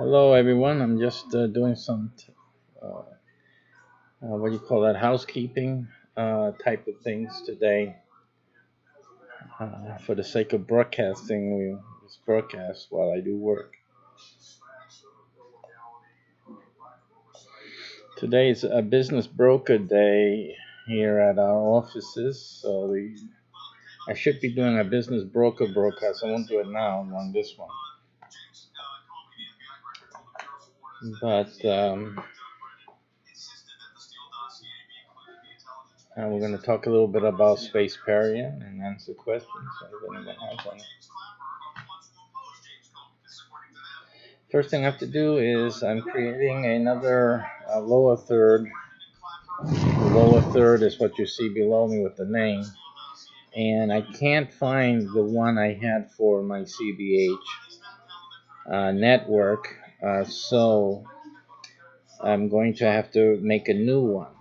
Hello, everyone. I'm just doing some, what do you call that, housekeeping type of things today. For the sake of broadcasting, we just broadcast while I do work. Today is a business broker day here at our offices, so I should be doing a business broker broadcast. I won't do it now. I'm on this one. But we're going to talk a little bit about Spaceperium and answer questions if anyone has any. First thing I have to do is I'm creating another lower third. The lower third is what you see below me with the name. And I can't find the one I had for my CBH network. So I'm going to have to make a new one.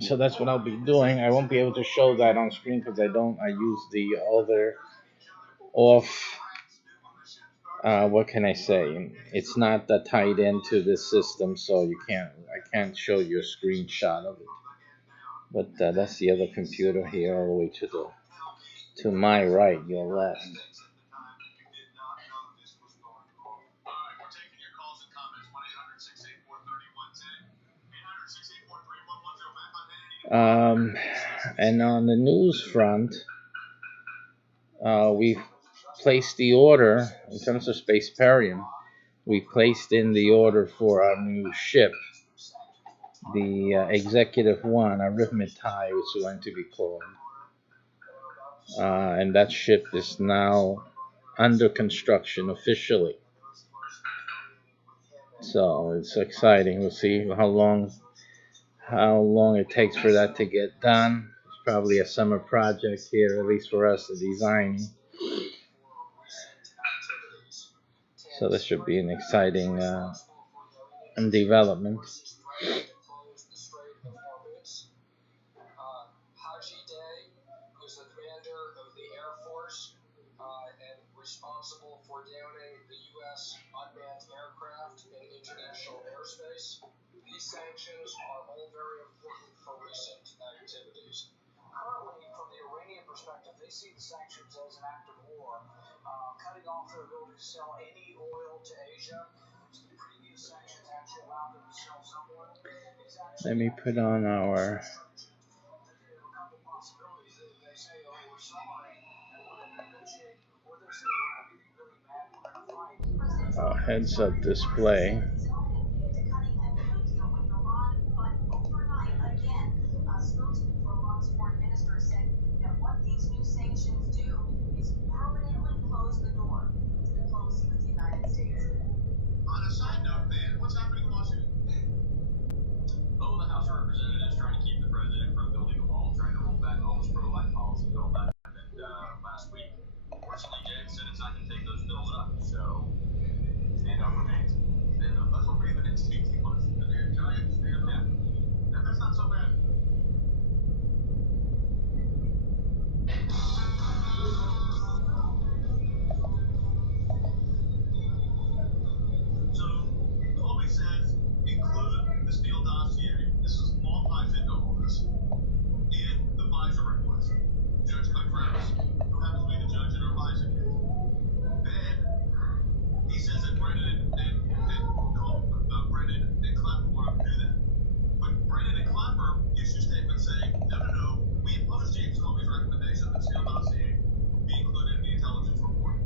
So that's what I'll be doing. I won't be able to show that on screen because I use the other off. What can I say? It's not that tied into this system, so I can't show you a screenshot of it. But that's the other computer here, all the way to my right, your left. And on the news front, we've placed the order in terms of Spaceperium. We placed in the order for our new ship, the Executive One, Arithmetai, which is going to be called. And that ship is now under construction officially. So it's exciting. We'll see how long it takes for that to get done. It's probably a summer project here, at least for us, the designing. So this should be an exciting development. Responsible for downing the U.S. unmanned aircraft in international airspace. These sanctions are all very important for recent activities. Currently, from the Iranian perspective, they see the sanctions as an act of war, cutting off their ability to sell any oil to Asia. The previous sanctions actually allowed them to sell some oil. Let me put on our heads-up display. On a side note, man, what's happening in Washington? Oh, the House of Representatives trying to keep the president from building a wall, trying to roll back all his pro-life policies. All that happened last week. Fortunately, Jay, the Senate's not going to take those bills up, so standoff remains. Standoff. Let's hope for the next 18 months. And they're giant standoff. Yeah, that's not so bad. So, Chloe says, include the Steele dossier. This is all ties into all this. In the FISA request. Judge Cliff, who happens to be the judge in our FISA case. Then, he says that Brennan and Clapper wanted to do that. But Brennan and Clapper issue statements saying, no, we oppose James Comey's recommendation that Steele dossier be included in the intelligence report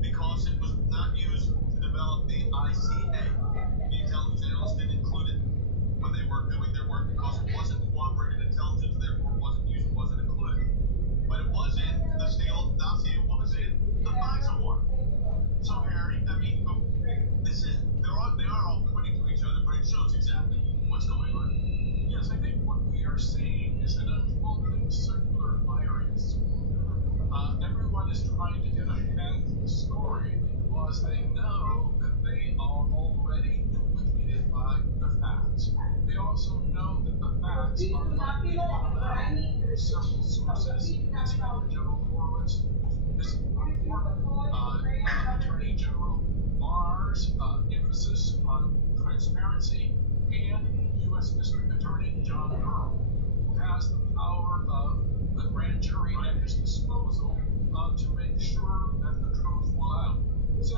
because it was not used to develop the ICA. The intelligence analysts didn't include it when they were doing their work because it wasn't cooperated intelligence, therefore wasn't used, wasn't included. But it was in the Steele dossier, was in the FISA war. So Harry, I mean, they are all pointing to each other, but it shows exactly what's going on. Yes, I think what we are seeing is an unfolding circular firing squad. Everyone is trying to get ahead of the story because they know that they are already implicated by the facts. They also know that the facts are likely to several sources. Inspector General Horowitz is important. Attorney General Barr's emphasis on transparency, and U.S. District Attorney John Durham, who has the power of the grand jury at his disposal to make sure that the truth will out. So,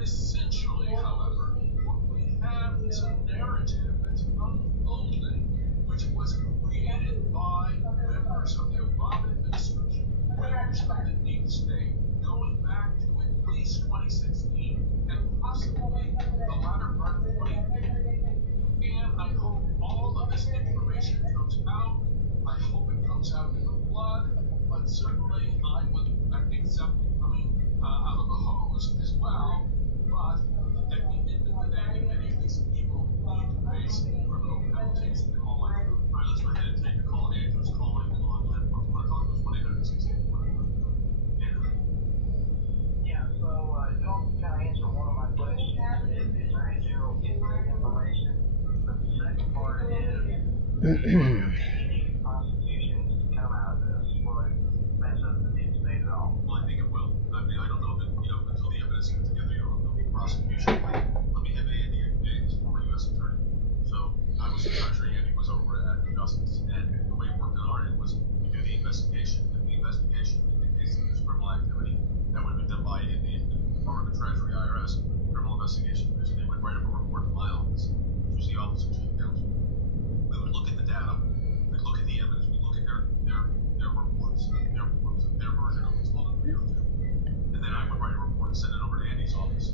essentially, however, what we have is a narrative that's unfolding, which was created by members of the Obama administration, members of the deep state, going back to at least 2016 and possibly the latter part of 2015. And I hope all of this information comes out. I hope it comes out in the blood, but certainly I would accept it coming out of the hose as well. But at the end of the day, many of these people need to face criminal penalties in all likelihood. All right, let's go ahead and take a call. Andrew's calling on line. What do you want to talk to us? 1-800-68-44. Andrew. Yeah, so y'all kind of answer one of my questions. If the Attorney General gets this information, but the second part is, any prosecutions to come out of this, will it mess up the deep state at all? Well, I think it will. I mean, I don't know that, until the evidence is put together, there'll be prosecution. Let me have Andy, his former U.S. attorney. So I was in Treasury, Andy was over at Justice, and the way it worked on our end was we do the investigation. If the investigation indicates that there's criminal activity, that would have been done by in the Department of the Treasury, IRS, Criminal Investigation Division. They would write up a report to my office, which was the Office of Chief Counsel. We would look at the data, we'd look at the evidence, we'd look at their reports, their version of what's called a 302. And then I would write a report and send it over to Andy's office,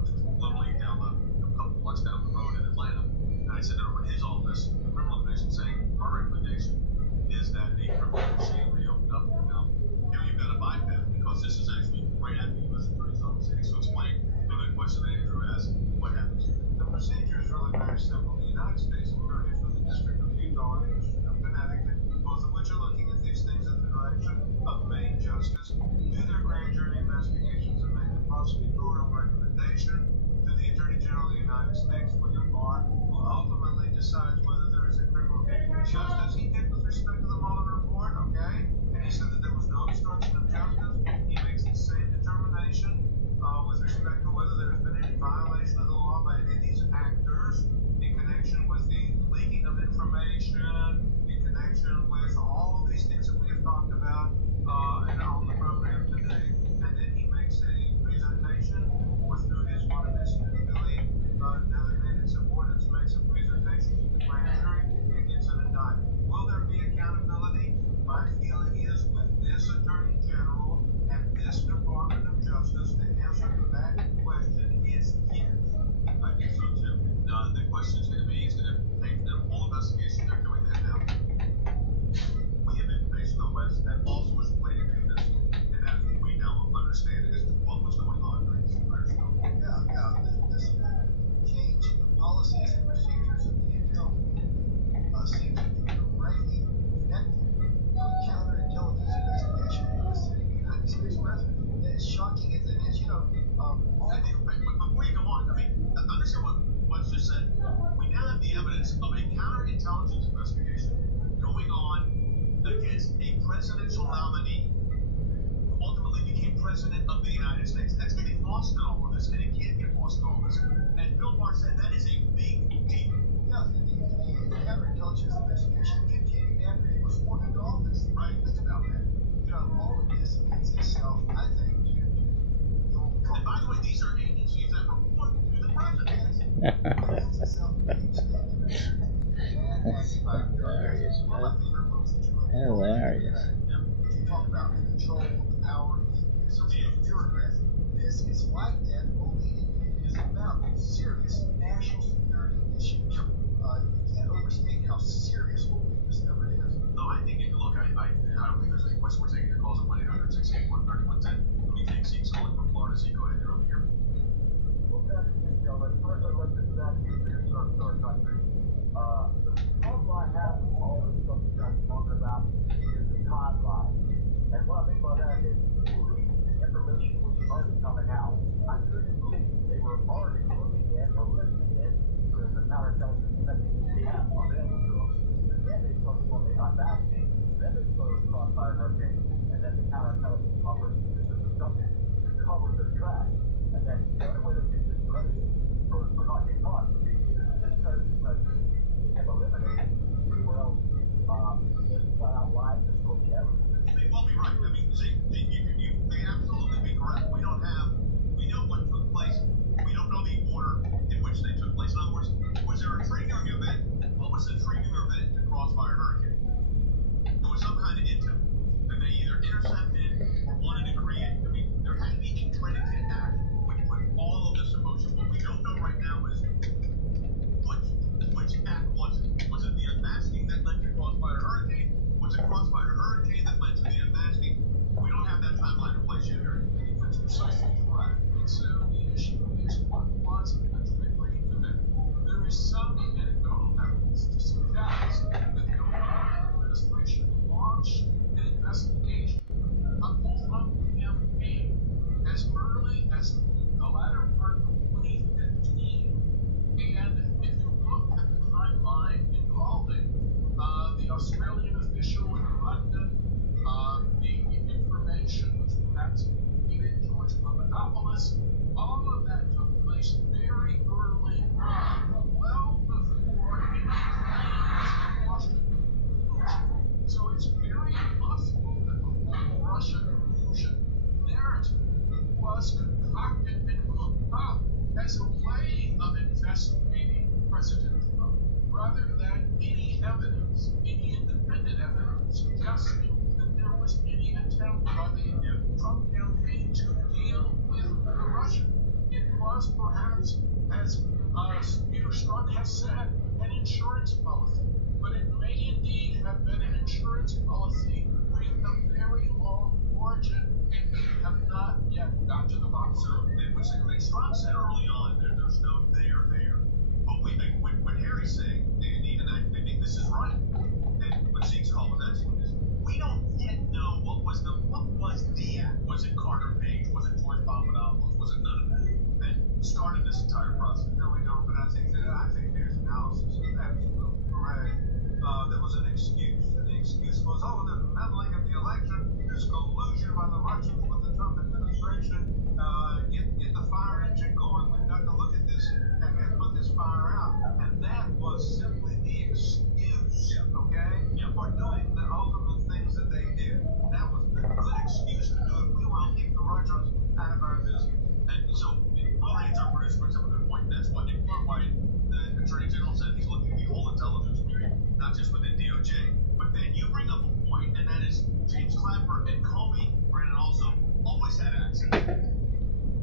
which was literally down a couple blocks down the road in Atlanta. And I sent it over to his office, the criminal division, saying our recommendation is that a criminal proceeding be opened up. Now, here you've got a bypass because this is actually right at the U.S. Attorney's Office. So explain to the question that Andrew asked, what happens? The procedure is really very simple. The United States attorneys for the District of Utah and the District of Connecticut, both of which are looking at these things in the direction of Maine justice, do their grand jury investigations and make a prosecutorial recommendation to the Attorney General of the United States, William Barr, who ultimately decides whether there is a criminal case. Just as he did with respect to the Mueller report, okay? And he said that there was no obstruction of justice. He makes the same determination with respect to whether there has been any violation of the law by any of these actors in connection with the leaking of information, in connection with all of these things that we have talked about and on the program today. And then he makes a presentation, or through one of his newly designated subordinates makes a presentation to the grand jury and gets an indictment. Will there be accountability? My feeling is with this Attorney General and this Department of Justice, the answer to that question is yes. I think so too. The question is going to be, it's going to take a full investigation. They're doing that now. We have information on the West that also is related to this, and that's what we now understand as to what was going on during this entire show. Yeah, this change in policies and procedures of the intel seem to be directly connected to a counterintelligence investigation of the sitting United States president. As shocking as it is, before you go on, understand what's just said. We now have the evidence of a counterintelligence investigation going on against a presidential nominee who ultimately became president of the United States. That's getting lost in all of this, and it can't get lost in all of this. As Bill Barr said, that is a big deal. Yeah, the counterintelligence investigation continued after he was sworn into office. Right. Think about that. All of this lends itself, I think, to and by the way, these are agencies that report to the president. lends itself to deep state investigation. Hilarious, One of my favorite books that you wrote. Hilarious. You talk about the control, the power, the abuse of the bureaucrats. This is like that, only it is about serious national security issues. You can't overstate how serious what we've discovered is. No, I think, look, I don't think there's any question. We're taking your calls at 1-800-681-3110. Let me take Zeke's calling from Florida. Zeke, go ahead, you're on the air. Well, that's it, gentlemen. First, I'd like to thank you for your service to our country. The problem I have with all this stuff you guys are talking about is the timeline. And what I mean by that is the information was already coming out. I truly believe they were already looking at or listening in to the counterintelligence techniques we have available to them. And then they started on the unmasking, then they started crossfire hurricane, and then the counterintelligence operations system was something to cover their tracks. And then the only way to get this ready for it said an insurance policy, but it may indeed have been an insurance policy with a very long origin, and we have not yet got to the bottom of it. Which Strong said early on that there's no there there. But what Harry's saying, and I think this is right, and what Zeke's call was excellent, is we don't yet know what was the act. Was it Carter Page? Was it George Papadopoulos? Was it none of that that started this entire process? No, we don't. But I think there's analysis is absolutely correct. There was an excuse, and the excuse was, oh, there's meddling in the election. There's collusion by the Russians with the Trump administration. Get the fire engine going. We've got to look at this and put this fire out. And that was simply the excuse, okay, for doing the ultimate things that they did. That was the good excuse to do it. We want to keep the Russians out of our business. And so, all the interpreters brings up a good point. That's why the Attorney General said he's looking at the whole intelligence community, not just within DOJ. But then you bring up a point, and that is James Clapper and Comey, Brandon also, always had access.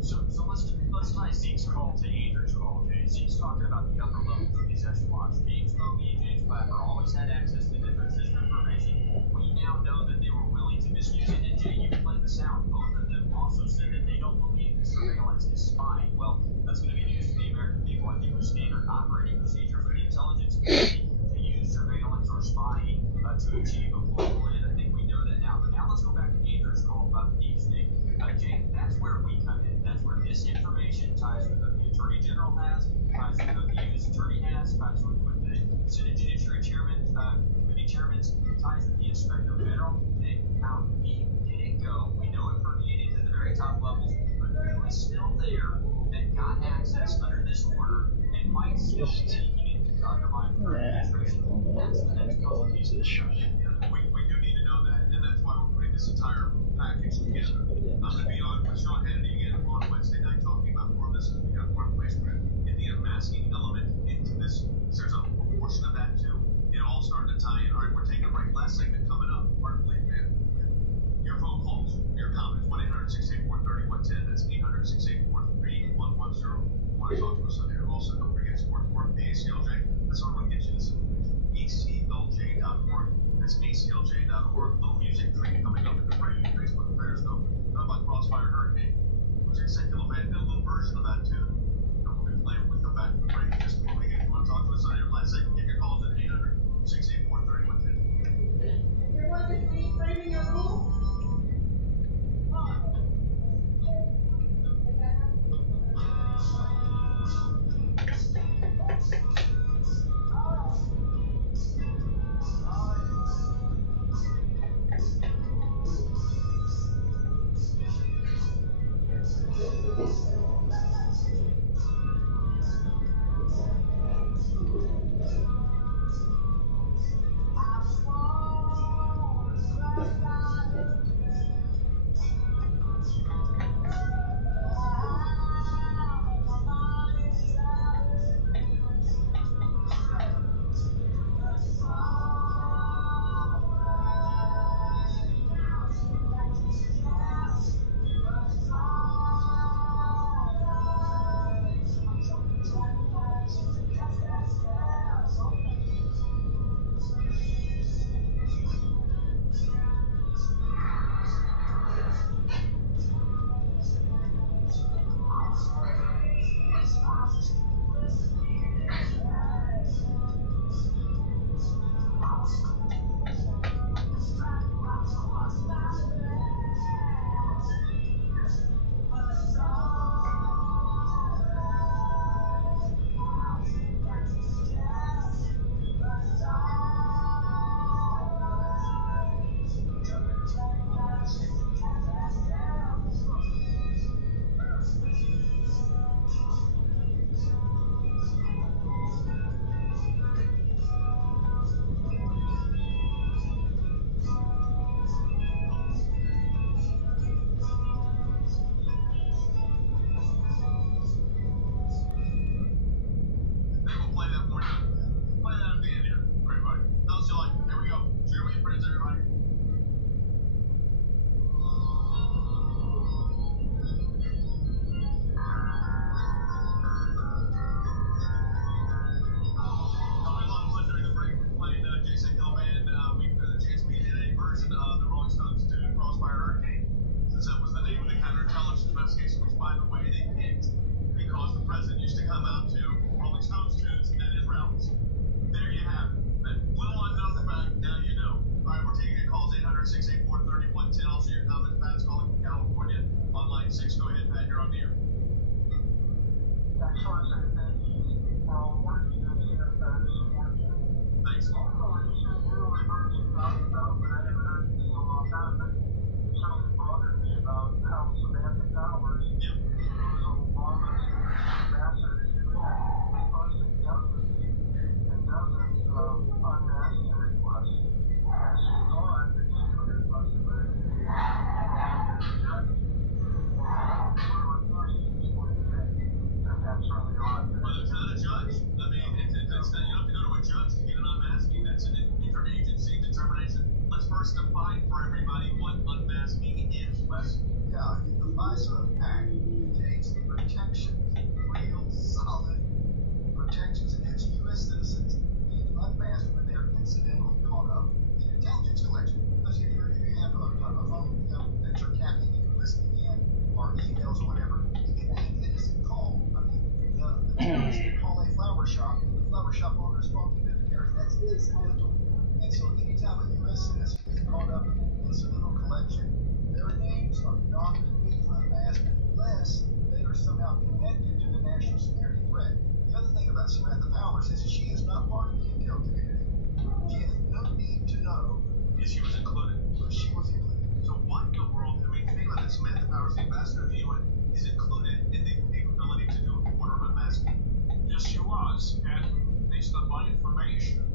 So let's tie Zeke's call to Andrew's call, okay? Zeke's talking about the upper levels of these echelons. James Comey and James Clapper always had access to different system information. We now know that they were willing to misuse it. And Jay, you played this out. Both of them also said that they don't believe that surveillance is spying. Well, that's going to be news to the American people. I think it was standard operating procedure for the intelligence community to use surveillance or spying to achieve a political end. I think we know that now. But now let's go back to Andrew's call about the deep state. Jay, that's where we come in. That's where this information ties with what the Attorney General has, ties with what the U.S. Attorney has, ties with what the Senate Judiciary Chairman, Committee Chairman's, ties with the Inspector General. And how deep did it go? We know it permeated to the very top levels, but who is still there that got access under this order and might still be taking it to undermine the administration? That's the next puzzle piece of this show. We do need to know that, and that's why we're putting this entire package together. I'm going to be on with Sean Hannity again on Wednesday night talking about more of this as we got more information. And the unmasking element into this, there's a portion of that too. It all starting to tie in. All right, we're taking a break. Last segment coming up. Pardon me, man. Your phone calls, your comments, 1-800-684-3110. That's 800-684-3110. Want to talk to us on there. Also, don't forget support the work of the ACLJ. That's where we'll get you this information. ACLJ.org. That's ACLJ.org. Little music treat coming up in the break. Facebook and Periscope. Talk about Crossfire Hurricane. Project Secular Man did a little version of that too. And we'll be playing when we come back from the break. Just before we get, you want to talk to us on there? Last segment, get your calls at 800-684-3110. You're working for me, framing your rule? define for everybody what unmasking is, Wes? Yeah, the FISA Act contains the protections, real solid protections against U.S. citizens being unmasked when they're incidentally caught up in intelligence collection. Because if you have a phone, that you're tapping and you're listening in, or emails or whatever, it can be an innocent call. I mean, the terrorists can call a flower shop, and the flower shop owner is talking to the terrorist. That's incidental. And so anytime a U.S. citizen is caught up in an incidental collection, their names are not to be unmasked unless they are somehow connected to the national security threat. The other thing about Samantha Powers is she is not part of the intel community. She has no need to know If she was included. if she was included. So what in the world, I mean, think about this, Samantha Powers, the ambassador to the UN, is included in the capability to do a border unmasking. Yes, she was, and based on my information,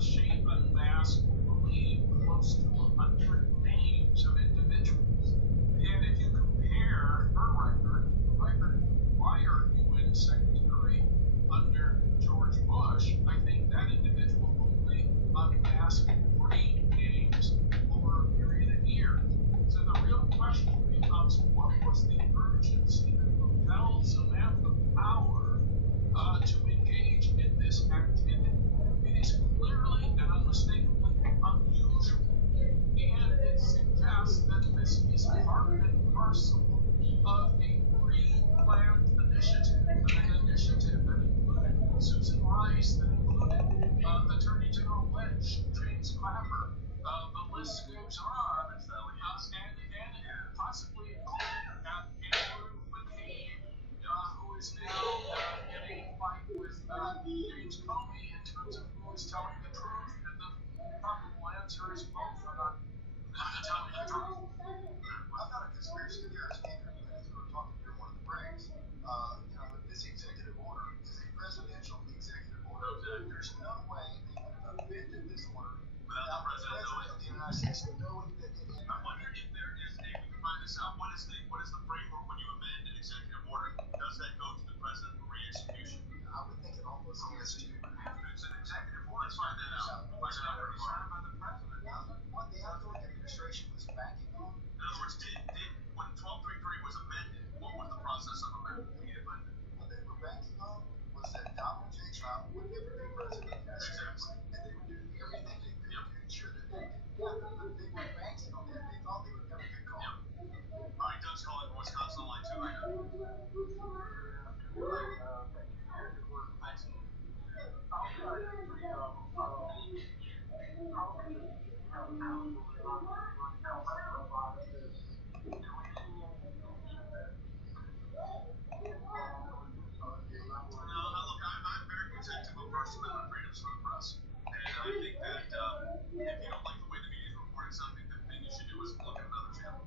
she unmasked, I believe, close to 100 names of individuals. And if you compare her record to the record of the prior UN secretary under George Bush, I think that individual only unmasked 3 names over a period of years. So the real question becomes, what was the urgency that propelled Samantha Power to engage in this activity? It is clearly and unmistakably unusual, and it suggests that this is part and parcel of a pre-planned initiative, an initiative that included Susan Rice, that included Attorney General Lynch, James Clapper. The list goes on, and possibly including Andrew McCabe, who is now in a fight with James Comey in terms of who is telling the truth, and the probable answer is both are not telling the truth. I'm not a conspiracy theorist either, but as we were talking during one of the breaks, this executive order is a presidential executive order. There's no way they would have amended this order Without the president knowing. of the United States knowing that it I wonder if there is a, we can find this out, what is the framework when you amend an executive order? Does that go to the president for re-execution? I would think it almost has to. If it's an executive order, let's find that out. It's not signed by the president, does it? What the outgoing administration was backing on, In other words, when 1233 was amended, what was the process of amendment? what they were banking on was that Donald J. Trump would never be president of the United States, and they would do everything they could to ensure that that didn't happen. But they were banking on that. They thought they would never get caught. All right, Doug's calling from Wisconsin line 2 right now. Look, I'm very protective of First Amendment freedoms for the press. And I think that if you don't like the way the media is reporting something, the thing you should do is look at another channel,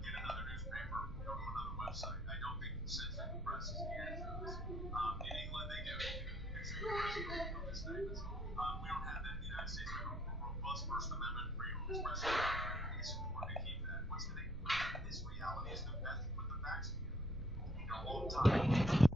get another newspaper, go to another website. I don't think censoring the press is the answer to this. In England, they do. You can censor the press for public statements. We don't have that in the United States. We have a robust First Amendment freedom of expression. I think it's important to keep that. What's going to this reality is the best to put the facts together. In a long time.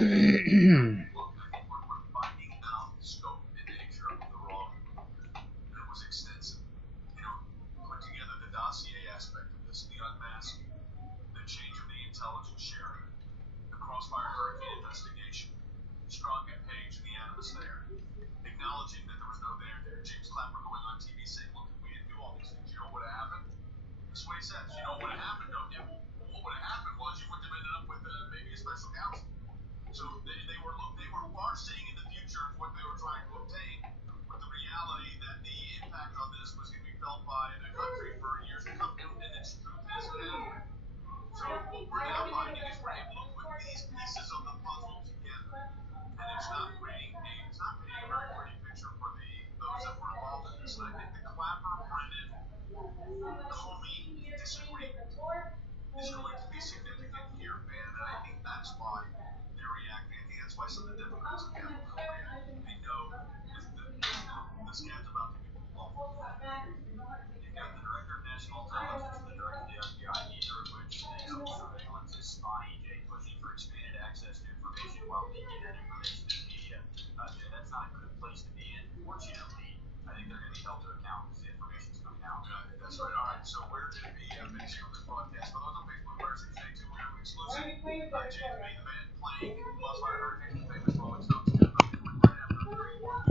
Look, I think we're finding out the scope and nature of the wrongdoing, and it was extensive. You know, put together the dossier aspect of this, the unmasking, the change of the intelligence sharing, the Crossfire Hurricane investigation, Strong and Page and the animus there, acknowledging that there was no there. James Clapper going on TV saying, look, if we didn't do all these things, you know what would have happened? This is what he says. You know what would have happened, don't you? Well, what would have happened was you wouldn't have ended up with maybe a special counsel. So they were far seeing in the future what they were trying to obtain, with the reality that the impact on this was going to be felt by the country for years to come. And its truth is now. So what we're now finding is we're able to put these pieces of the puzzle together, and it's not painting a very pretty picture for those that were involved in this. And I think the Clapper Brennan Comey disagreement is going to be significant here, man. And I think that's why they're reacting. I think that's why some of the Democrats on Capitol Hill reacting. They know the scab's about to be pulled off. You've got the director of national intelligence and the director of the FBI, neither of which think surveillance is spying, Jay, pushing for expanded access to information while leaking that information to the media. That's not a good place to be in. Fortunately, I think they're going to be held to account because the information's coming out. That's right. All right. So we're going to be finishing up this broadcast. For those on Facebook, we're stay tuned. We have an exclusive. James May, the band, playing Crossfire Hurricane, famous Rolling Stones. Right after 3 more.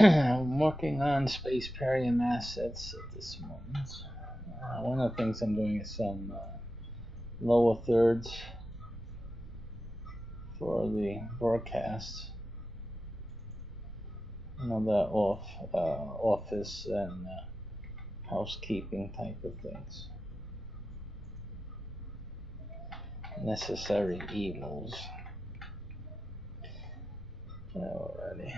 I'm working on Spaceperium assets at this moment. One of the things I'm doing is some lower thirds for the broadcast. The office and housekeeping type of things. Necessary evils. Alrighty.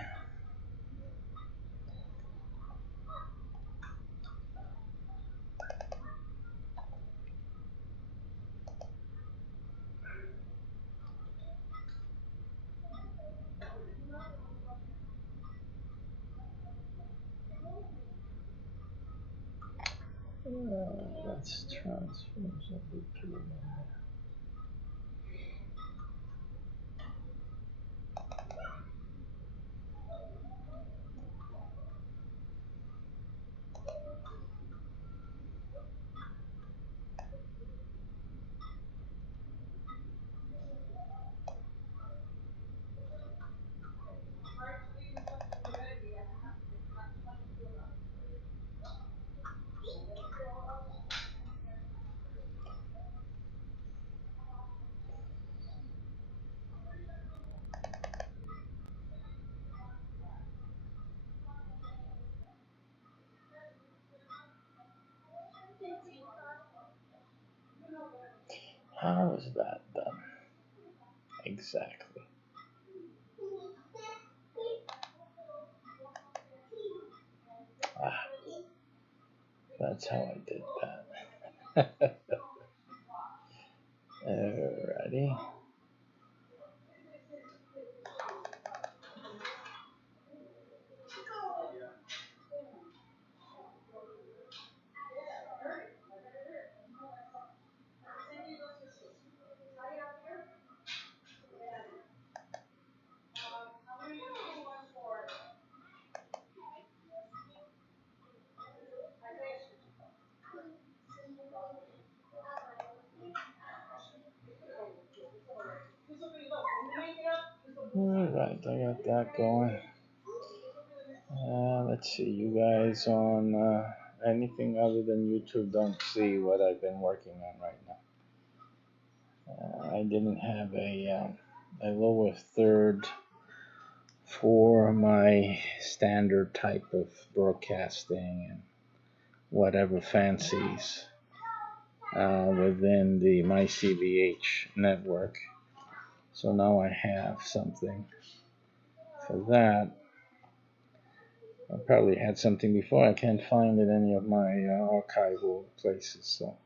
Let's transfer something to How is that done? Exactly. Ah, that's how I did that. Alrighty. Alright, I got that going. Let's see, you guys on anything other than YouTube don't see what I've been working on right now. I didn't have a lower third for my standard type of broadcasting and whatever fancies within the MyCBH network. So now I have something for that. I probably had something before. I can't find it in any of my archival places, so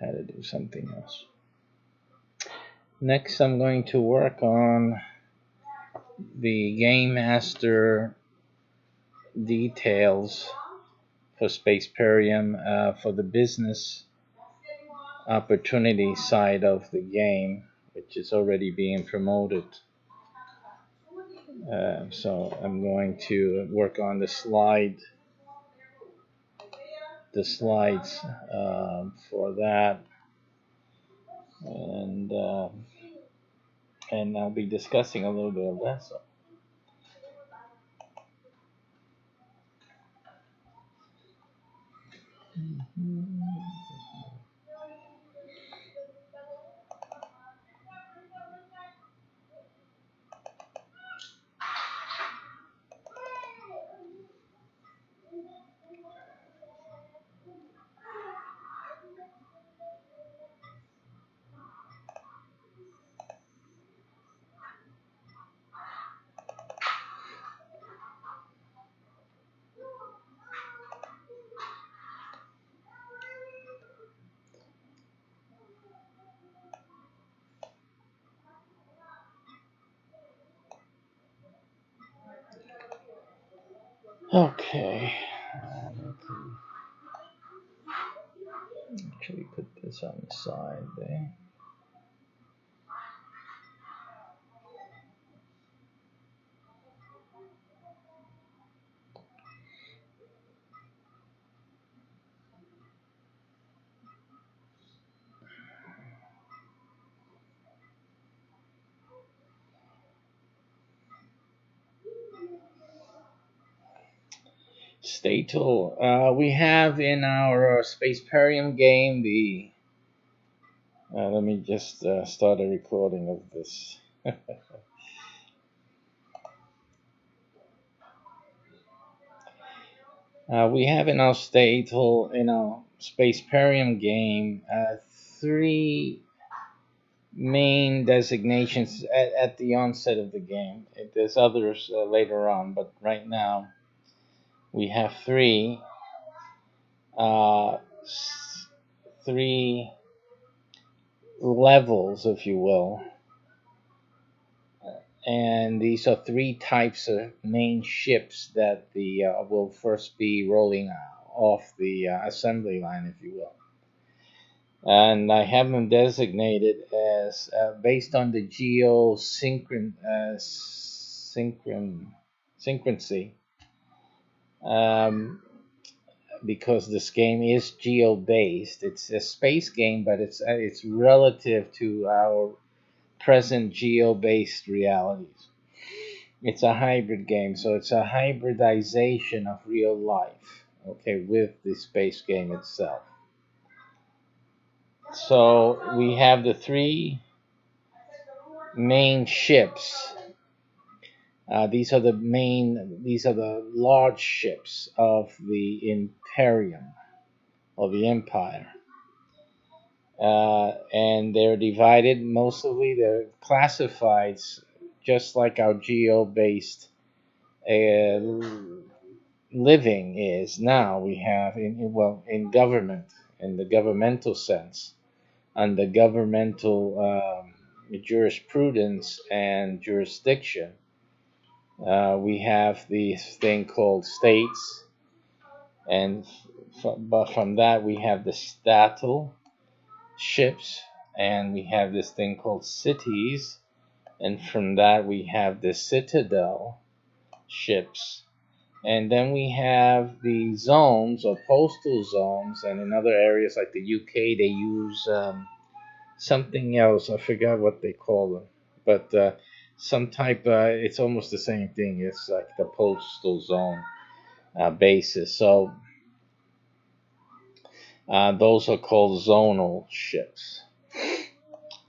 I had to do something else. Next, I'm going to work on the Game Master details for Spaceperium for the business opportunity side of the game, which is already being promoted. So I'm going to work on the slides for that, and I'll be discussing a little bit of that. So. Okay. Actually, put this on the side there. State tool. We have in our Spaceperium game the. Let me just start a recording of this. We have in our staple, in our Spaceperium game, three main designations at the onset of the game. There's others later on, but right now we have uh, three levels, if you will, and these are three types of main ships that the will first be rolling off the assembly line, if you will. And I have them designated as based on the synchrony, um, because this game is geo-based. It's a space game, but it's relative to our present geo-based realities. It's a hybrid game, so it's a hybridization of real life, okay, with the space game itself. So we have the three main ships. These are the large ships of the Imperium, or the Empire. And they're divided, mostly they're classified just like our geo-based uh, living is now. We have in government, in the governmental sense, under governmental jurisprudence and jurisdiction. We have this thing called states, and but from that we have the statal ships, and we have this thing called cities, and from that we have the citadel ships, and then we have the zones or postal zones, and in other areas like the UK they use something else. I forgot what they call them, but some type. It's almost the same thing. It's like the postal zone basis. So those are called zonal ships.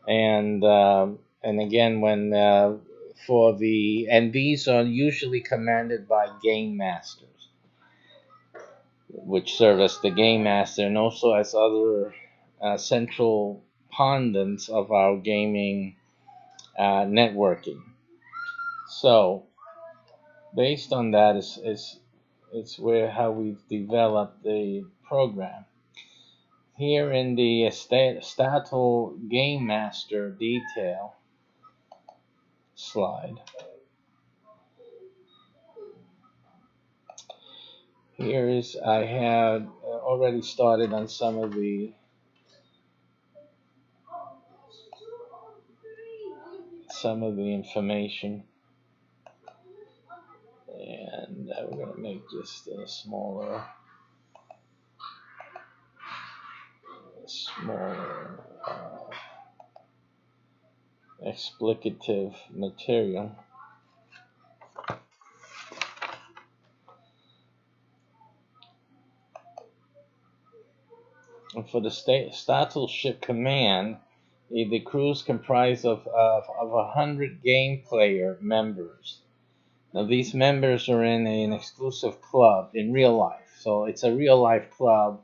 And again, when for the and these are usually commanded by game masters, which serve as the game master and also as other central pundits of our gaming networking. So based on that is it's where how we develop the program. Here in the Statal Game Master detail slide, here is I had already started on some of the information, and we're going to make just a smaller explicative material. And for the Statal Ship Command, the crew is comprised of 100 game player members. Now, these members are in an exclusive club in real life. So it's a real life club.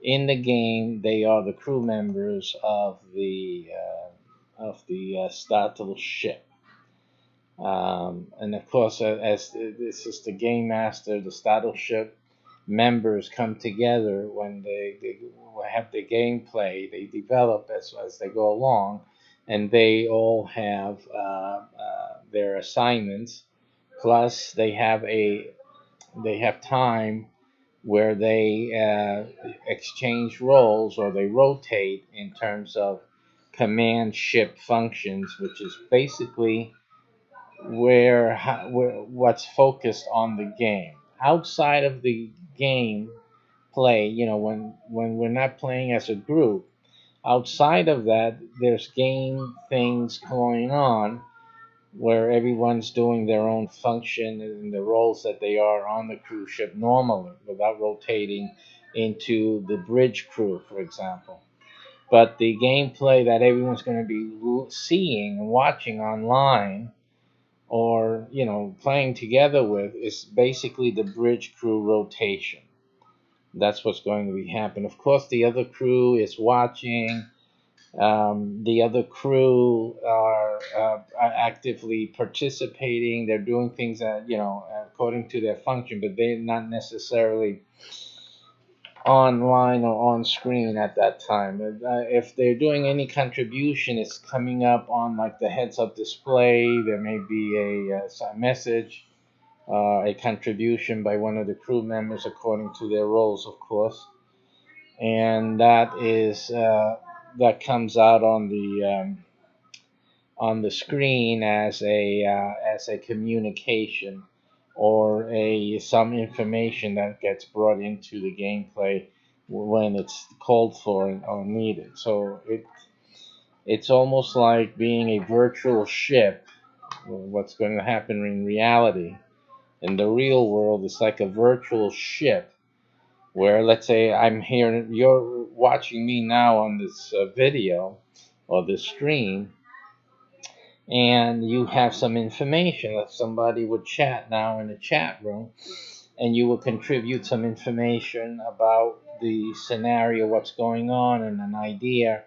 In the game, they are the crew members of the Statal ship. And of course, as this is the game master, the Statal ship members come together when they have the gameplay. They develop as they go along, and they all have their assignments. Plus, they have time where they exchange roles or they rotate in terms of command ship functions, which is basically where what's focused on the game. Outside of the game play, when we're not playing as a group, outside of that, there's game things going on where everyone's doing their own function and the roles that they are on the cruise ship normally without rotating into the bridge crew, for example. But the gameplay that everyone's going to be seeing and watching online or playing together with is basically the bridge crew rotation. That's what's going to be happening. Of course, the other crew is watching. The other crew are actively participating. They're doing things that according to their function, but they're not necessarily online or on screen at that time. If they're doing any contribution, it's coming up on like the heads-up display. There may be a message, a contribution by one of the crew members according to their roles, of course, and that comes out on the screen as a communication or a some information that gets brought into the gameplay when it's called for or needed. So it's almost like being a virtual ship. What's going to happen in reality in the real world is like a virtual ship where, let's say, I'm here, you're watching me now on this video or this stream, and you have some information that somebody would chat now in the chat room, and you will contribute some information about the scenario, what's going on, and an idea,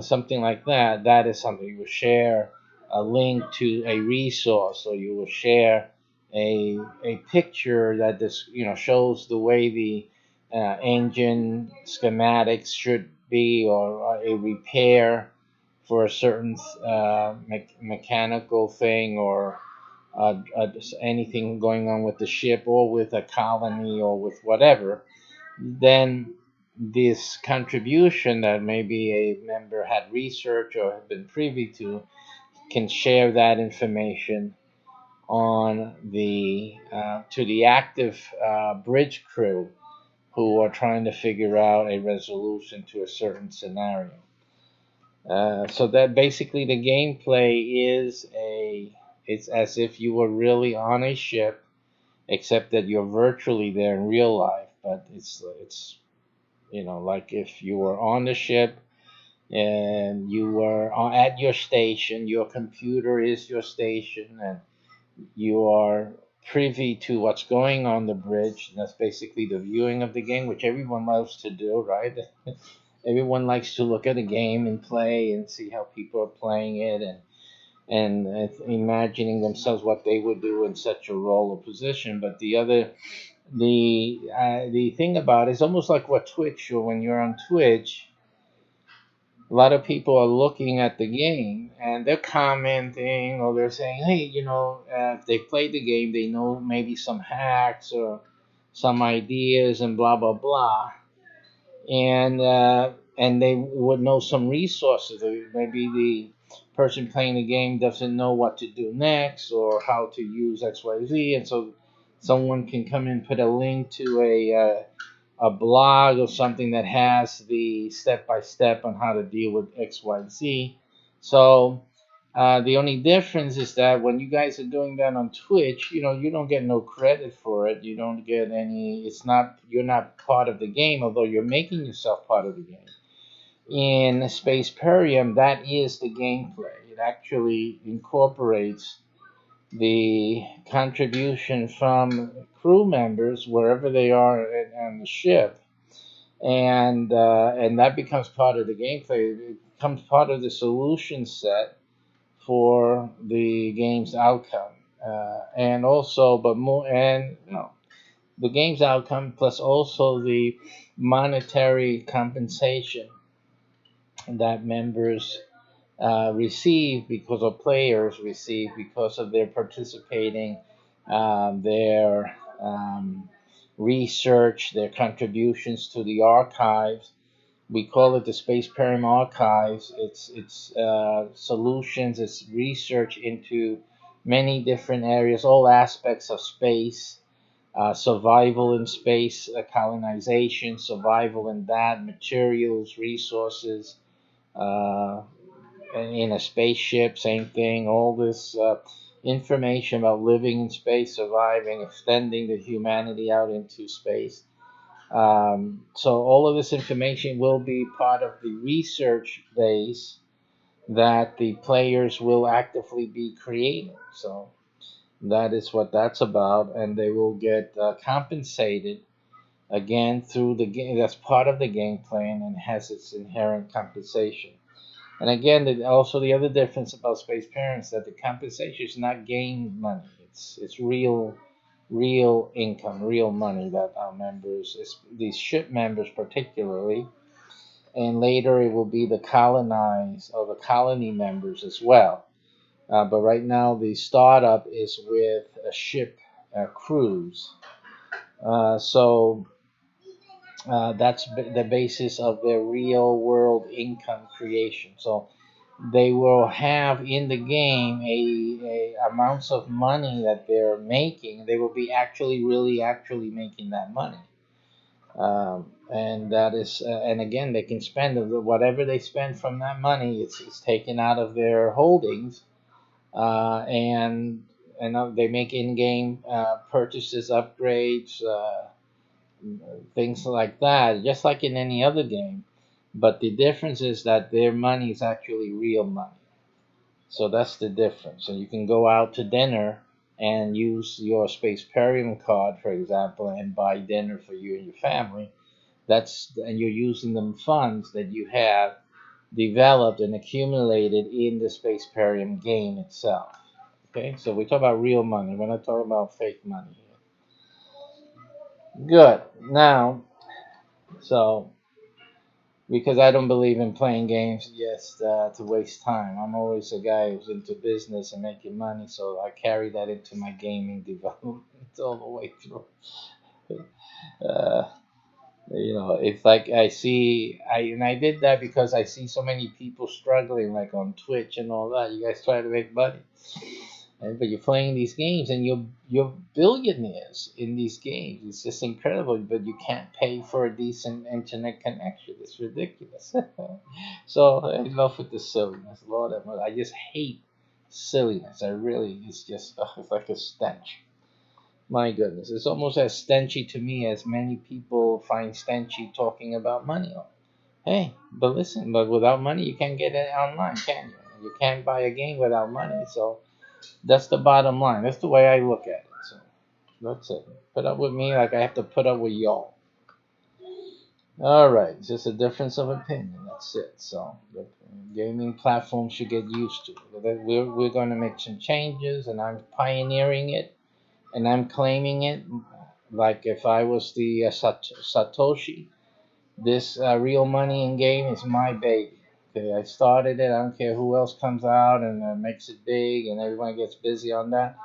something like that. That is something you will share a link to a resource, or you will share a picture that this shows the way the engine schematics should be, or a repair for a certain mechanical thing, or anything going on with the ship or with a colony or with whatever. Then this contribution that maybe a member had researched or had been privy to can share that information on the to the active bridge crew who are trying to figure out a resolution to a certain scenario. So that basically the gameplay it's as if you were really on a ship, except that you're virtually there in real life. But it's like if you were on the ship and you were at your station, your computer is your station, and you are privy to what's going on the bridge. That's basically the viewing of the game, which everyone loves to do, right? Everyone likes to look at a game and play and see how people are playing it, and imagining themselves what they would do in such a role or position. But the thing about it is almost like what Twitch, or when you're on Twitch, a lot of people are looking at the game and they're commenting, or they're saying, hey, if they played the game, they know maybe some hacks or some ideas and blah blah blah, and they would know some resources. Maybe the person playing the game doesn't know what to do next or how to use XYZ, and so someone can come and put a link to a blog or something that has the step by step on how to deal with XYZ. So the only difference is that when you guys are doing that on Twitch, you don't get no credit for it. You don't get any. It's not. You're not part of the game, although you're making yourself part of the game. In Spaceperium, that is the gameplay. It actually incorporates the contribution from crew members wherever they are on the ship, and that becomes part of the gameplay. It becomes part of the solution set for the game's outcome, and also, but more, and the game's outcome plus also the monetary compensation that members receive because of players receive because of their participating, their research, their contributions to the archives. We call it the Spaceperium Archives. It's solutions, it's research into many different areas, all aspects of space, survival in space, colonization, survival in that, materials, resources, uh, in a spaceship, same thing. All this information about living in space, surviving, extending the humanity out into space. So all of this information will be part of the research base that the players will actively be creating. So that is what that's about, and they will get compensated again through the game. That's part of the game plan and has its inherent compensation. And again, also the other difference about Spaceperium is that the compensation is not game money. It's real income, real money that our members, these ship members particularly, and later it will be the colonized or the colony members as well. But right now the startup is with a ship cruise. So that's the basis of their real world income creation. So they will have in the game a amounts of money that they're making. They will be actually really actually making that money. And that is and again they can spend whatever they spend from that money. It's taken out of their holdings, and they make in-game purchases, upgrades, things like that, just like in any other game. But the difference is that their money is actually real money. So that's the difference. So you can go out to dinner and use your Spaceperium card, for example, and buy dinner for you and your family. And you're using the funds that you have developed and accumulated in the Spaceperium game itself. Okay, so we talk about real money. We're not talking about fake money here. Good. Now, so because I don't believe in playing games just to waste time. I'm always a guy who's into business and making money, so I carry that into my gaming development all the way through. Uh, it's like I did that because I see so many people struggling, like on Twitch and all that. You guys try to make money, but you're playing these games and you're billionaires in these games. It's just incredible, but you can't pay for a decent internet connection. It's ridiculous. So I love with the silliness, Lord, I just hate silliness. It's just it's like a stench. My goodness, it's almost as stenchy to me as many people find stenchy talking about money. Hey, but listen, but without money you can't get it online, can you? You can't buy a game without money, so that's the bottom line. That's the way I look at it. So that's it. Put up with me like I have to put up with y'all. All right, it's just a difference of opinion. That's it. So the gaming platform should get used to it. We're going to make some changes, and I'm pioneering it, and I'm claiming it. Like if I was the Satoshi, this real money in game is my baby. Okay, I started it. I don't care who else comes out and makes it big, and everyone gets busy on that.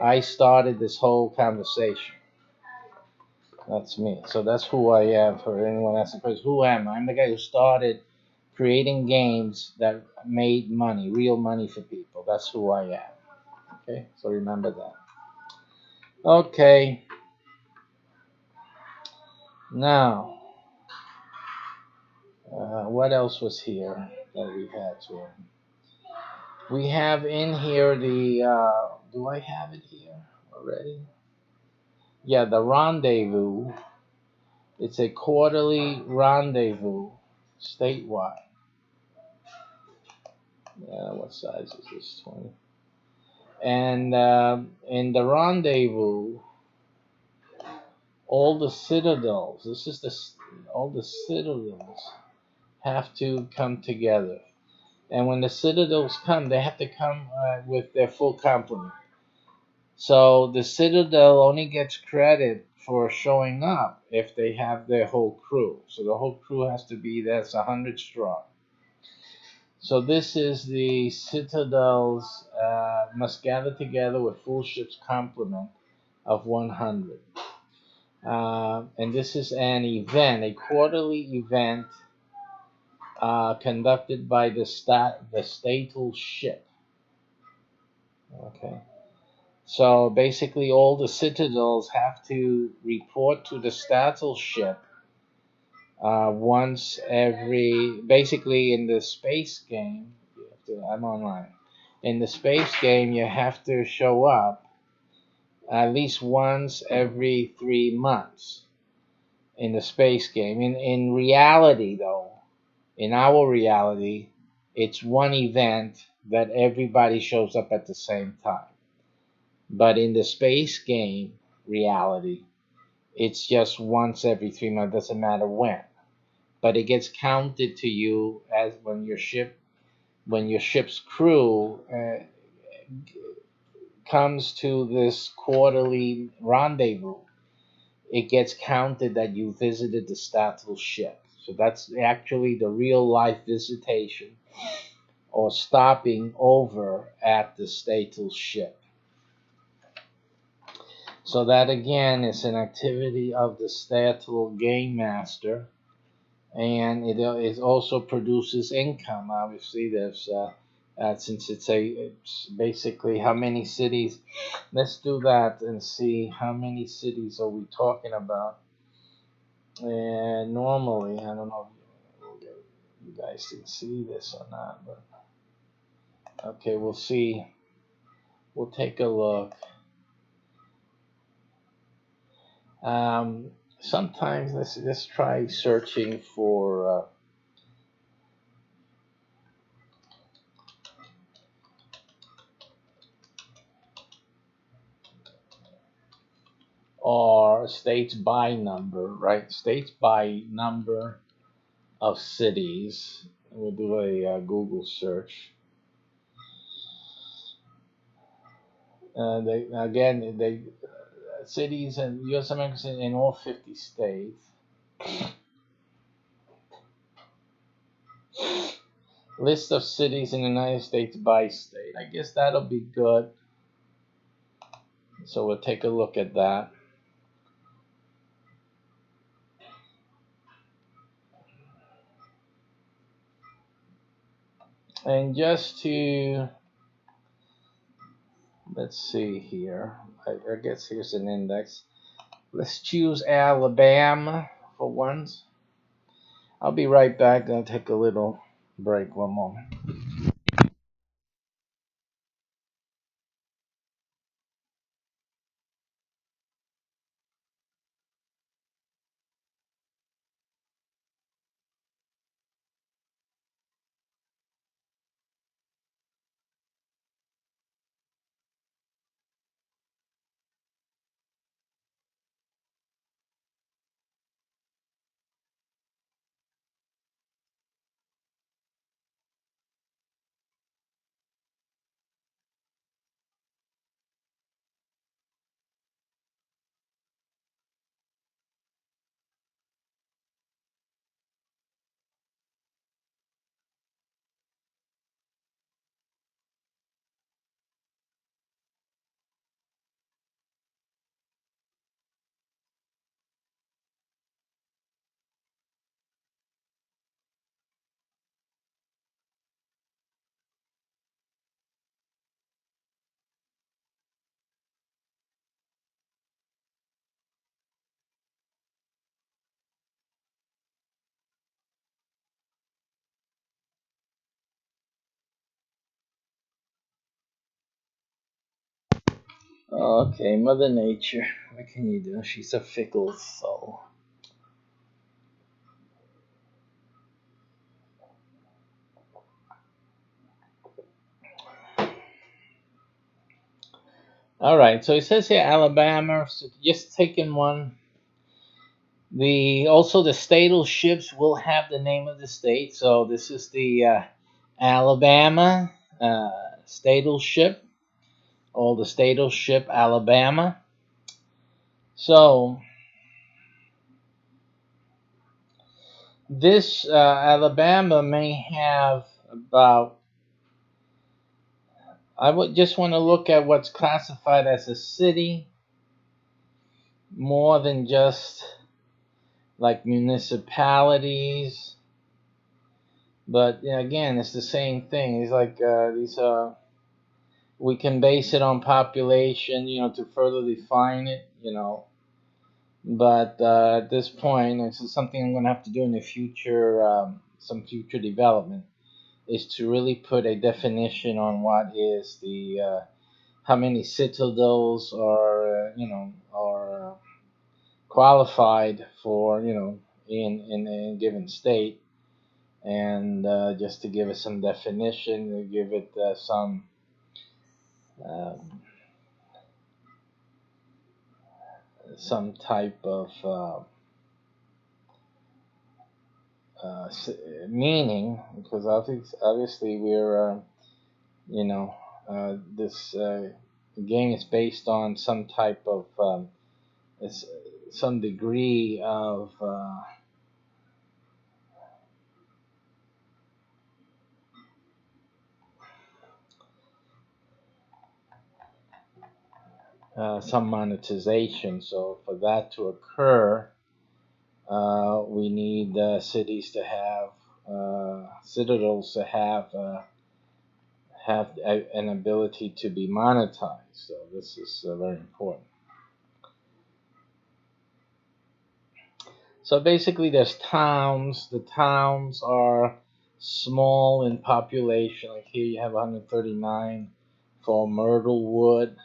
I started this whole conversation. That's me. So that's who I am. For anyone asking questions, who am I? I'm the guy who started creating games that made money, real money for people. That's who I am. Okay, so remember that. Okay, now what else was here that we had to? We have in here the. Do I have it here already? Yeah, the rendezvous. It's a quarterly rendezvous statewide. What size is this? 20. And in the rendezvous, all the citadels. All the citadels have to come together. And when the citadels come, they have to come with their full complement. So the Citadel only gets credit for showing up if they have their whole crew. So the whole crew has to be there. It's 100 strong. So this is the Citadels must gather together with full ship's complement of 100. And this is an event, a quarterly event conducted by the statal ship. Okay. So basically, all the citadels have to report to the statal ship once every. Basically, in the space game, I'm online. In the space game, you have to show up at least once every 3 months in the space game. In reality, though, in our reality, it's one event that everybody shows up at the same time. But in the space game reality, it's just once every 3 months. Doesn't matter when, but it gets counted to you as when your ship's crew comes to this quarterly rendezvous. It gets counted that you visited the Statel ship. So that's actually the real life visitation or stopping over at the Statel ship. So that again is an activity of the Statel game master, and it also produces income. Obviously, there's since it's basically how many cities. Let's do that and see how many cities are we talking about. And normally, I don't know if you guys can see this or not, but okay, we'll see. We'll take a look. Um, Sometimes let's try searching for or states by number, right? States by number of cities. We'll do a Google search. They cities and U.S. Americans in all 50 states. List of cities in the United States by state. I guess that'll be good. So we'll take a look at that. And just to, let's see here. I guess here's an index. Let's choose Alabama for once. I'll be right back. I'll take a little break. One moment. Okay, Mother Nature. What can you do? She's a fickle soul. All right, so it says here Alabama. So just taking one. The statal ships will have the name of the state. So this is the Alabama statal ship, or the statal ship Alabama. So this Alabama may have about. I would just want to look at what's classified as a city more than just like municipalities. But yeah, again, it's the same thing. It's like these we can base it on population, to further define it, But at this point, this is something I'm going to have to do in the future, some future development. is to really put a definition on what is the how many citadels are are qualified for in a given state, and just to give it some definition, to give it um, some type of uh, meaning, because obviously we're you know this game is based on some type of it's some degree of some monetization. So for that to occur, we need cities to have citadels to have an ability to be monetized. So this is very important. So basically, there's towns. The towns are small in population. Like here, you have 139 for Myrtlewood,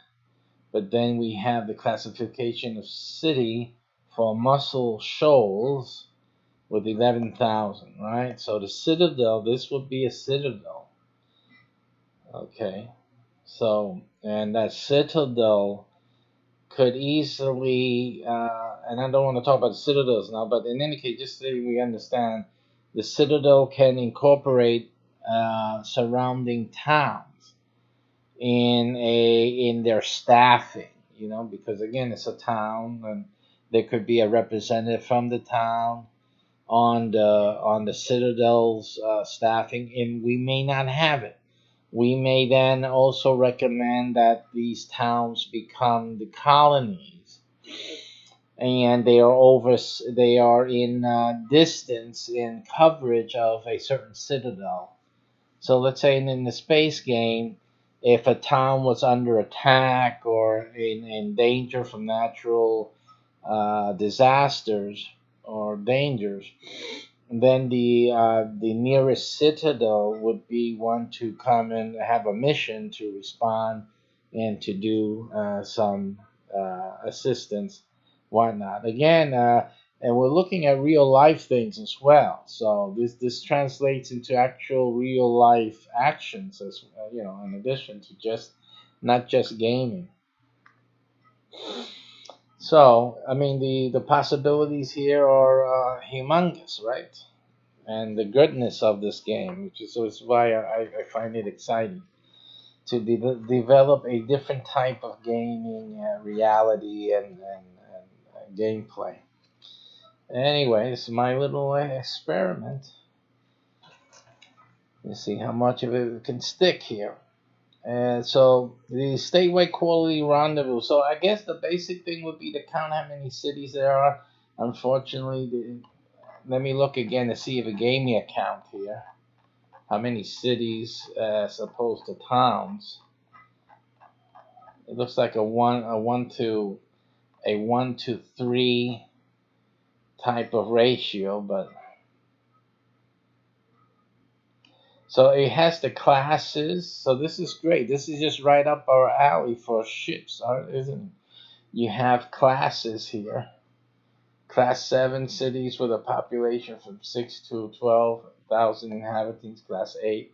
but then we have the classification of city for Muscle Shoals with 11,000, right? So the citadel, this would be a citadel, okay? So, and that citadel could easily, and I don't want to talk about the citadels now, but in any case, just so we understand, the citadel can incorporate surrounding towns in their staffing, because again, it's a town, and there could be a representative from the town on the citadel's staffing, and we may not have it. We may then also recommend that these towns become the colonies, and they are in distance in coverage of a certain citadel. So let's say in the space game, if a town was under attack or in danger from natural disasters or dangers, then the nearest citadel would be one to come and have a mission to respond and to do some assistance, whatnot. Again, and we're looking at real life things as well. So this translates into actual real life actions, as in addition to just not just gaming. So I mean the possibilities here are humongous, right? And the goodness of this game, which is why I find it exciting to develop a different type of gaming reality and gameplay. Anyway, it's my little experiment. Let's see how much of it can stick here. And so the statewide quality rendezvous. So I guess the basic thing would be to count how many cities there are. Unfortunately, let me look again to see if it gave me a count here. How many cities as opposed to towns? It looks like a 1 to 3 type of ratio, but so it has the classes. So this is great. This is just right up our alley for ships, isn't it? You have classes here. Class 7 cities with a population from 6 to 12,000 inhabitants. Class 8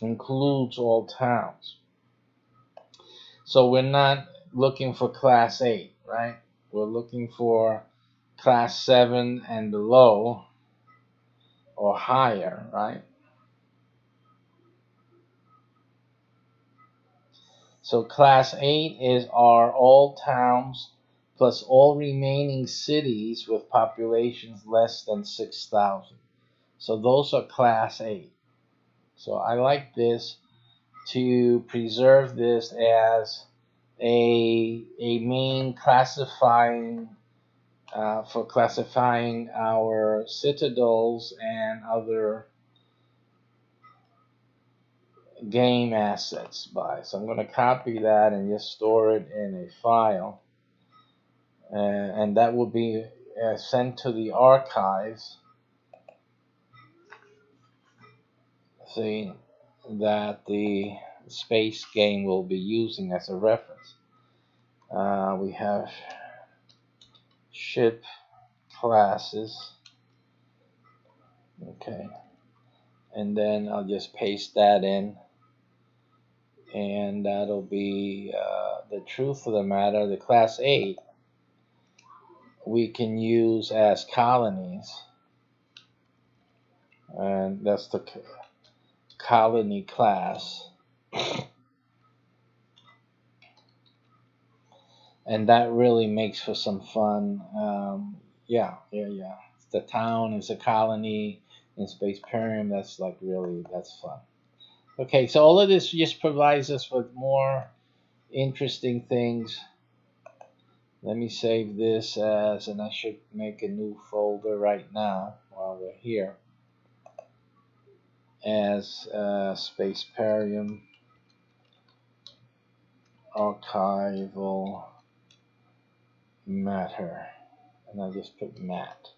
includes all towns. So we're not looking for class 8, right? We're looking for class 7 and below or higher, right? So class 8 are all towns plus all remaining cities with populations less than 6,000. So those are class 8. So I like this to preserve this as a main classifying for classifying our citadels and other game assets by. So I'm going to copy that and just store it in a file. And that will be sent to the archives. see, that the space game will be using as a reference. We have ship classes. Okay, and then I'll just paste that in, and that'll be the truth of the matter. The class 8 we can use as colonies, and that's the colony class, and that really makes for some fun. Yeah. The town is a colony in Spaceperium. That's like that's fun. Okay, so all of this just provides us with more interesting things. Let me save this as, and I should make a new folder right now while we're here, as Spaceperium archival matter, and I'll just put mat.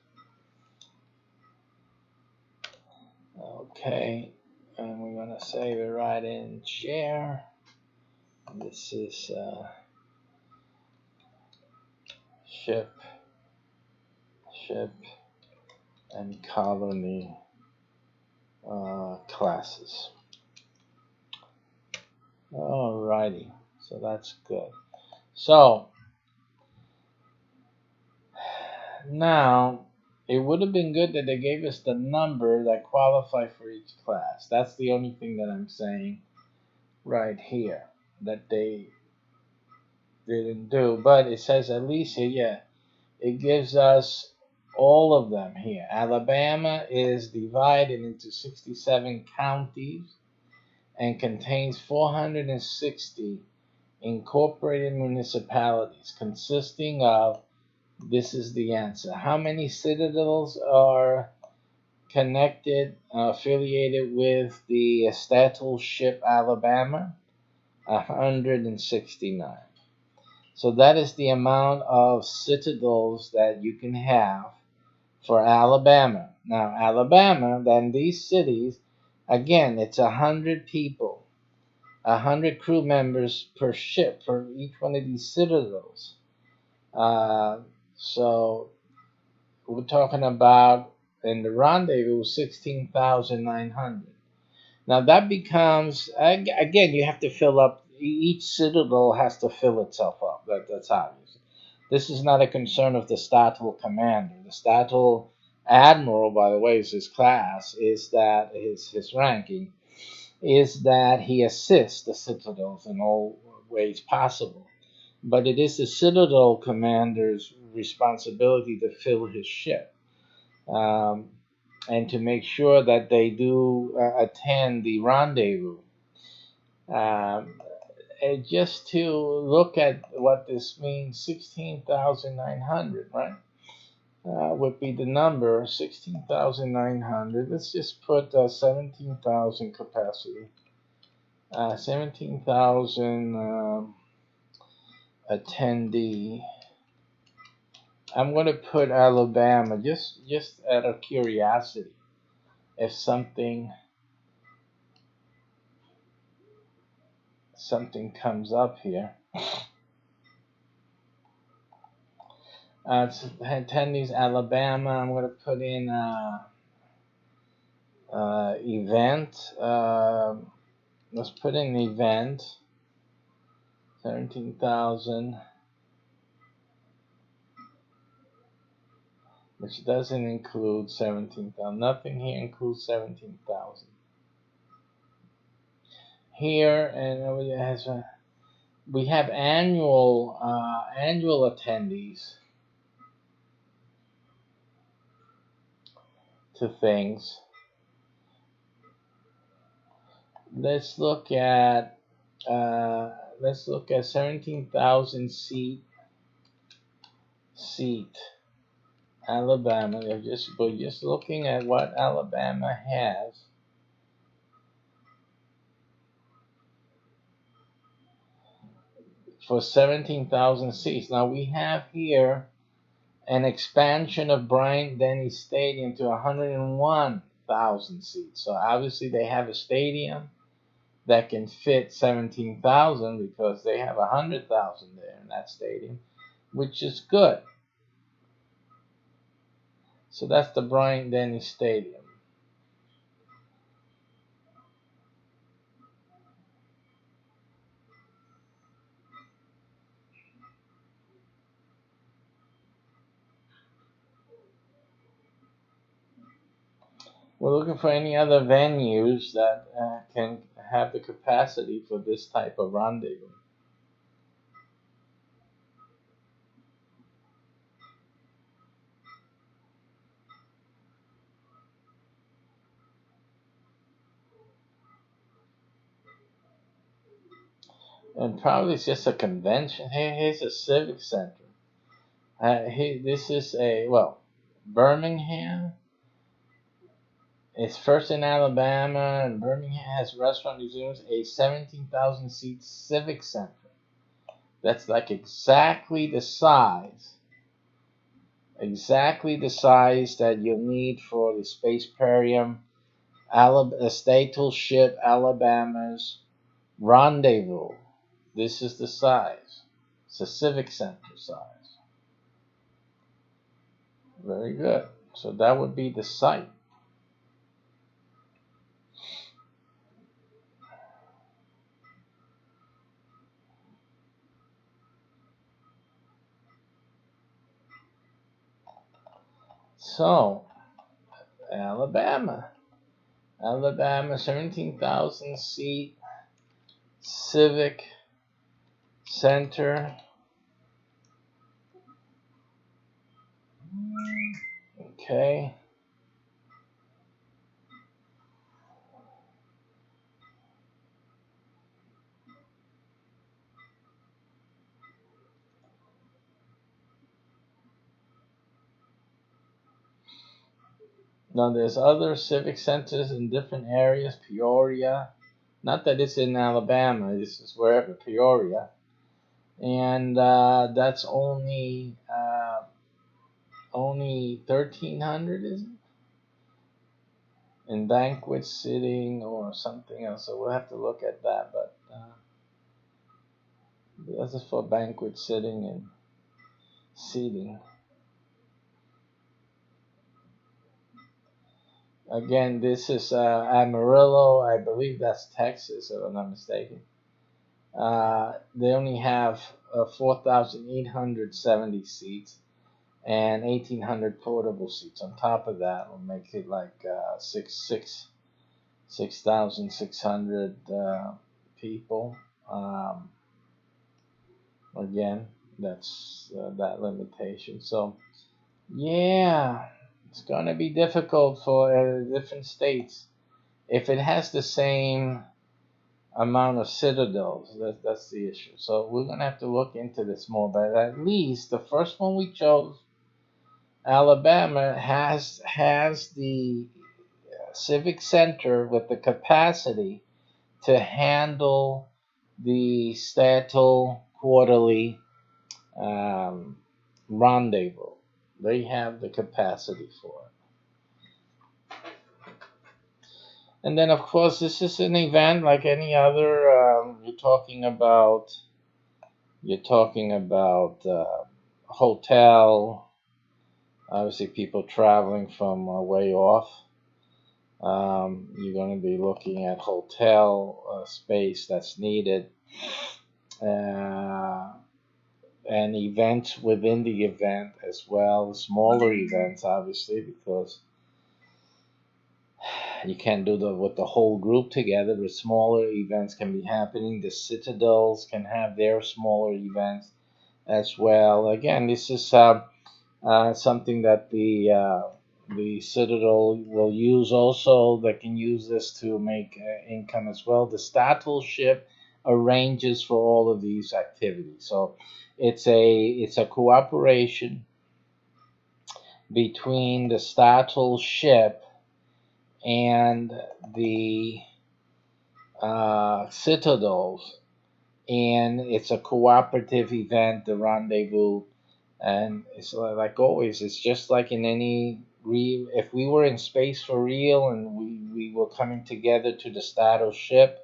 Okay, and we're gonna save it right in share. This is ship and colony classes. Alrighty, so that's good. So now it would have been good that they gave us the number that qualify for each class. That's the only thing that I'm saying right here that they didn't do. But it says at least here, yeah, it gives us all of them here. Alabama is divided into 67 counties and contains 460 incorporated municipalities consisting of, this is the answer, how many citadels are connected, affiliated with the stattal ship Alabama? 169. So that is the amount of citadels that you can have for Alabama. Now, Alabama, then these cities, again, it's 100 people, 100 crew members per ship for each one of these citadels. So we're talking about, in the rendezvous, 16,900. Now that becomes, again, you have to fill up, each citadel has to fill itself up. That's obvious. This is not a concern of the stattal commander. The stattal admiral, by the way, is his class, is that his ranking, is that he assists the citadels in all ways possible. But it is the citadel commander's responsibility to fill his ship. And to make sure that they do attend the rendezvous. And just to look at what this means, 16,900, right? Would be the number, 16,900. Let's just put 17,000 capacity. 17,000 attendee. I'm going to put Alabama just out of curiosity. If something comes up here. Attendees Alabama. I'm going to put in event. Let's put in event. 17,000. Which doesn't include 17,000. Nothing here includes 17,000. Here, and we have annual attendees to things. Let's look at 17,000 seat Alabama. We're just looking at what Alabama has. For 17,000 seats. Now we have here an expansion of Bryant Denny Stadium to 101 17,000 seats. So obviously they have a stadium that can fit 17,000 because they have 100,000 there in that stadium, which is good. So that's the Bryant Denny Stadium. We're looking for any other venues that can have the capacity for this type of rendezvous. And probably it's just a convention. Here's a civic center. This is Birmingham. It's first in Alabama, and Birmingham has restaurant museums, a 17,000 seat civic center. That's like exactly the size that you'll need for the Spaceperium, Stateful Ship, Alabama's rendezvous. This is the size. It's a civic center size. Very good. So that would be the site. So, Alabama, 17,000 seat civic center. Okay. Now there's other civic centers in different areas. Peoria, not that it's in Alabama. This is wherever Peoria, and that's only 1,300, is it? In banquet sitting or something else. So we'll have to look at that. But this is for banquet sitting and seating. Again, this is Amarillo. I believe that's Texas, if I'm not mistaken. They only have 4,870 seats and 1,800 portable seats. On top of that, will make it like 6,600 people. Again, that's that limitation. So, yeah, it's going to be difficult for different states. If it has the same amount of citadels, that's the issue. So we're going to have to look into this more. But at least the first one we chose, Alabama, has the civic center with the capacity to handle the Stattle quarterly rendezvous. They have the capacity for it. And then, of course, this is an event like any other. You're talking about hotel. Obviously, people traveling from way off. You're going to be looking at hotel space that's needed. And events within the event as well, smaller events, obviously, because you can't do with the whole group together, but smaller events can be happening. The citadels can have their smaller events as well. Again, this is something that the citadel will use also. They can use this to make income as well. The Stattle ship arranges for all of these activities. So it's a cooperation between the Stattle ship and the citadels, and it's a cooperative event, the rendezvous. And it's like always, it's just like in any if we were in space for real and we were coming together to the status ship,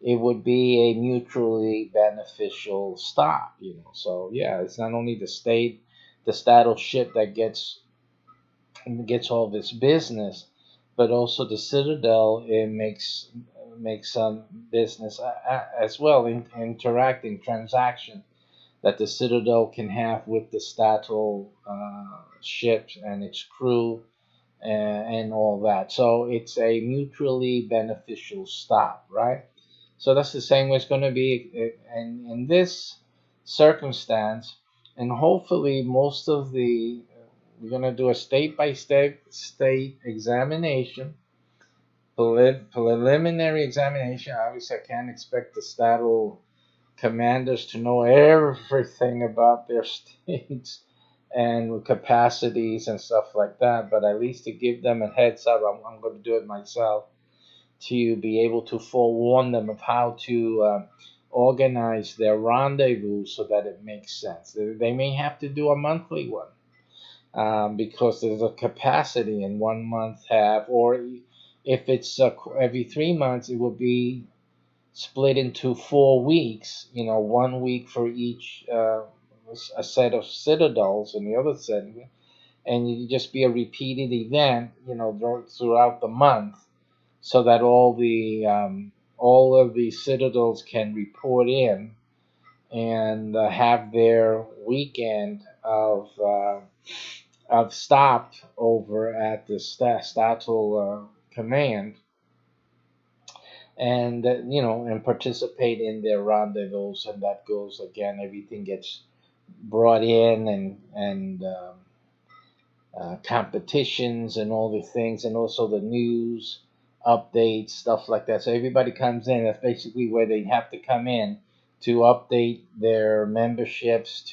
it would be a mutually beneficial stop, you know. So yeah, it's not only the status ship that gets all this business, but also the Citadel, it makes some business as well in interacting transaction that the Citadel can have with the Statel ships and its crew and all that. So it's a mutually beneficial stop, right? So that's the same way it's going to be in this circumstance, and hopefully most of the we're going to do a state examination, preliminary examination. Obviously, I can't expect the Statel commanders to know everything about their states and capacities and stuff like that, but at least to give them a heads up, I'm going to do it myself to be able to forewarn them of how to organize their rendezvous so that it makes sense. They may have to do a monthly one because there's a capacity in 1 month have, or if it's every 3 months, it will be split into 4 weeks. You know, 1 week for each a set of citadels and the other set, and it just be a repeated event. You know, throughout the month, so that all of the citadels can report in and have their weekend of stop over at the Statel command, and and participate in their rendezvous, and that goes again. Everything gets brought in, and competitions and all the things, and also the news updates, stuff like that. So everybody comes in. That's basically where they have to come in to update their memberships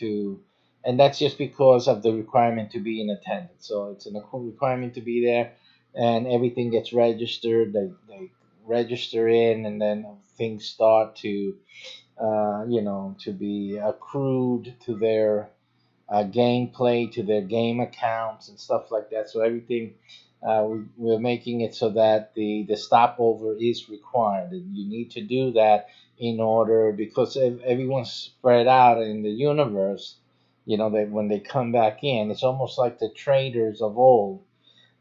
and that's just because of the requirement to be in attendance. So it's a requirement to be there, and everything gets registered. They register in, and then things start to to be accrued to their gameplay, to their game accounts and stuff like that. So everything we're making it so that the stopover is required, and you need to do that in order, because everyone's spread out in the universe. You know, that when they come back in, it's almost like the traders of old.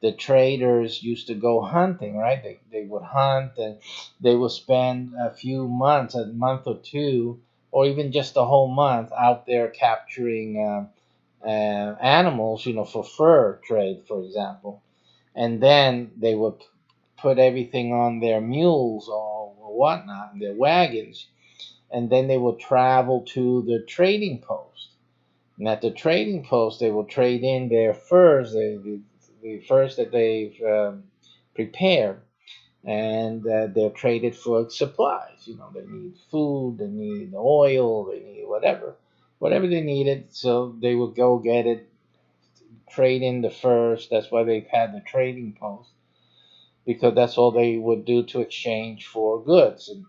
The traders used to go hunting, right? They would hunt, and they would spend a few months, a month or two, or even just a whole month out there capturing animals, for fur trade, for example. And then they would put everything on their mules or whatnot, their wagons, and then they would travel to the trading post. And at the trading post, they will trade in their furs, the furs that they've prepared, and they're traded for supplies. They need food, they need oil, they need whatever they needed. So they would go get it, trade in the furs. That's why they've had the trading post, because that's all they would do to exchange for goods, and.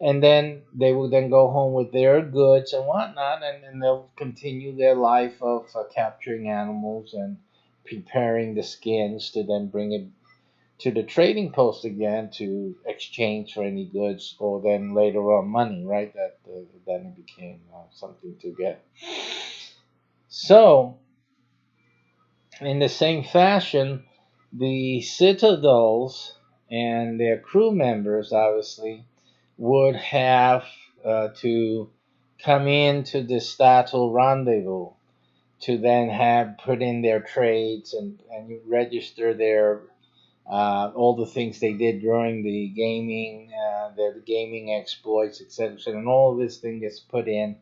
And then they will then go home with their goods and whatnot, and they'll continue their life of capturing animals and preparing the skins to then bring it to the trading post again to exchange for any goods, or then later on money, right? That then it became something to get. So, in the same fashion, the citadels and their crew members obviously would have to come into the Statel rendezvous to then have put in their trades and register their all the things they did during the gaming, their gaming exploits, etc. And all of this thing gets put in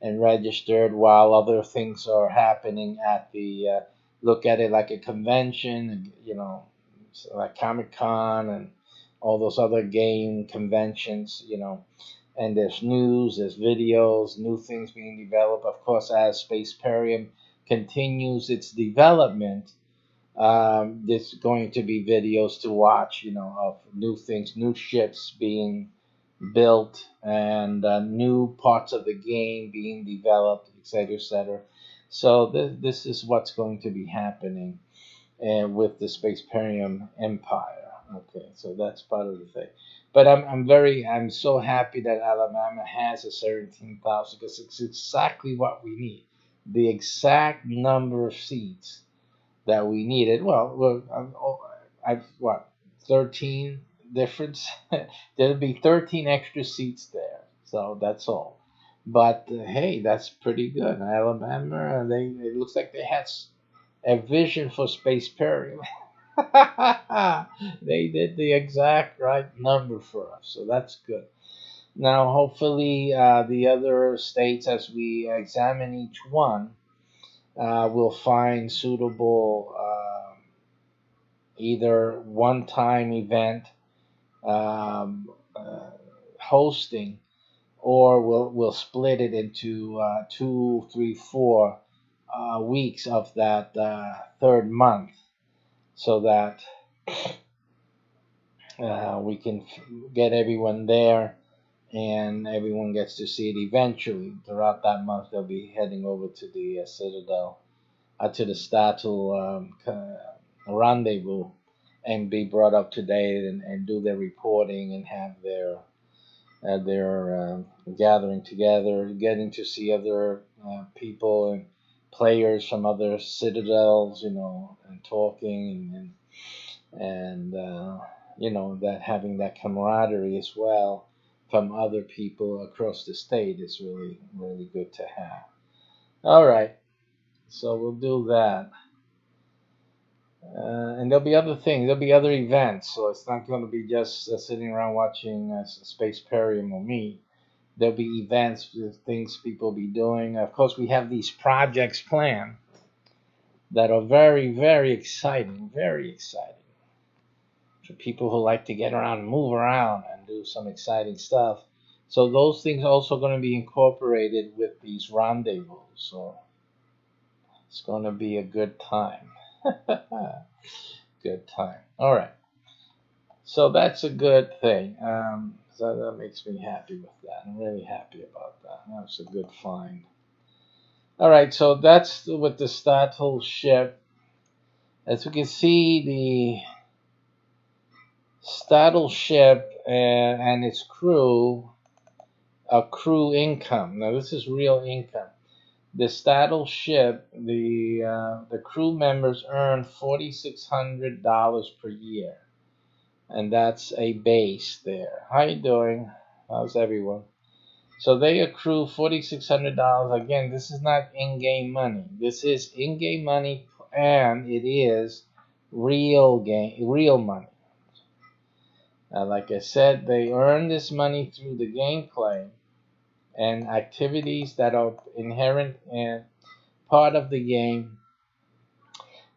and registered while other things are happening at the look at it like a convention, so like Comic Con and all those other game conventions. And there's news, there's videos, new things being developed. Of course, as Spaceperium continues its development, there's going to be videos to watch, of new things, new ships being built, and new parts of the game being developed, etc., etc. So this is what's going to be happening. and with the Spaceperium Empire. Okay, so that's part of the thing. But I'm so happy that Alabama has a 17,000 because it's exactly what we need. The exact number of seats that we needed. Well, I've what 13 difference. There'll be 13 extra seats there, so that's all. But hey, that's pretty good. Alabama, they it looks like they had a vision for Spaceperium. They did the exact right number for us, so that's good. Now, hopefully, the other states, as we examine each one, will find suitable either one-time event um, hosting, or we'll split it into 2, 3, 4 weeks of that third month, so that we can get everyone there and everyone gets to see it eventually. Throughout that month, they'll be heading over to the Citadel, to the Statul rendezvous, and be brought up to date and do their reporting and have their gathering together, getting to see other people and players from other citadels, and talking and that having that camaraderie as well from other people across the state is really really good to have. All right, so we'll do that. And there'll be other things. There'll be other events. So it's not going to be just sitting around watching Spaceperium or me. There'll be events, things people will be doing. Of course, we have these projects planned that are very, very exciting. Very exciting for people who like to get around and move around and do some exciting stuff. So those things are also going to be incorporated with these rendezvous. So it's going to be a good time. Good time. All right. So that's a good thing. So that makes me happy with that. I'm really happy about that. That's a good find. All right. So that's with the Statel ship. As we can see, the Statel ship and its crew accrue income. Now this is real income. The Statel ship, the crew members earn $4,600 per year, and that's a base there. How you doing? How's everyone? So they accrue $4,600. Again, this is not in-game money. This is in-game money, and it is real money. Like I said, they earn this money through the gameplay and activities that are inherent and part of the game,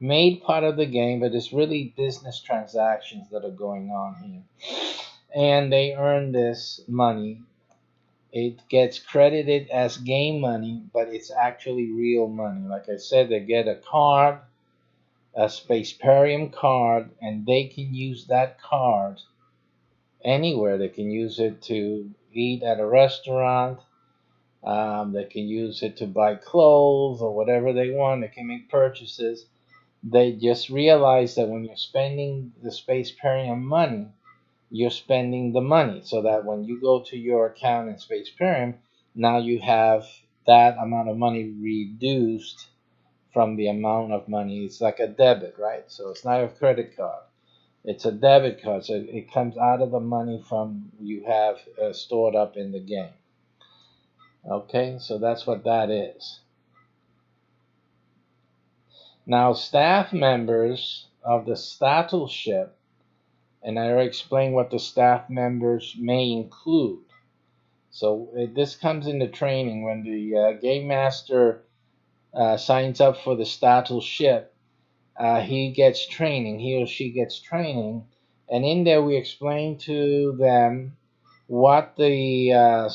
made part of the game, but it's really business transactions that are going on here. And they earn this money. It gets credited as game money, but it's actually real money. Like I said, they get a card, a Spaceperium card, and they can use that card anywhere. They can use it to eat at a restaurant. They can use it to buy clothes or whatever they want. They can make purchases. They just realize that when you're spending the Spaceperium money, you're spending the money, so that when you go to your account in Spaceperium, now you have that amount of money reduced from the amount of money. It's like a debit, right? So it's not a credit card. It's a debit card. So it comes out of the money from you have stored up in the game. Okay, so that's what that is. Now, staff members of the Statel ship, and I already explained what the staff members may include. So this comes into training when the game master signs up for the Statel ship. He gets training. He or she gets training, and in there we explain to them what the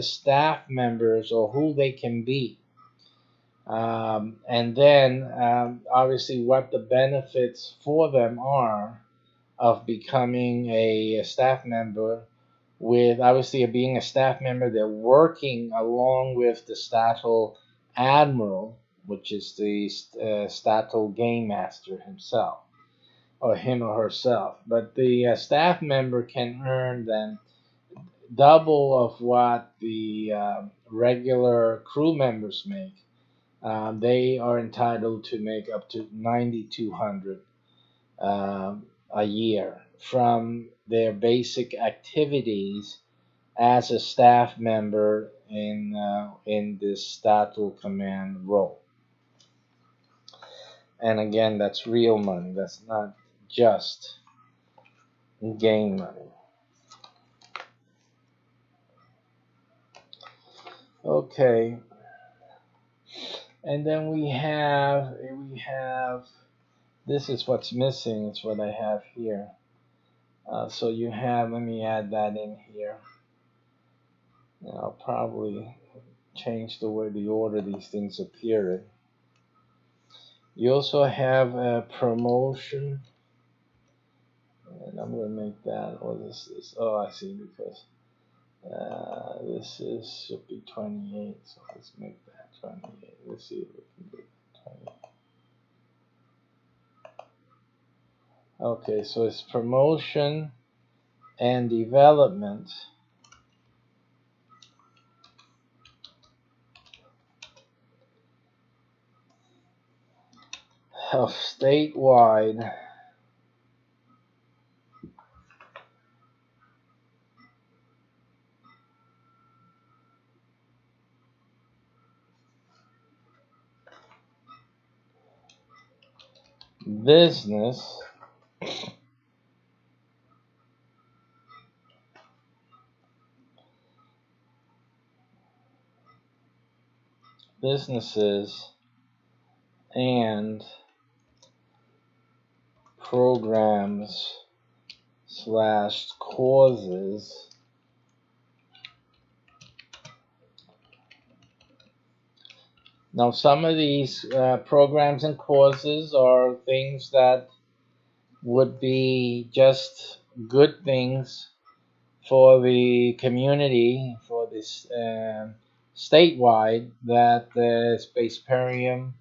staff members or who they can be. And then obviously what the benefits for them are of becoming a staff member. With obviously being a staff member, they're working along with the Statel admiral, which is the Statel Game Master himself, or him or herself. But the staff member can earn then double of what the regular crew members make. They are entitled to make up to 9,200 a year from their basic activities as a staff member in this Statul command role. And again, that's real money. That's not just game money. Okay, and then we have this is what's missing. It's what I have here. So you have. Let me add that in here. I'll probably change the way the order these things appear in. You also have a promotion, and I'm going to make that. What is this? Oh, I see, because this should be 28. So let's make that 28. Let's see if we can do 28. Okay, so it's promotion and development of statewide business businesses and programs slash causes Now, some of these programs and courses are things that would be just good things for the community, for this statewide, that the Spaceperium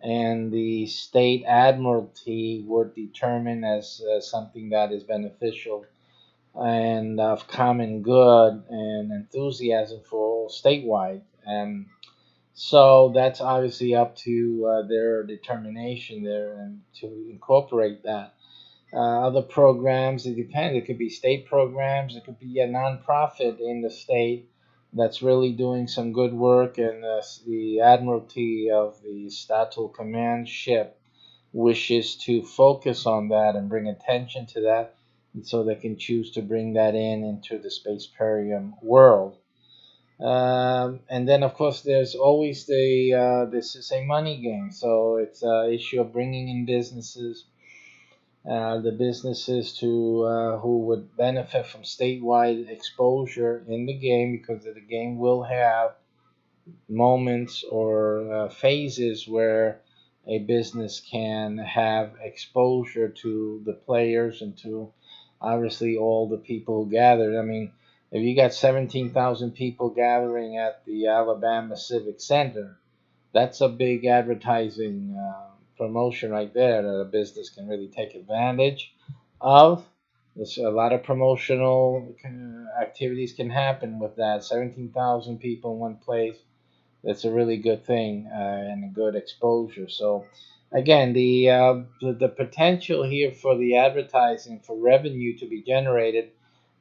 and the state admiralty would determine as something that is beneficial and of common good and enthusiasm for statewide. So that's obviously up to their determination there and to incorporate that. Other programs, it depends. It could be state programs. It could be a nonprofit in the state that's really doing some good work, and the Admiralty of the Statul Command ship wishes to focus on that and bring attention to that, and so they can choose to bring that into the Spaceperium world. And then, of course, there's always this is a money game, so it's an issue of bringing in businesses, the businesses to who would benefit from statewide exposure in the game, because the game will have moments or phases where a business can have exposure to the players and to obviously all the people who gathered. I mean, if you got 17,000 people gathering at the Alabama Civic Center, that's a big advertising promotion right there that a business can really take advantage of. There's a lot of promotional activities can happen with that. 17,000 people in one place, that's a really good thing and a good exposure. So again, the potential here for the advertising for revenue to be generated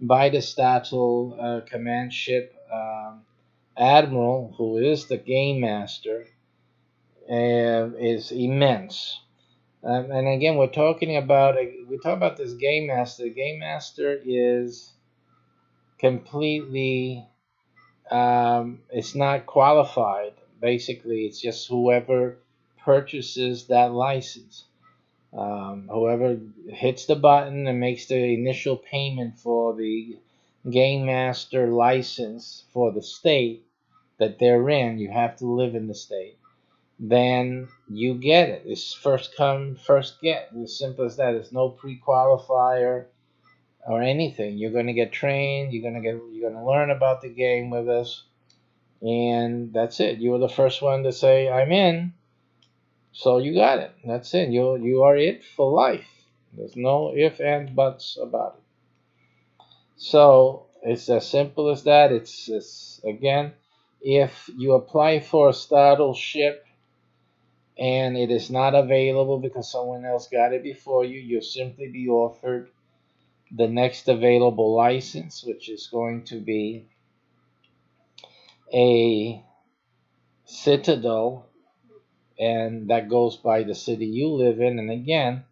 by the Statel command ship admiral, who is the game master, is immense. And again, we talk about this game master. The game master is completely it's not qualified. Basically, it's just whoever purchases that license. Whoever hits the button and makes the initial payment for the game master license for the state that they're in, you have to live in the state, then you get it. It's first come, first get. As simple as that. There's no pre-qualifier or anything. You're going to get trained. You're going to learn about the game with us, and that's it. You were the first one to say, I'm in. So you got it. That's it. You are it for life. There's no if and buts about it. So it's as simple as that. It's again, if you apply for a startle ship and it is not available because someone else got it before you, you'll simply be offered the next available license, which is going to be a Citadel, and that goes by the city you live in. And again,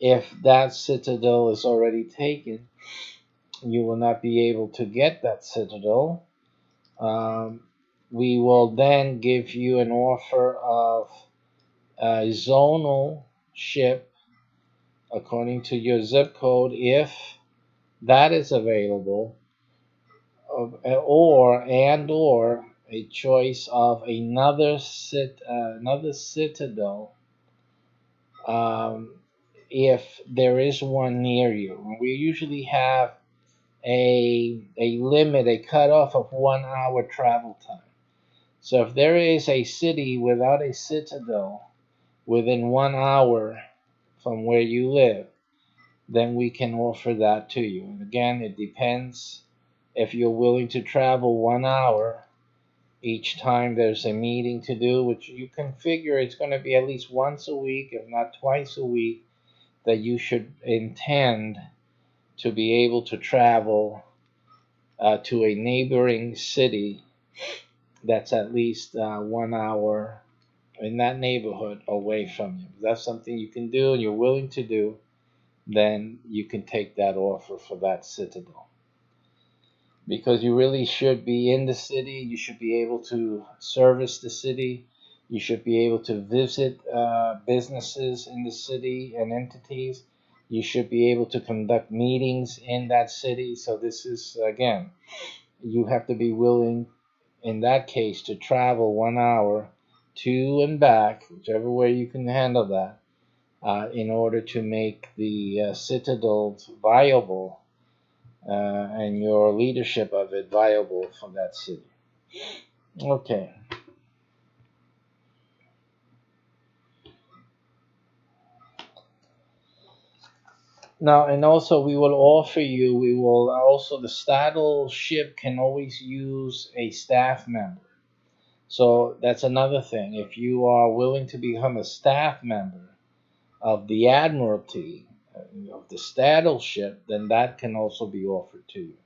if that Citadel is already taken, you will not be able to get that Citadel. Um, we will then give you an offer of a zonal ship according to your zip code if that is available, or a choice of another citadel, um, if there is one near you. We usually have a limit, a cutoff of 1 hour travel time. So if there is a city without a citadel within 1 hour from where you live, then we can offer that to you. And again, it depends if you're willing to travel 1 hour each time there's a meeting to do, which you can figure it's going to be at least once a week, if not twice a week, that you should intend to be able to travel to a neighboring city that's at least 1 hour in that neighborhood away from you. If that's something you can do and you're willing to do, then you can take that offer for that citadel. Because you really should be in the city, you should be able to service the city, you should be able to visit businesses in the city and entities, you should be able to conduct meetings in that city. So, this is again, you have to be willing in that case to travel 1 hour to and back, whichever way you can handle that, in order to make the citadel viable and your leadership of it viable for that city. Okay. Now, and also we will also, the saddle ship can always use a staff member. So that's another thing. If you are willing to become a staff member of the Admiralty, of the saddle ship, then that can also be offered to you.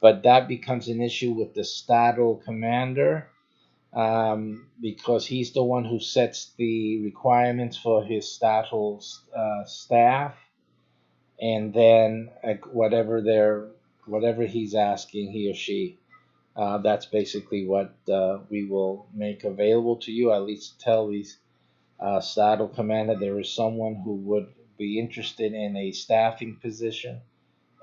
But that becomes an issue with the saddle commander, because he's the one who sets the requirements for his staff, and then whatever he's asking, he or she, that's basically what we will make available to you. At least tell these saddle commander there is someone who would be interested in a staffing position,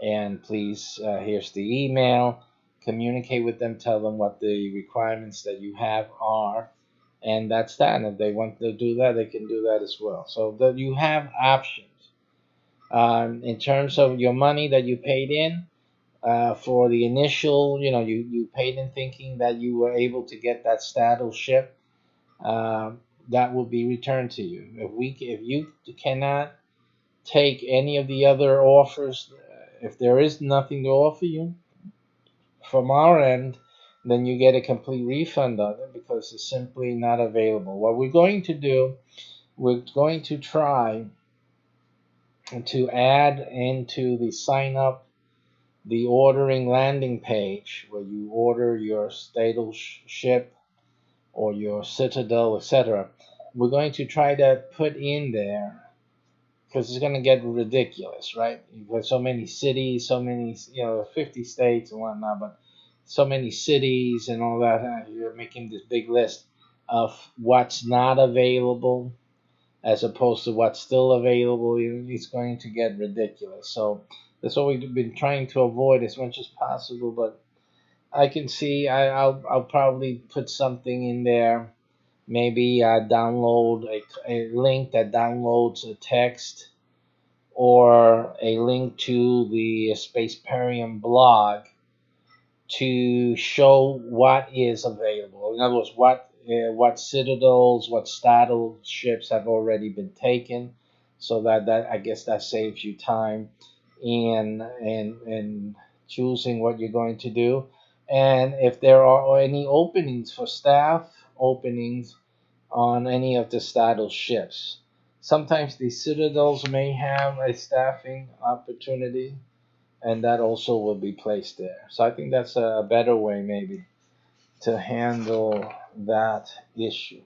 and please, here's the email. Communicate with them, tell them what the requirements that you have are, and that's that. And if they want to do that, they can do that as well. So that you have options. In terms of your money that you paid in for the initial, you paid in thinking that you were able to get that saddle ship, that will be returned to you. If you cannot take any of the other offers, if there is nothing to offer you from our end, then you get a complete refund of it because it's simply not available. What we're going to do, we're going to try to add into the sign up the ordering landing page where you order your statal ship or your citadel, etc. We're going to try to put in there, because it's going to get ridiculous, right? You've got so many cities, so many, 50 states and whatnot, but so many cities and all that. You're making this big list of what's not available as opposed to what's still available. It's going to get ridiculous. So that's what we've been trying to avoid as much as possible. But I can see I'll probably put something in there. Maybe download a link that downloads a text or a link to the Spaceperium blog to show what is available. In other words, what what citadels, what straddle ships have already been taken, so that I guess that saves you time in choosing what you're going to do, and if there are any openings for staff openings on any of the straddle ships. Sometimes the citadels may have a staffing opportunity, and that also will be placed there. So I think that's a better way, maybe, to handle that issue.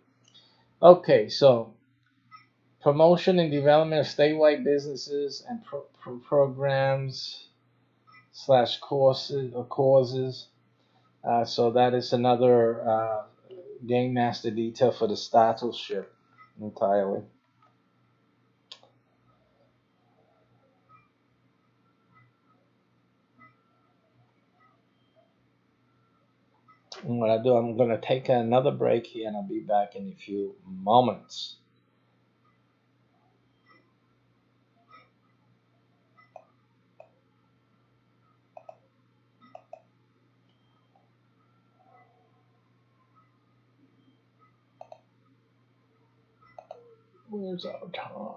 Okay, so promotion and development of statewide businesses and programs slash courses or causes. So that is another game master detail for the status ship entirely. And what I do, I'm going to take another break here, and I'll be back in a few moments. Where's our time?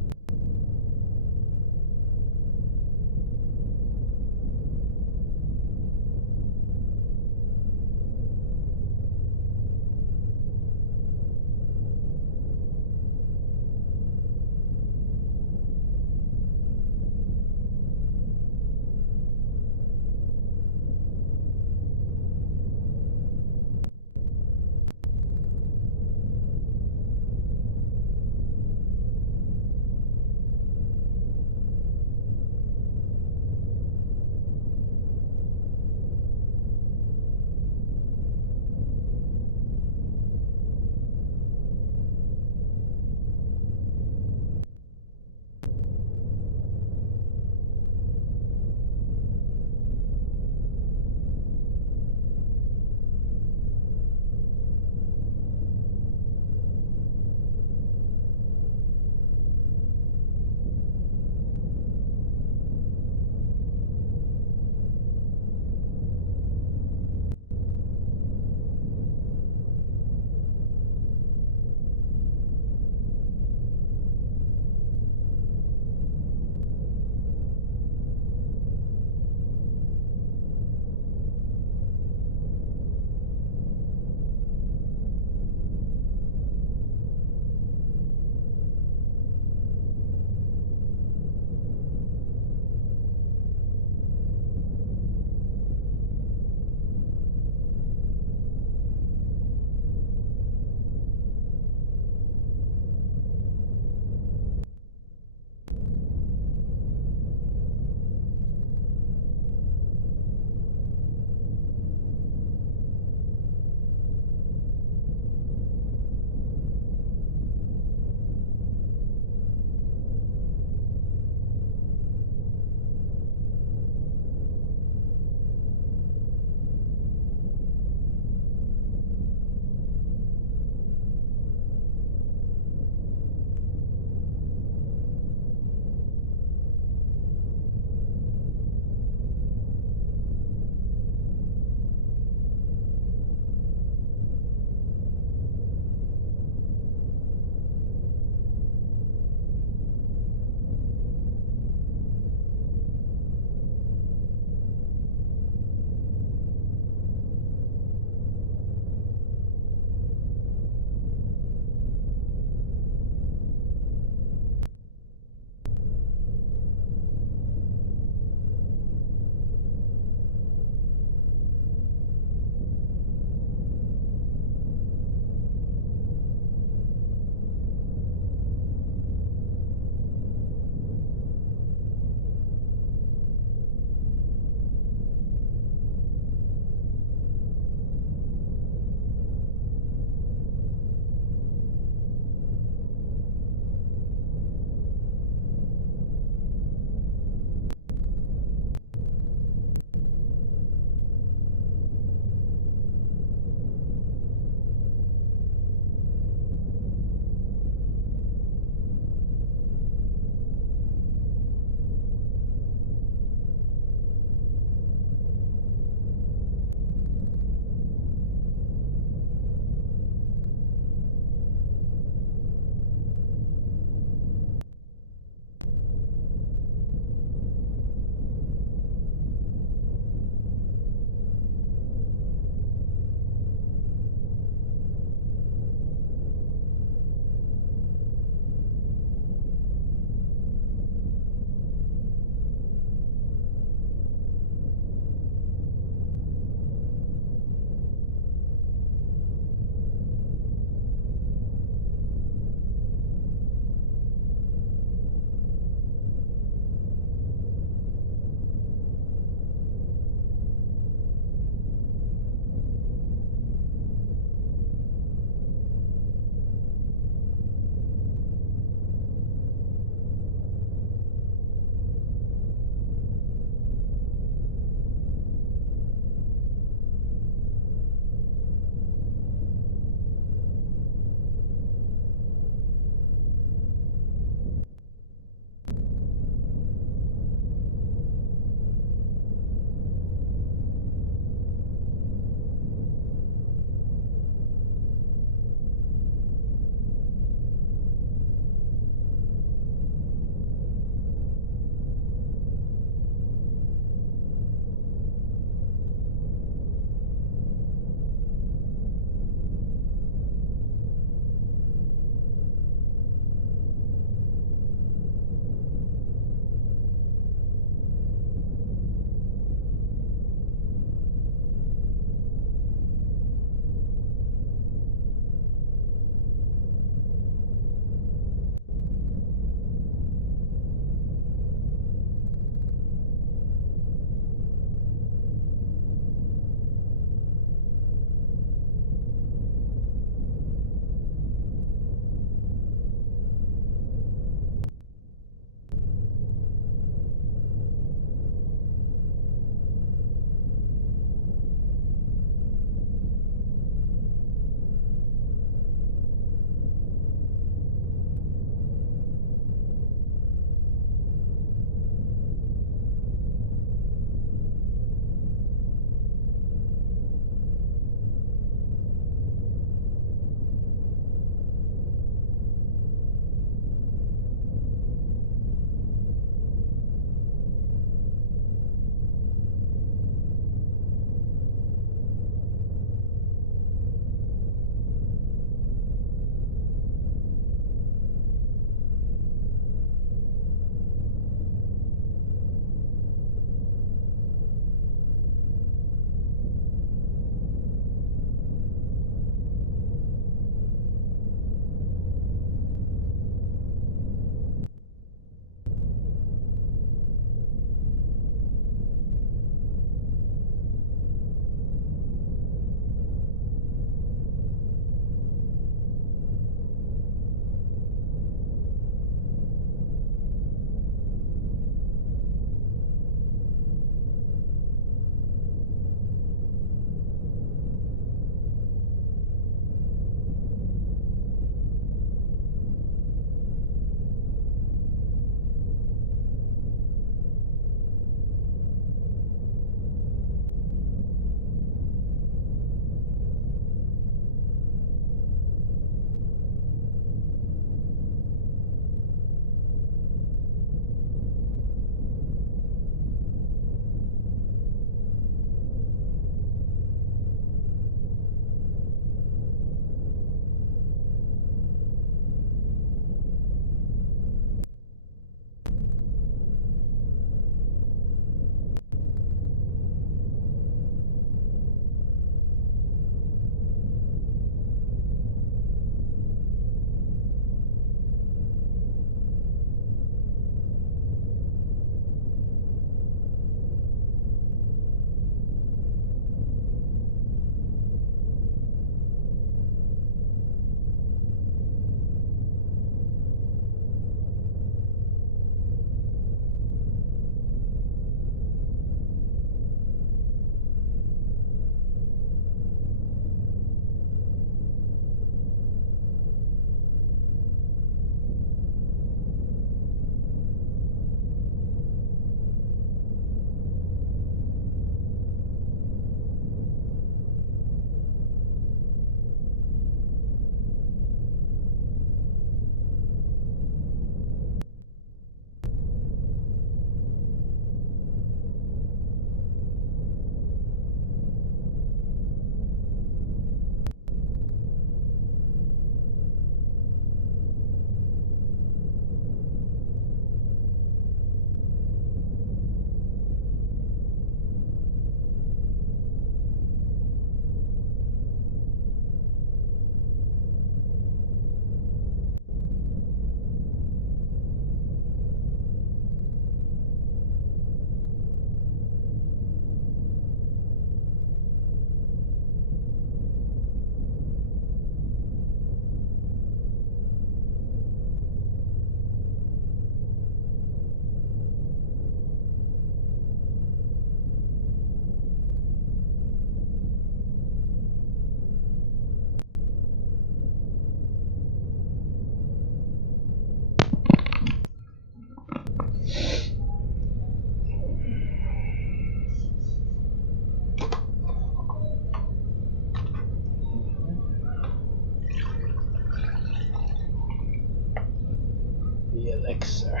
the elixir.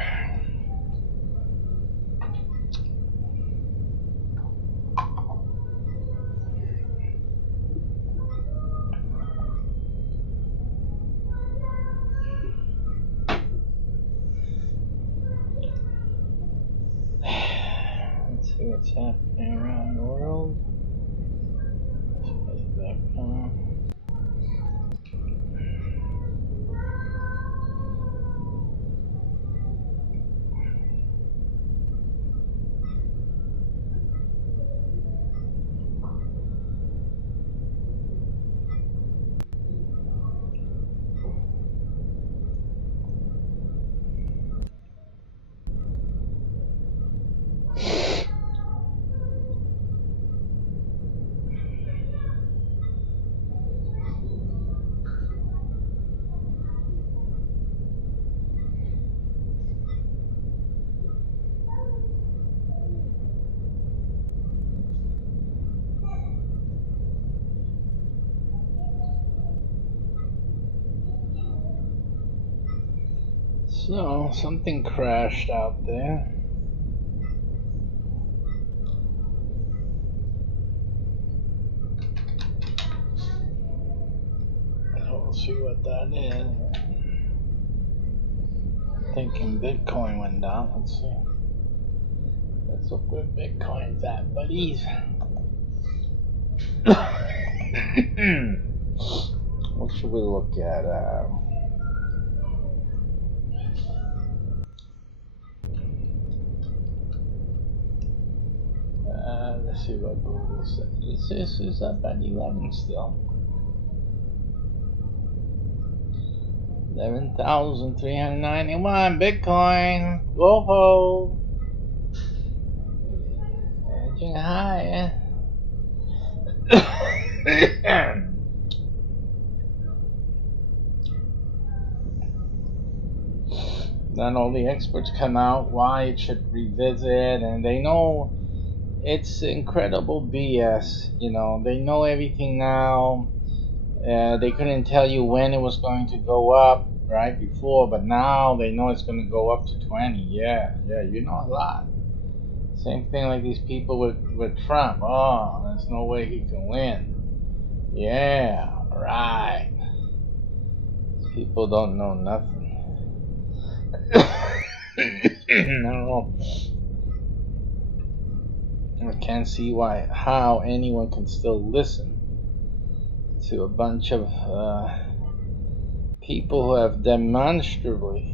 Let's see what's happening around the world. Back on. So, something crashed out there. We'll see what that is. Thinking Bitcoin went down. Let's see. Let's look where Bitcoin's at, buddies. What should we look at? Let's see what Google said. This is up at 11 still. 11,391 Bitcoin. Whoa. Edging higher. Then all the experts come out why it should revisit, and they know it's incredible BS. You know, they know everything now. They couldn't tell you when it was going to go up right before, but now they know it's going to go up to 20. Yeah, you know a lot. Same thing like these people with Trump. Oh, there's no way he can win. Yeah, right. These people don't know nothing. No. I can't see how anyone can still listen to a bunch of people who have demonstrated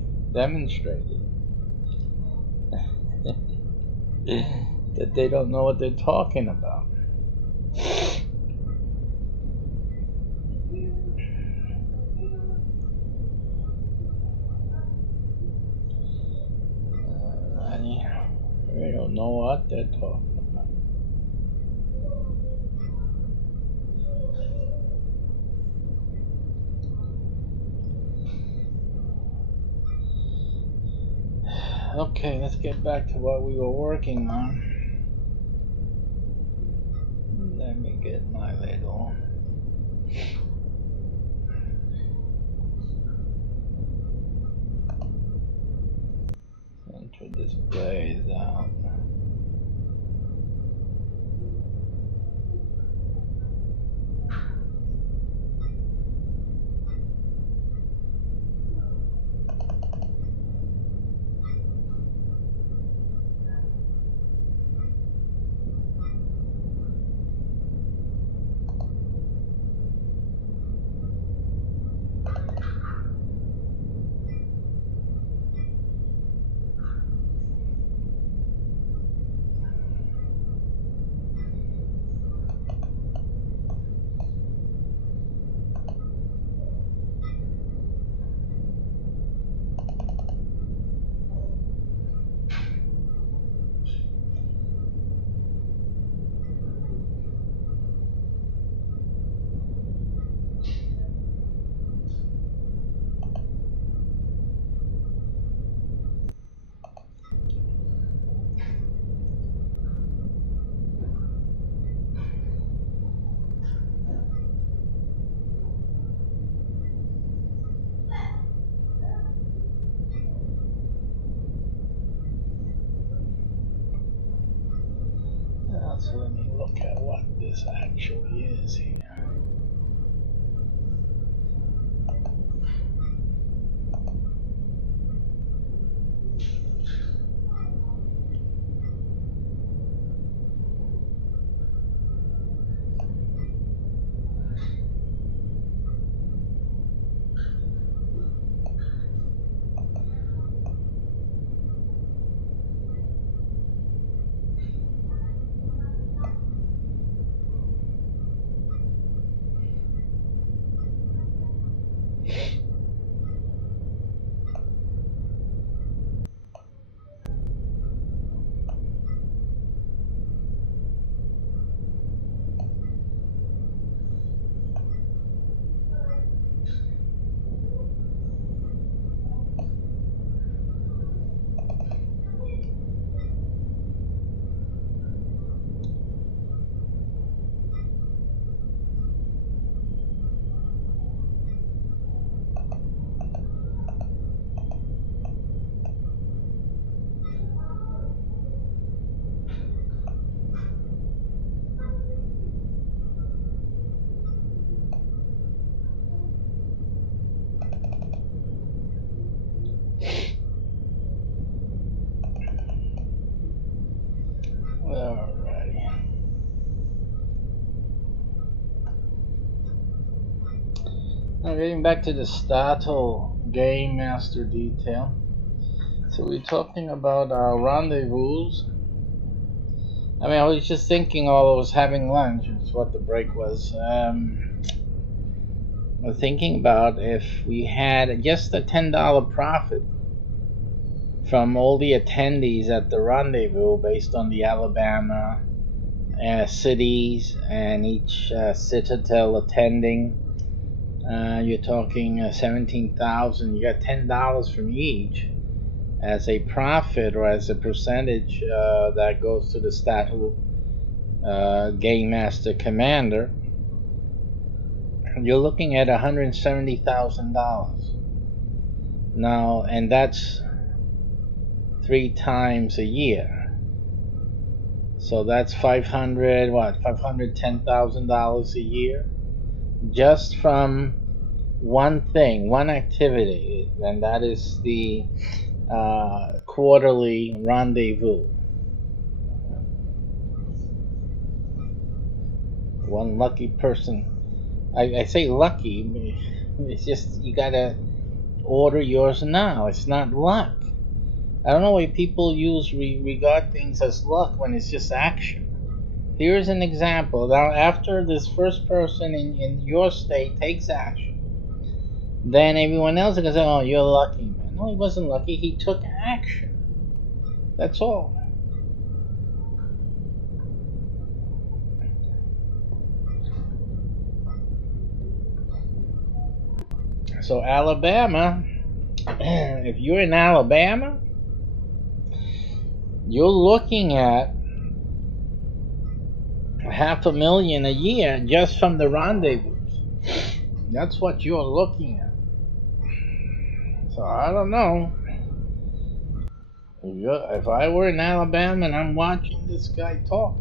that they don't know what they're talking about. They don't know what they're talking about. Okay, let's get back to what we were working on. Let me get my little center displays out. So let me look at what this actually is here. Alrighty. Now getting back to the Stato Game Master detail. So we're talking about rendezvous. I mean, I was just thinking while I was having lunch, is what the break was. I was thinking about if we had just a $10 profit from all the attendees at the rendezvous based on the Alabama cities and each citadel attending. You're talking 17,000. You got $10 from each as a profit or as a percentage that goes to the statue game master commander. You're looking at $170,000 now, and that's 3 times a year. So that's $510,000 a year just from one thing, one activity, and that is the quarterly rendezvous. One lucky person. I say lucky, it's just you gotta order yours now. It's not luck. I don't know why people regard things as luck when it's just action. Here's an example. Now, after this first person in your state takes action, then everyone else is going to say, oh, you're lucky, man. No, he wasn't lucky. He took action. That's all. So, Alabama, if you're in Alabama, you're looking at $500,000 a year just from the rendezvous. That's what you're looking at. So, I don't know. If I were in Alabama and I'm watching this guy talk,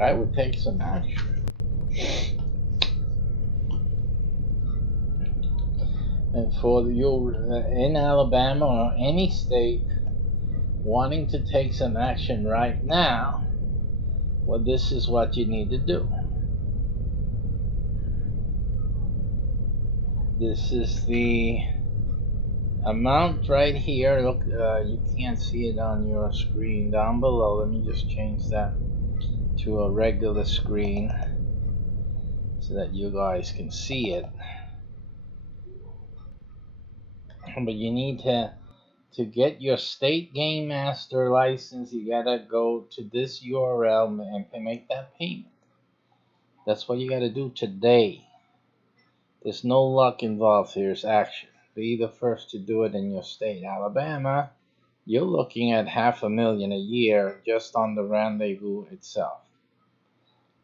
I would take some action. And for you in Alabama or any state wanting to take some action right now, well, this is what you need to do. This is the amount right here. Look, you can't see it on your screen down below. Let me just change that to a regular screen so that you guys can see it. But you need to get your state game master license. You gotta go to this URL and make that payment. That's what you gotta do today. There's no luck involved here. It's action. Be the first to do it in your state. Alabama, you're looking at $500,000 a year just on the rendezvous itself.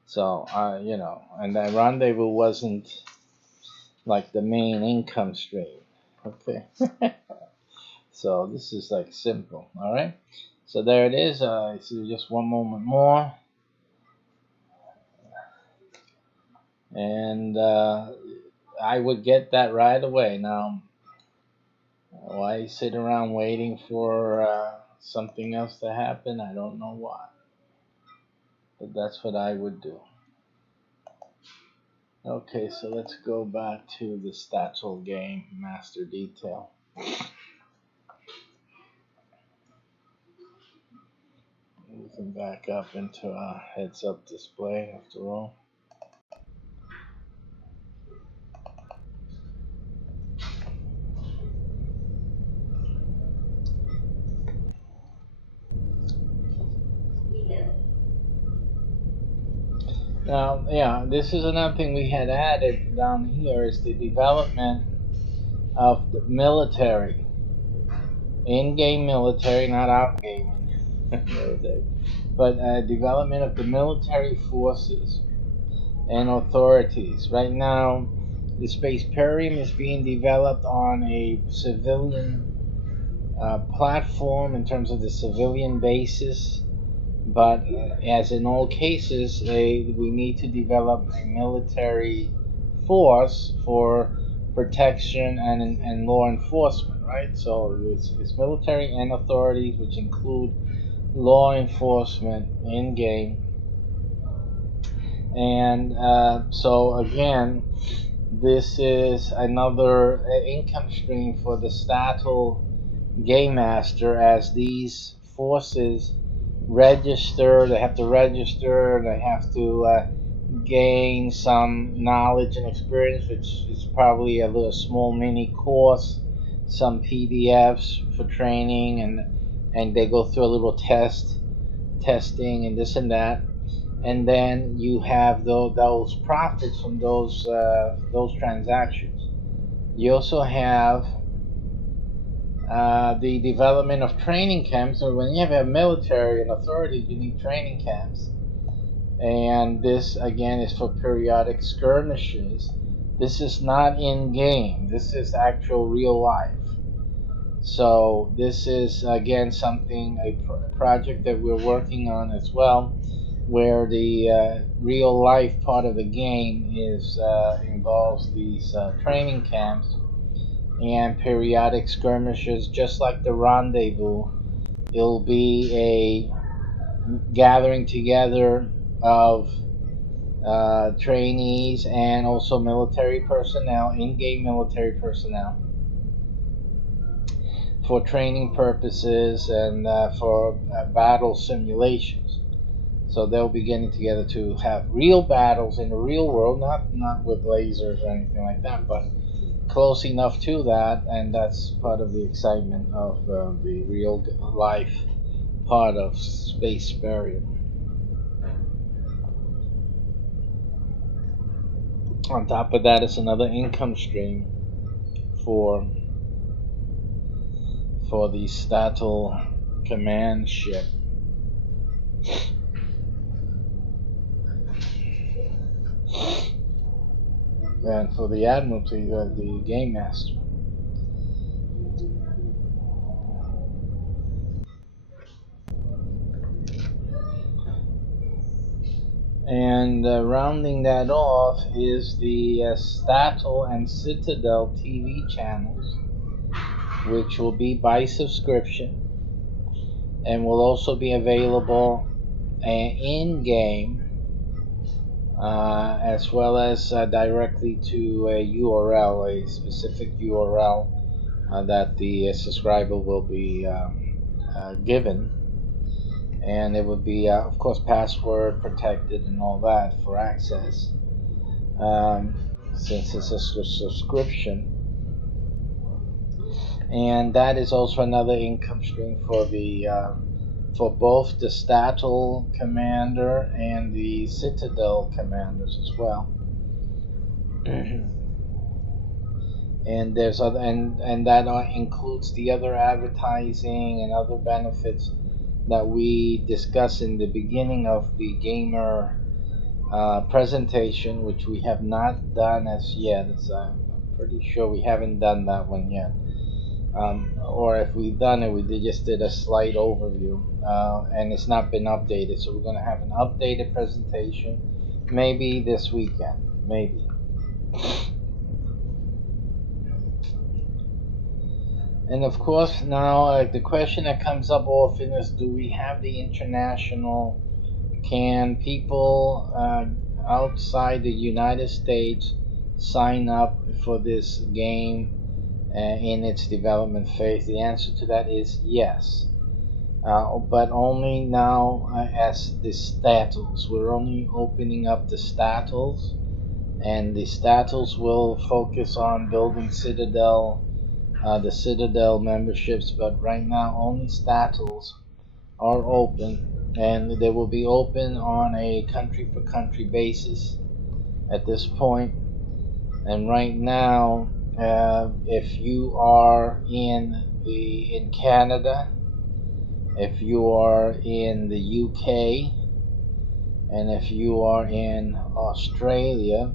So, and that rendezvous wasn't like the main income stream. Okay. So this is like simple. All right. So there it is. So just one moment more. and I would get that right away. Now, why sit around waiting for something else to happen? I don't know why, but that's what I would do. Okay, so let's go back to the Statue game master detail. We can back up into a heads-up display after all. Now, yeah, this is another thing we had added down here is the development of the military, in-game military, not out-game military, but development of the military forces and authorities. Right now, the Spaceperium is being developed on a civilian platform in terms of the civilian basis, but as in all cases, we need to develop a military force for protection and law enforcement, right? So it's military and authorities, which include law enforcement in game. And so again, this is another income stream for the Statel Game Master as these forces register. They have to register. They have to gain some knowledge and experience, which is probably a little small mini course, some PDFs for training, and they go through a little testing and this and that, and then you have those profits from those transactions. You also have the development of training camps. So when you have a military and authority, you need training camps. And this again is for periodic skirmishes. This is not in game. This is actual real life. So this is again something a project that we're working on as well, where the real life part of the game is involves these training camps and periodic skirmishes, just like the rendezvous. It'll be a gathering together of trainees and also military personnel, in-game military personnel, for training purposes and for battle simulations. So they'll be getting together to have real battles in the real world, not with lasers or anything like that, but close enough to that, and that's part of the excitement of the real life part of Spaceperium. On top of that, it's another income stream for the Statel command ship. And for the Admiralty, you have the Game Master. And rounding that off is the Statel and Citadel TV channels, which will be by subscription and will also be available in game, as well as directly to a URL, a specific URL that the subscriber will be given. And it would be, of course, password protected and all that for access, since it's a subscription. And that is also another income stream for the for both the Statel commander and the Citadel commanders as well. And there's other, and that includes the other advertising and other benefits that we discussed in the beginning of the gamer presentation, which we have not done as yet. I'm pretty sure we haven't done that one yet. Or if we've done it, we just did a slight overview, and it's not been updated. So we're going to have an updated presentation maybe this weekend. maybe. And of course, now the question that comes up often is, do we have the international? Can people outside the United States sign up for this game in its development phase? The answer to that is yes. But only now as the statals. We're only opening up the statals, and the statals will focus on building Citadel, the Citadel memberships. But right now, only statals are open, and they will be open on a country per country basis at this point. And right now, if you are in Canada, if you are in the UK, and if you are in Australia,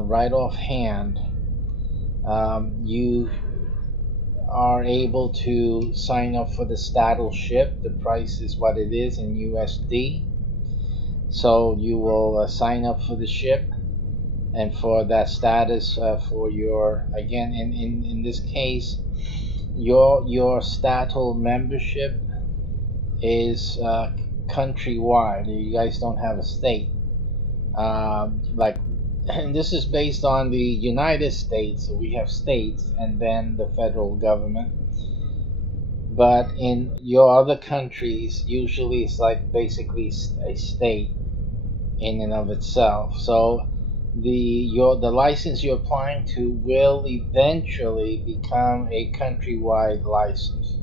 right offhand, you are able to sign up for the Staddle ship. The price is what it is in USD. So you will sign up for the ship and for that status for your, again, in this case, your Staddle membership is countrywide. You guys don't have a state. Like, and this is based on the United States. So we have states and then the federal government. But in your other countries, usually it's like basically a state in and of itself. So the license you're applying to will eventually become a countrywide license.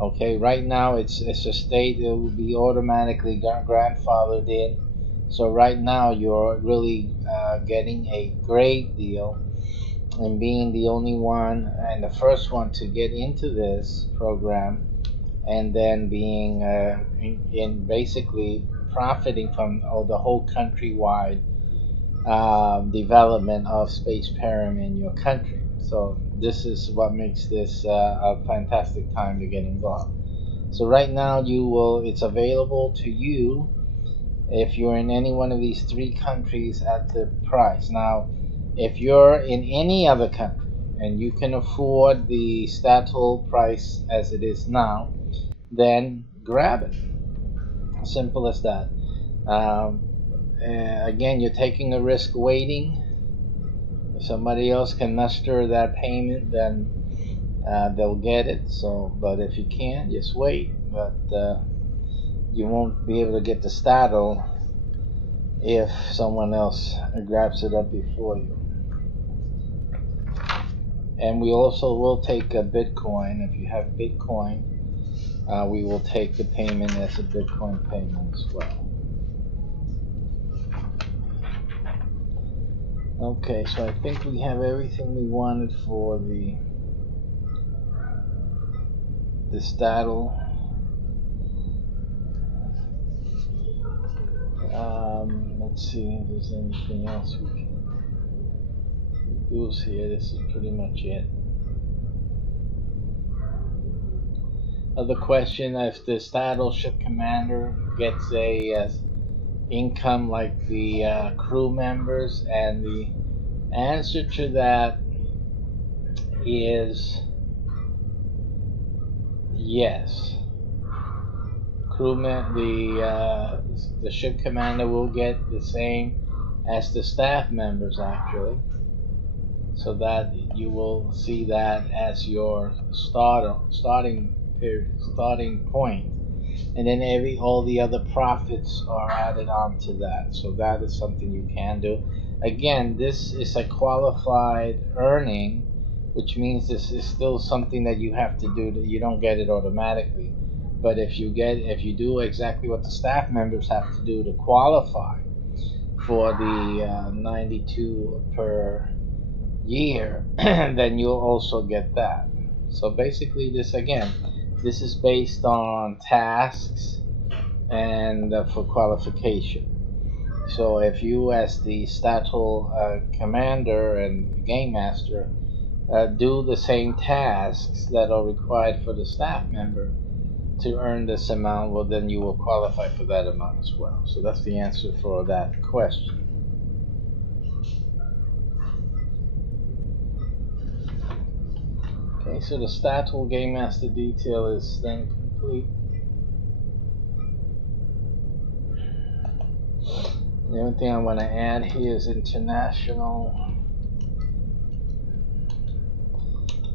Okay, right now it's a state that will be automatically grandfathered in. So right now you're really getting a great deal, and being the only one and the first one to get into this program, and then being in basically profiting from the whole countrywide development of Spaceperium in your country. So this is what makes this a fantastic time to get involved. So right now it's available to you if you're in any one of these three countries at the price. Now, if you're in any other country and you can afford the Staddle price as it is now, then grab it. Simple as that. Um, Again, you're taking a risk waiting. If somebody else can muster that payment, then they'll get it. So, but if you can't, just wait. But you won't be able to get the Staddle if someone else grabs it up before you. And we also will take a Bitcoin. If you have Bitcoin, we will take the payment as a Bitcoin payment as well. Okay, so I think we have everything we wanted for the Staddle. Let's see if there's anything else we can do here. This is pretty much it. Other question: if the Staddle ship commander gets a income like the crew members, and the answer to that is yes. The ship commander will get the same as the staff members, actually, so that you will see that as your starting point, and then all the other profits are added on to that. So that is something you can do. Again, this is a qualified earning, which means this is still something that you have to do. That you don't get it automatically. But if you do exactly what the staff members have to do to qualify for the 92 per year, then you'll also get that. So basically, this is based on tasks and for qualification. So if you, as the Staddle commander and game master, do the same tasks that are required for the staff member to earn this amount, well, then you will qualify for that amount as well. So that's the answer for that question. Okay, so the statue game master detail is then complete. The only thing I want to add here is international.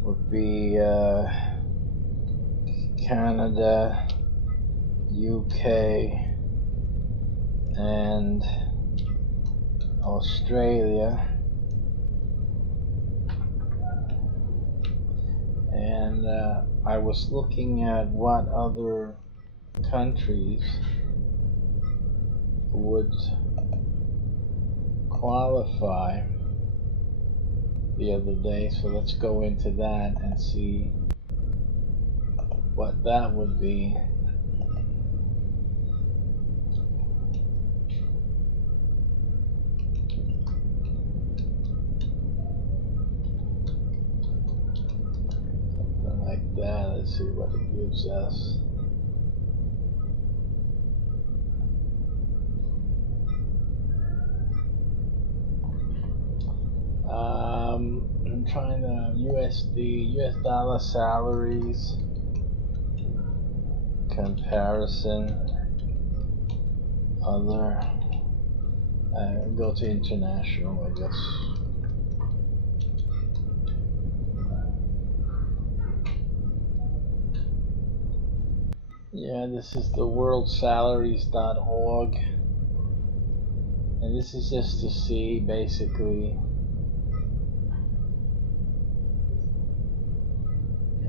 Would be Canada, UK, and Australia. And I was looking at what other countries would qualify the other day, so let's go into that and see what that would be. Something like that. Let's see what it gives us. I'm trying to US dollar salaries comparison. Other. Go to international, I guess. Yeah, this is the worldsalaries.org. And this is just to see basically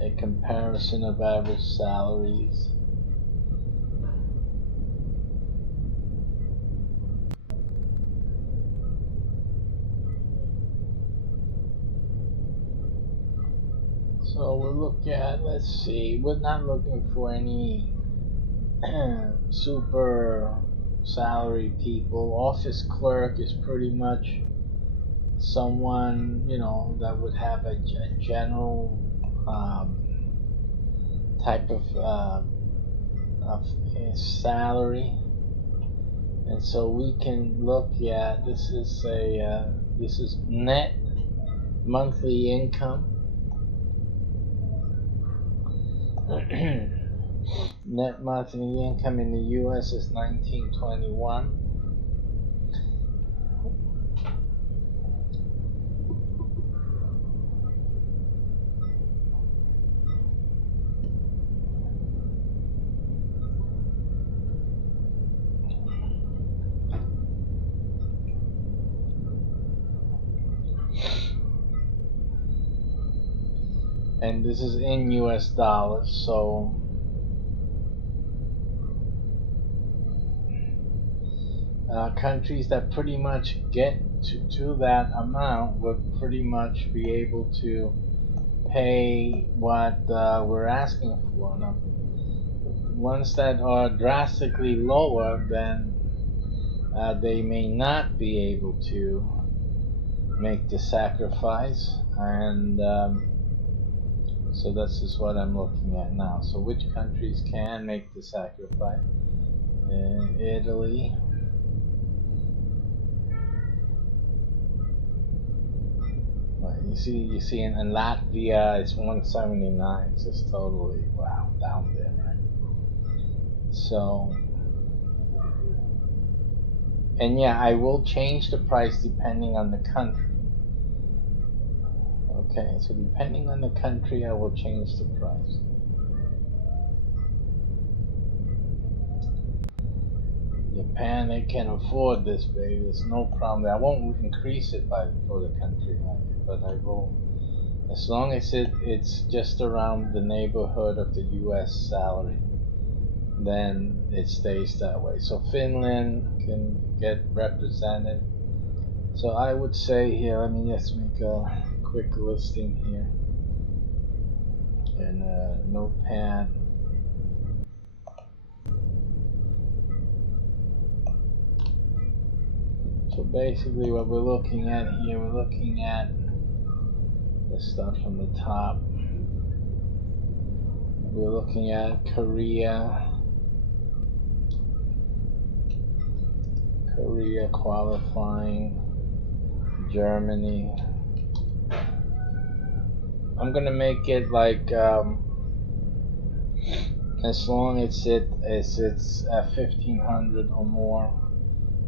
a comparison of average salaries. So we'll look at, let's see, we're not looking for any super salary people. Office clerk is pretty much someone, you know, that would have a general type of salary. And so we can look at, this is net monthly income. Net monthly income in the US is $19.21. And this is in US dollars, so countries that pretty much get to that amount would pretty much be able to pay what we're asking for. Now, ones that are drastically lower, then they may not be able to make the sacrifice, and so this is what I'm looking at now. So which countries can make the sacrifice? Italy. You see in Latvia it's 179. It's just totally wow down there, right? So, and yeah, I will change the price depending on the country. Okay, so depending on the country, I will change the price. Japan, they can afford this, baby. There's no problem. I won't increase it for the country, but I will, as long as it's just around the neighborhood of the U.S. salary, then it stays that way. So Finland can get represented. So I would say here, let me just make a quick listing here in Notepad. So basically what we're looking at here, we're looking at the stuff from the top. We're looking at Korea qualifying, Germany, I'm gonna make it like as long as it's at 1500 or more,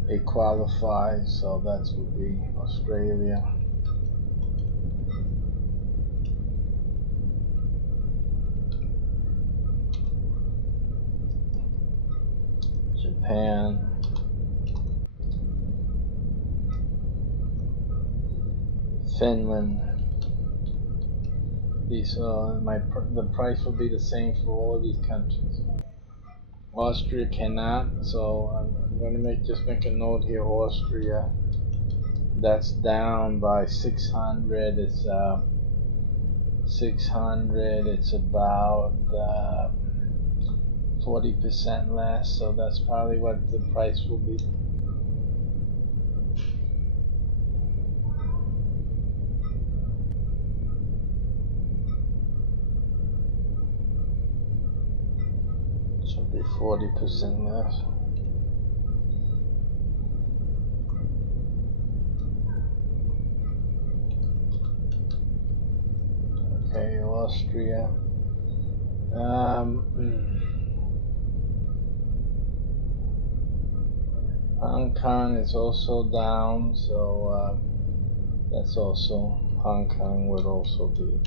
it qualifies. So that would be Australia, Japan, Finland. These the price will be the same for all of these countries. Austria cannot, so I'm going to just make a note here. Austria, that's down by 600. It's 600. It's about 40% less, so that's probably what the price will be. Should be 40% less. Okay, Austria. Hong Kong is also down, so that's also, Hong Kong would also be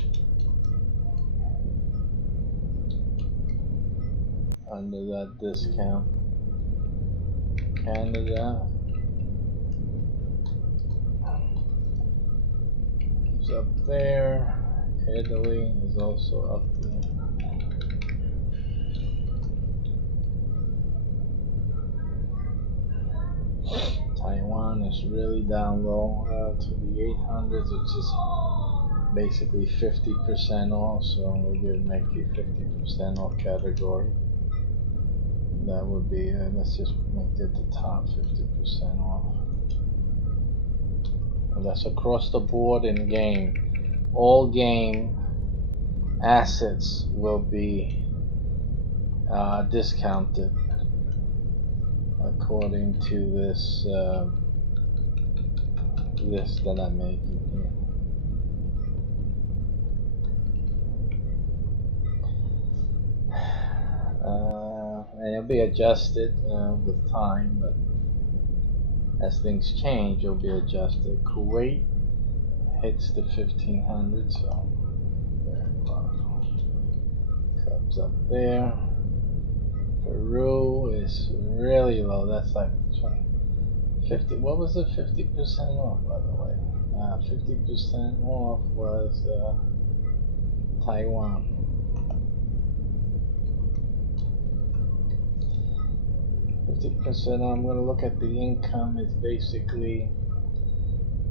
under that discount. Canada is up there. Italy is also up there. Taiwan is really down low to the 800s, which is basically 50% off. So we're going to make the 50% off category. That would be, let's just make it the top 50% off. And that's across the board in game. All game assets will be discounted according to this list that I'm making here. And it'll be adjusted with time, but as things change, it'll be adjusted. Kuwait hits the 1500, so comes up there. Peru is really low. That's like 50. What was it? 50% off, by the way. 50% off was Taiwan. 50% off. I'm going to look at the income. It's basically,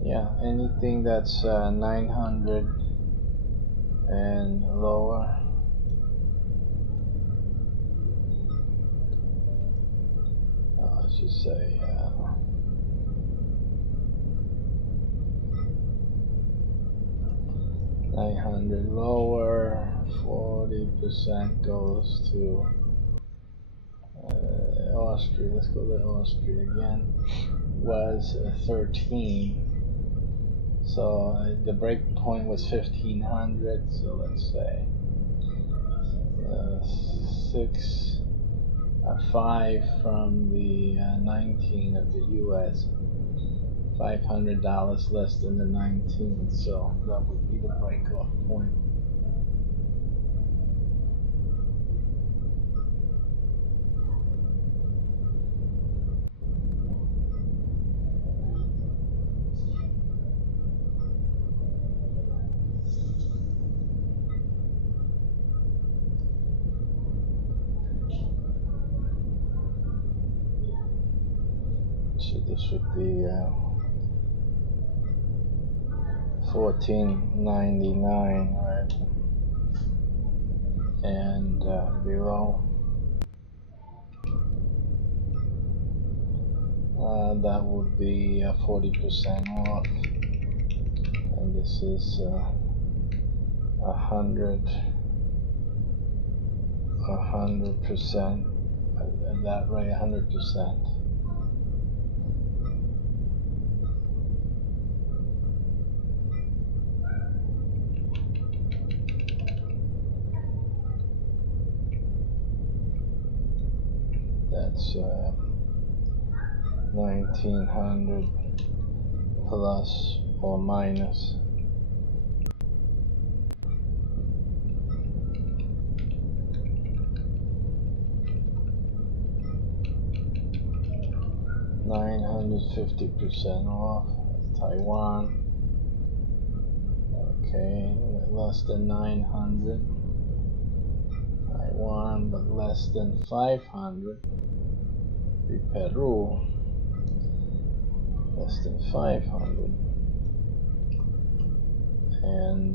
yeah, anything that's 900 and lower. I should say 900 lower, 40% goes to Austria. Let's go to Austria again. Was 13. So the break point was 1500. So let's say 5 from the 19 of the U.S. $500 less than the 19. So that would be the break-off point. So this would be 14.99, right? And below that would be 40% off, and this is 100%. At that rate, 100%. That's 1900 plus or minus 950% off. Taiwan. Okay, less than 900. Taiwan, but less than 500. Be Peru. Less than 500. And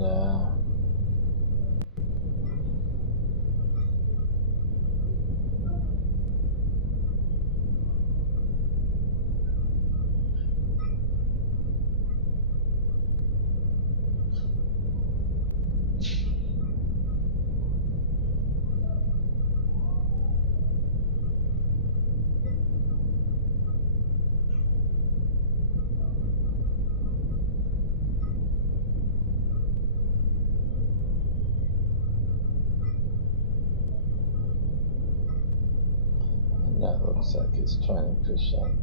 that looks like it's 20%.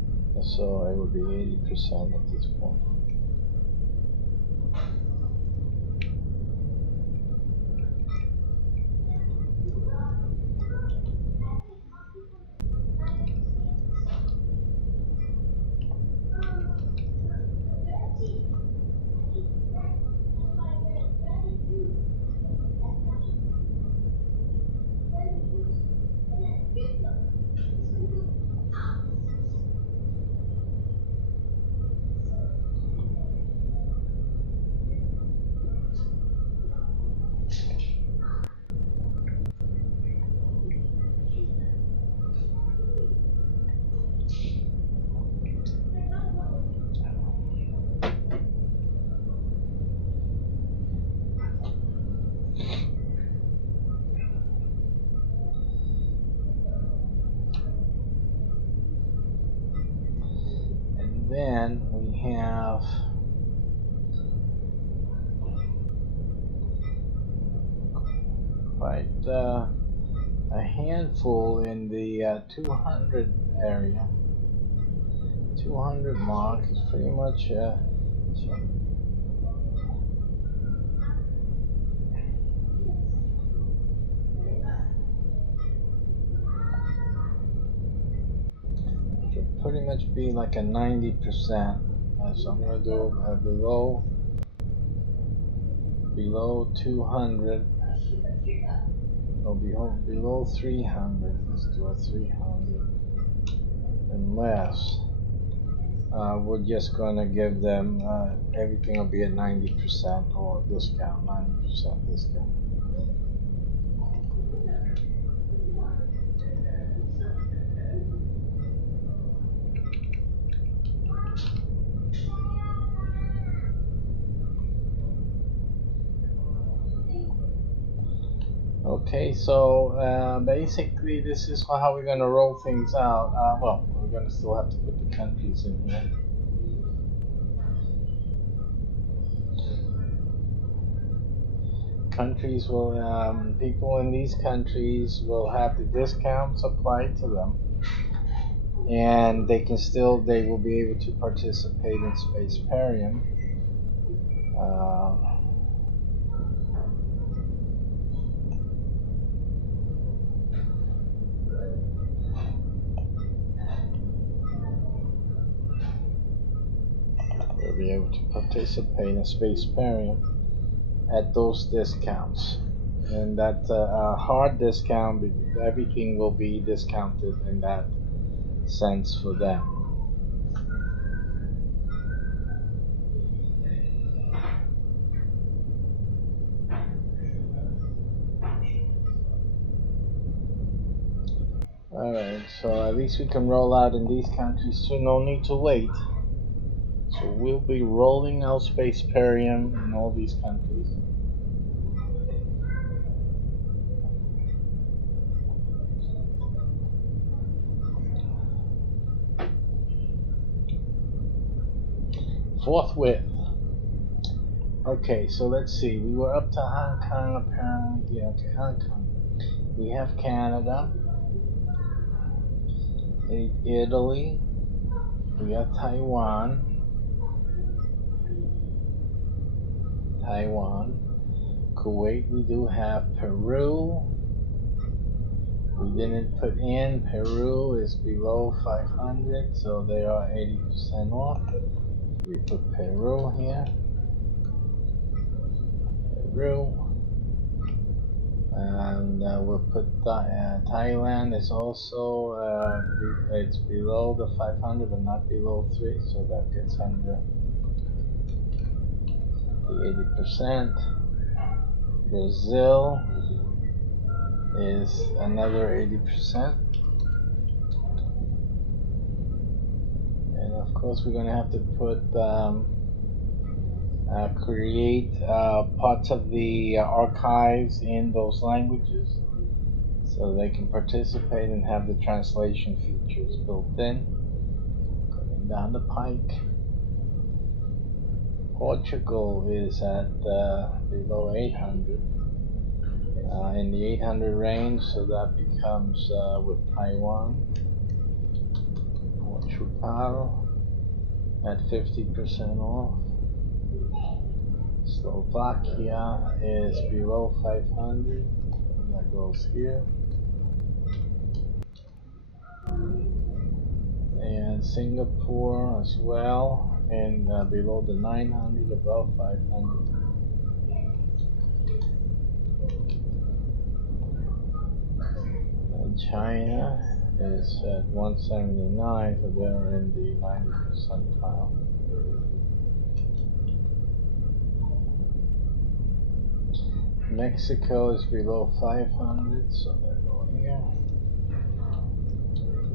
So it would be 80% at this point. And then we have quite a handful in the 200 area. 200 mark is pretty much should pretty much be like a 90%. So I'm gonna do below 200. No, below 300. Let's do a 300. Unless we're just gonna give them everything will be at 90% or discount, 90% discount. Okay, so basically this is how we're gonna roll things out. Well, we're gonna still have to put the countries in here. Countries will, people in these countries will have the discounts applied to them, and they will be able to participate in Spaceperium. They'll be able to participate in Spaceperium at those discounts, and that's a hard discount because everything will be discounted in that sense for them. Alright, so at least we can roll out in these countries too, no need to wait. So we'll be rolling out Spaceperium in all these countries. Forthwith. Okay, so let's see. We were up to Hong Kong apparently. Yeah, okay, Hong Kong. We have Canada. Italy. We got Taiwan. Kuwait, we do have Peru. We didn't put in. Peru is below 500, so they are 80% off. We put Peru here. Peru. And we'll put Thailand is also it's below the 500 but not below 3, so that gets under the 80%. Brazil is another 80%. And of course we're going to have to put create parts of the archives in those languages so they can participate and have the translation features built in. Going down the pike. Portugal is at below 800, in the 800 range, so that becomes with Taiwan. Portugal at 50% off. Slovakia is below 500, that goes here. And Singapore as well, and below the 900, above 500. And China is at 179, so they're in the 90 percentile. Mexico is below 500, so they're going here.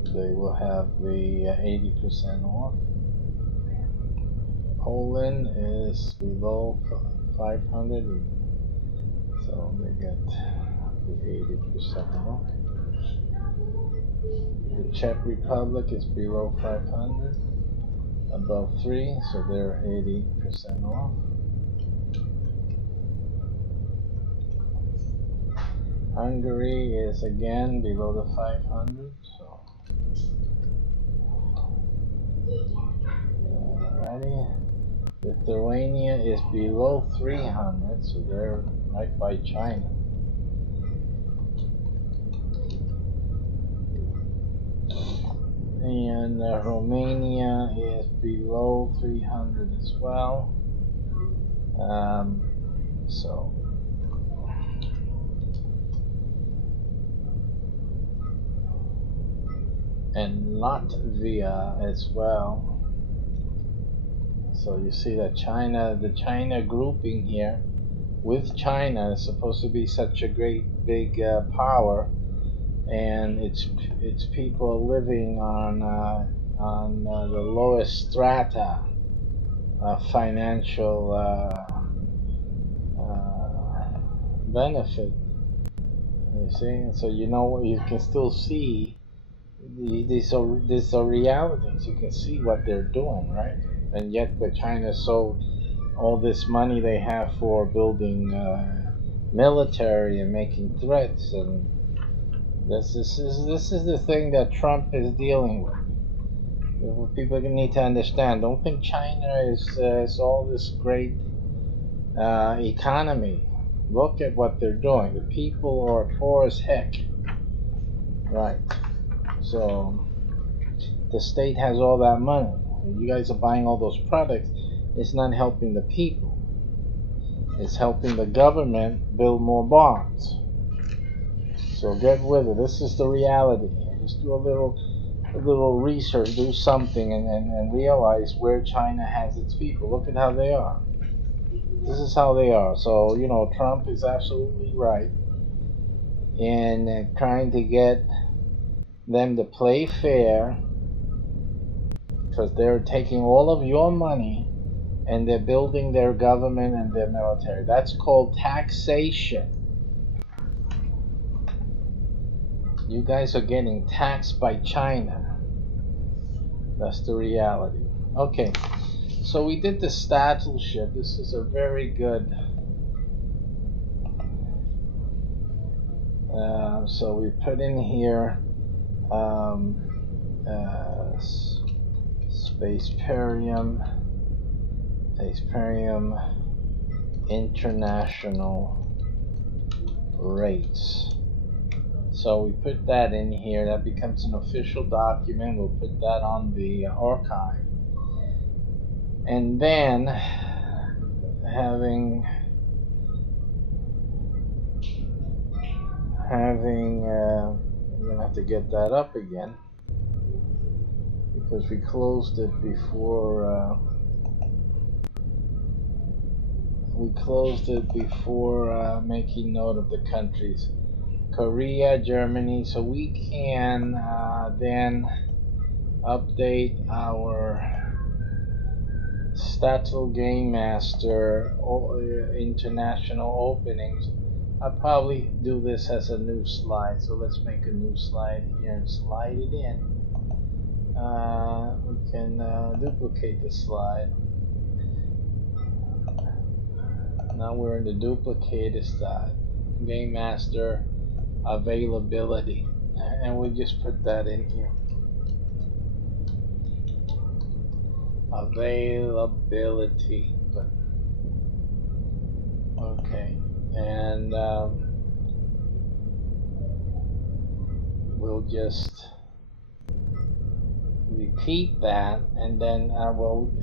They will have the 80% off. Poland is below 500, so they get the 80% off. The Czech Republic is below 500, above 3, so they're 80% off. Hungary is again below the 500, so alrighty. Lithuania is below 300, so they're right by China. And Romania is below 300 as well. So and Latvia as well. So you see that China, the China grouping here with China is supposed to be such a great big power, and it's people living on the lowest strata of financial benefit. You see, so you know you can still see these are realities. You can see what they're doing, right? And yet, but China sold all this money they have for building military and making threats, and this is the thing that Trump is dealing with. People need to understand. Don't think China is all this great economy. Look at what they're doing. The people are poor as heck, right? So the state has all that money. You guys are buying all those products. It's not helping the people. It's helping the government build more bonds. So get with it. This is the reality. Just do a little research, do something, and realize where China has its people. Look at how they are. This is how they are. So, you know, Trump is absolutely right in trying to get them to play fair, because they're taking all of your money and they're building their government and their military. That's called taxation. You guys are getting taxed by China. That's the reality. Okay, so we did the stattleship. This is a very good. So we put in here Spaceperium International Rates. So we put that in here. That becomes an official document. We'll put that on the archive. And then having we're gonna have to get that up again because we closed it before making note of the countries. Korea, Germany, so we can then update our Statl Game Master international openings. I'll probably do this as a new slide, so let's make a new slide here and slide it in. We can duplicate the slide. Now we're in the duplicated side. Game Master availability, and we just put that in here. Availability, but okay, and we'll just repeat that, and then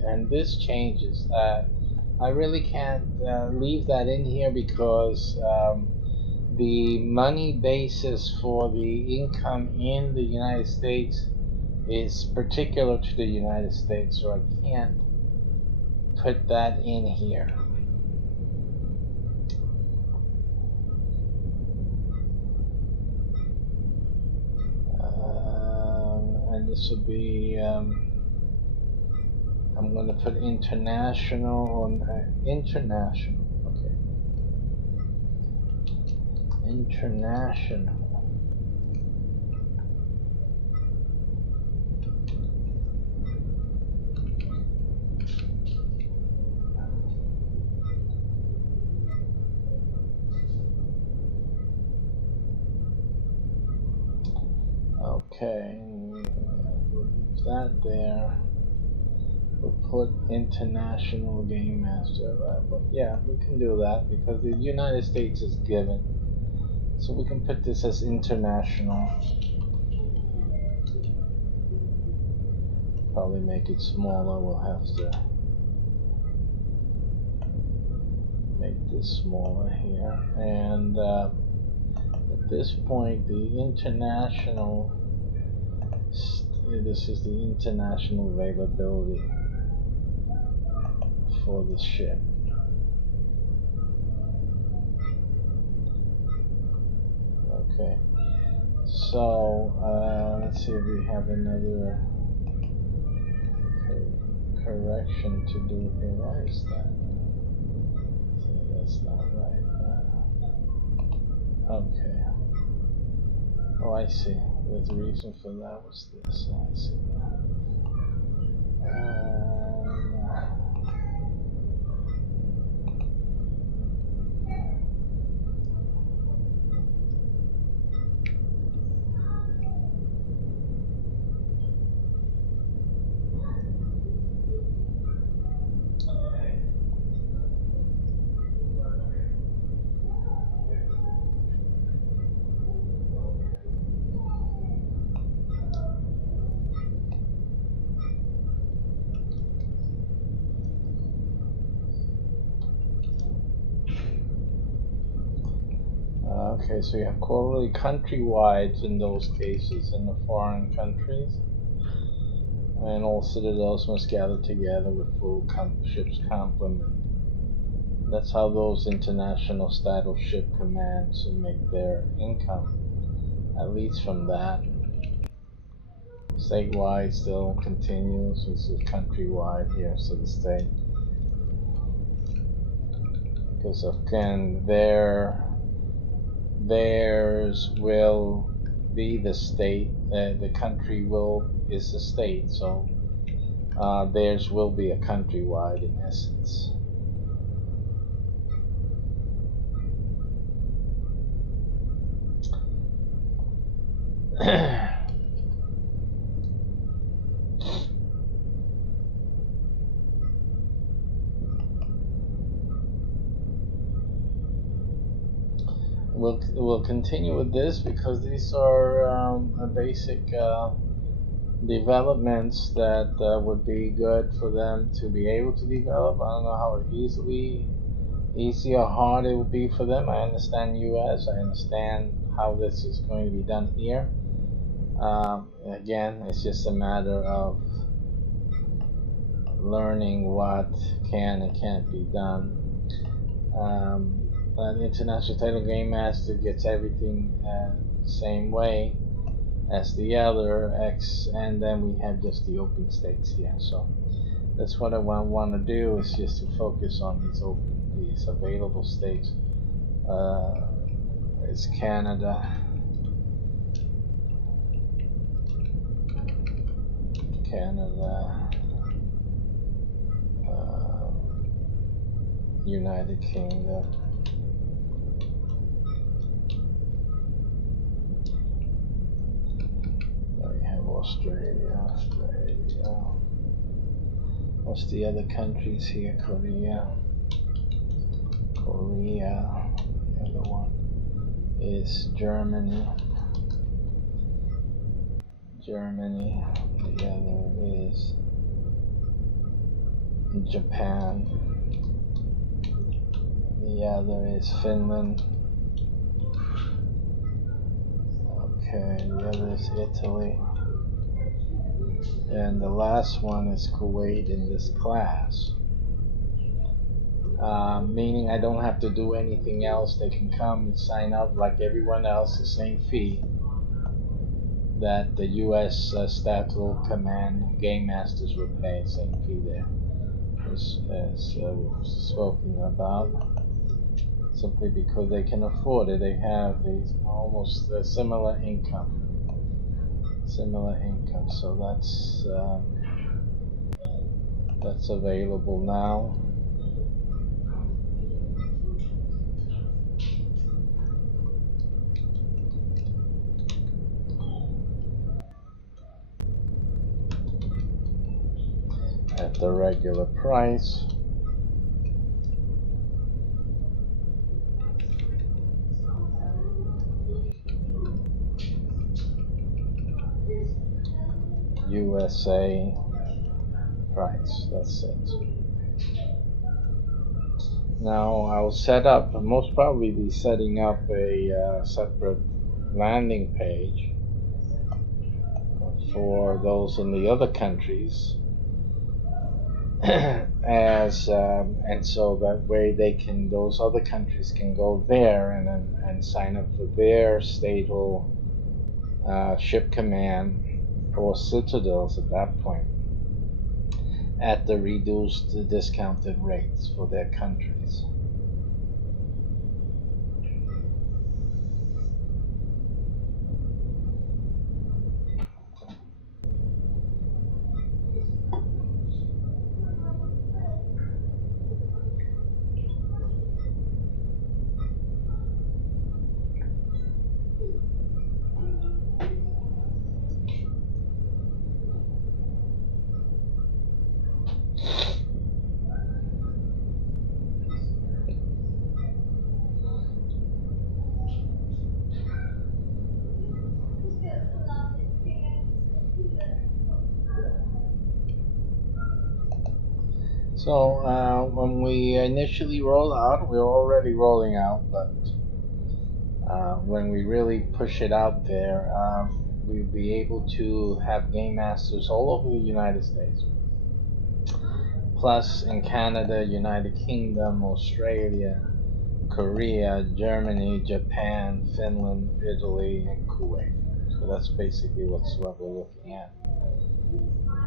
and this changes. I really can't leave that in here because the money basis for the income in the United States is particular to the United States, so I can't put that in here. And this will be, I'm going to put international on international. Okay. International. Okay, we'll leave that there. We'll put International Game Master, but yeah, we can do that because the United States is given. So we can put this as international. Probably make it smaller. We'll have to make this smaller here. And at this point, the international, this is the international availability for the ship. Okay, so let's see if we have another correction to do here. Why is that? See, that's not right. Okay. Oh, I see. The reason for that was this. I see. Okay, so you have quarterly country-wide in those cases in the foreign countries, and all citadels must gather together with full ship's complement. That's how those international style ship commands make their income, at least from that. Statewide still continues. This is countrywide here, so the state. Because again, theirs will be the state, the country is the state, so theirs will be a countrywide in essence. we'll continue with this because these are basic developments that would be good for them to be able to develop. I don't know how easy or hard it would be for them. I understand US. I understand how this is going to be done here. Again, it's just a matter of learning what can and can't be done. An international title game master gets everything the same way as the other X, and then we have just the open states here. So that's what I want to do, is just to focus on these available states. It's Canada, United Kingdom, we have Australia. What's the other countries here? Korea. The other one is Germany. The other is Japan. The other is Finland. Okay, the other is Italy. And the last one is Kuwait in this class. Meaning I don't have to do anything else. They can come and sign up like everyone else, the same fee that the U.S. Statute Command Game Masters would pay, same fee there, as we've spoken about, simply because they can afford it. They have these almost similar income, so that's available now. At the regular price. USA price, that's it. Now I'll most probably be setting up a separate landing page for those in the other countries and so that way those other countries can go there and sign up for their stateful ship command or citadels at that point at the reduced discounted rates for their countries. So when we initially roll out, we're already rolling out, but when we really push it out there, we'll be able to have game masters all over the United States, plus in Canada, United Kingdom, Australia, Korea, Germany, Japan, Finland, Italy, and Kuwait. So that's basically what we're looking at.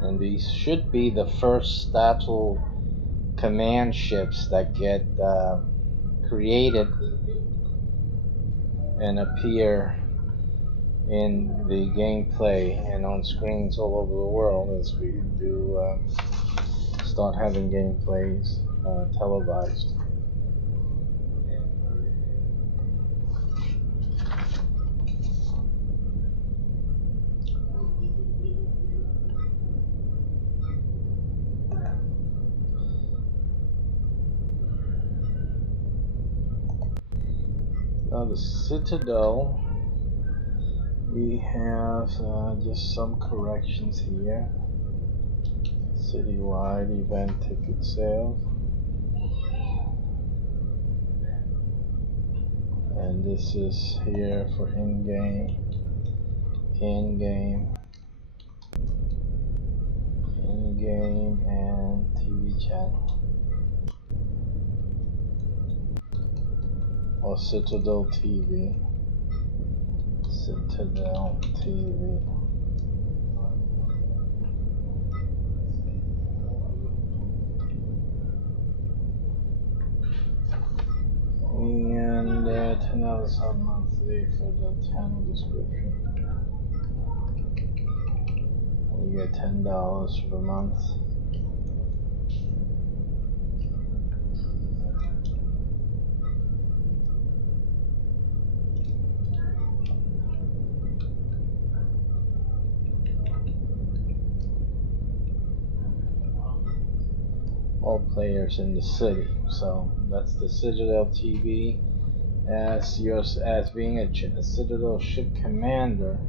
And these should be the first stateful command ships that get created and appear in the gameplay and on screens all over the world as we do start having gameplays televised. now the Citadel. We have just some corrections here. Citywide event ticket sales. And this is here for in-game, and TV channel. Or Citadel TV. Citadel TV. And $10 a monthly for the channel description. You get $10 per month. All players in the city. So that's the Citadel TV. As being a Citadel ship commander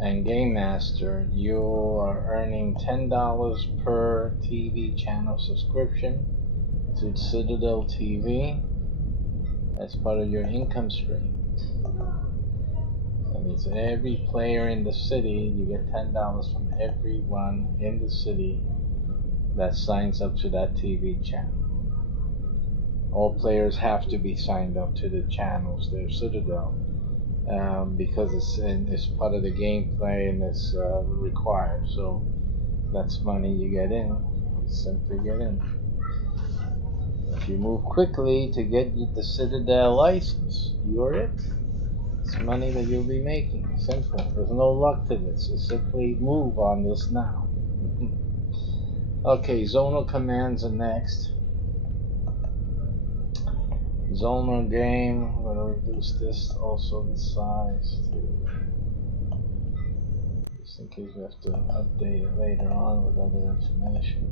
and game master, you are earning $10 per TV channel subscription to Citadel TV as part of your income stream. That means every player in the city, you get $10 from everyone in the city that signs up to that TV channel. All players have to be signed up to the channels, their Citadel, because it's part of the gameplay and it's required. So that's money you get in. You simply get in. If you move quickly to get the Citadel license, you're it. It's money that you'll be making. Simple. There's no luck to this. So simply move on this now. Okay, zonal commands are next. Zonal game. I'm going to reduce this also the size to, just in case we have to update it later on with other information.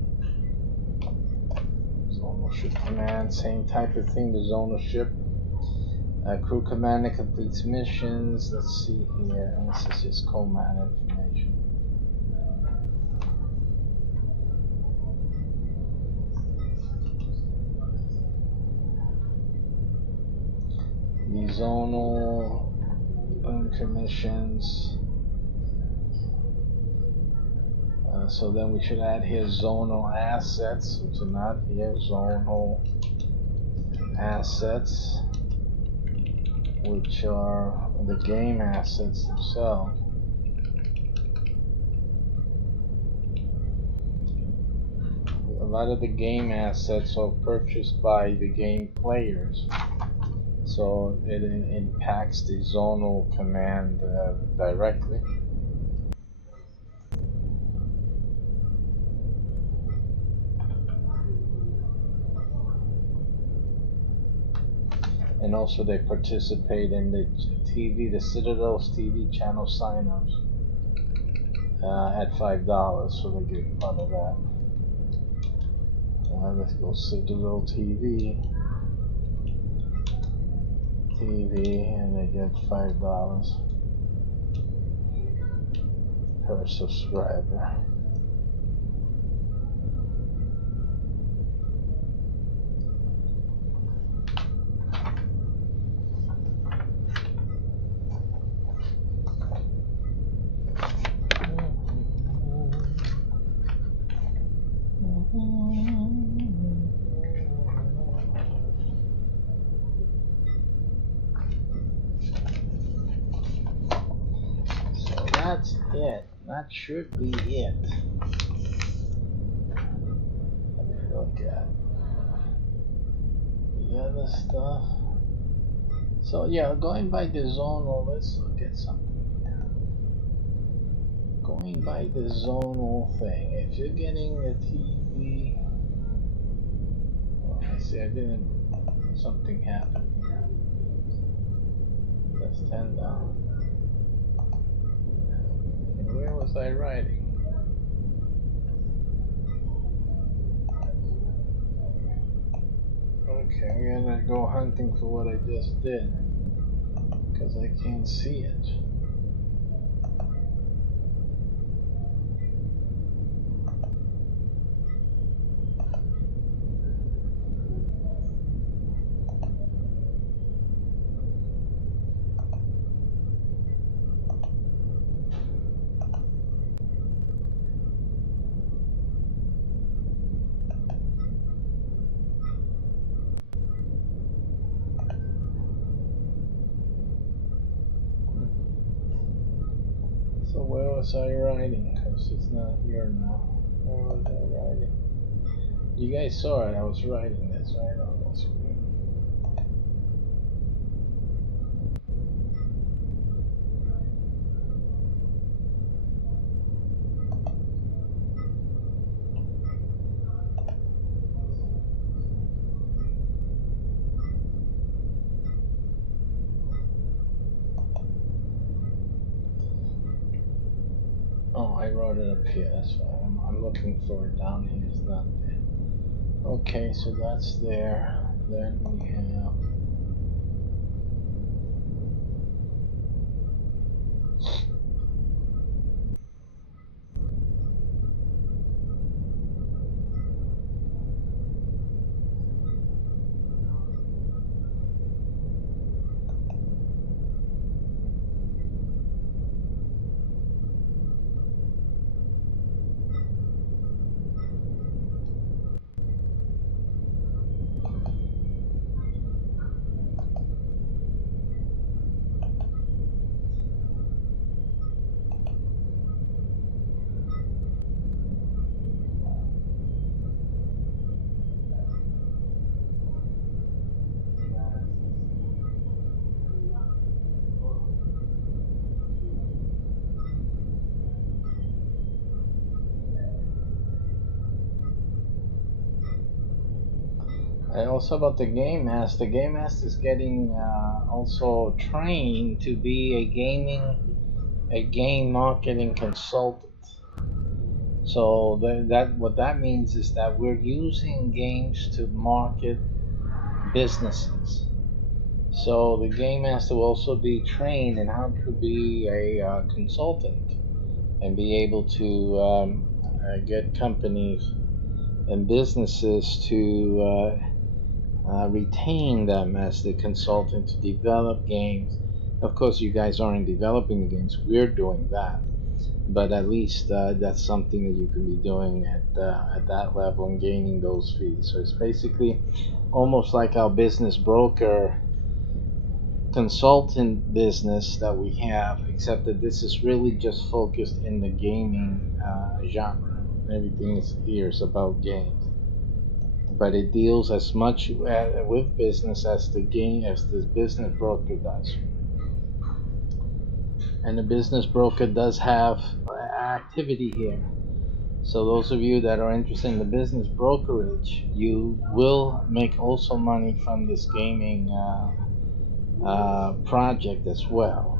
Zonal ship command, same type of thing. The zonal ship. Crew commander completes missions. Let's see here. This is just command information. The zonal commissions. So then we should add here zonal assets, which are not here. Zonal assets, which are the game assets themselves. A lot of the game assets are purchased by the game players, so it impacts the zonal command directly. And also they participate in the the Citadel's TV channel signups at $5, so they get part of that. Let's go Citadel TV, and they get $5 per subscriber. That's it. That should be it. Let me look at the other stuff. So yeah, going by the zonal, let's look at something here. Going by the zonal thing, if you're getting the TV, well, I see I didn't, something happened here. That's $10. Where was I writing? Okay, we're gonna go hunting for what I just did. because I can't see it. So where was I writing? Because it's not here now. Where was I writing? You guys saw it. I was writing this right on the screen. Oh, I wrote it up here. That's fine. I'm looking for it down here. It's not there. Okay, so that's there. Then we have. And also about the Game Master. The Game Master is getting also trained to be a game marketing consultant. So that what that means is that we're using games to market businesses. So the Game Master will also be trained in how to be a consultant and be able to get companies and businesses to retain them as the consultant to develop games. Of course, you guys aren't developing the games; we're doing that. But at least that's something that you can be doing at that level and gaining those fees. So it's basically almost like our business broker consultant business that we have, except that this is really just focused in the gaming genre. Everything is here is about games, but it deals as much with business as the business broker does. And the business broker does have activity here. So those of you that are interested in the business brokerage, you will make also money from this gaming project as well.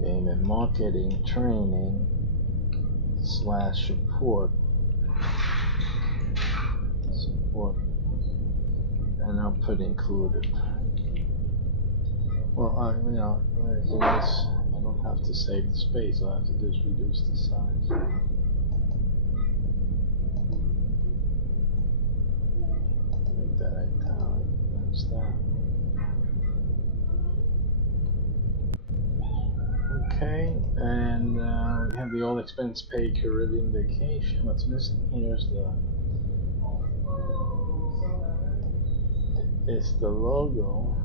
Game and marketing training / support, and output included. Well, the thing is, I don't have to save the space. All I have to do is reduce the size. Make that italic. That's that. Okay, and we have the all expense paid Caribbean vacation. What's missing here is the logo.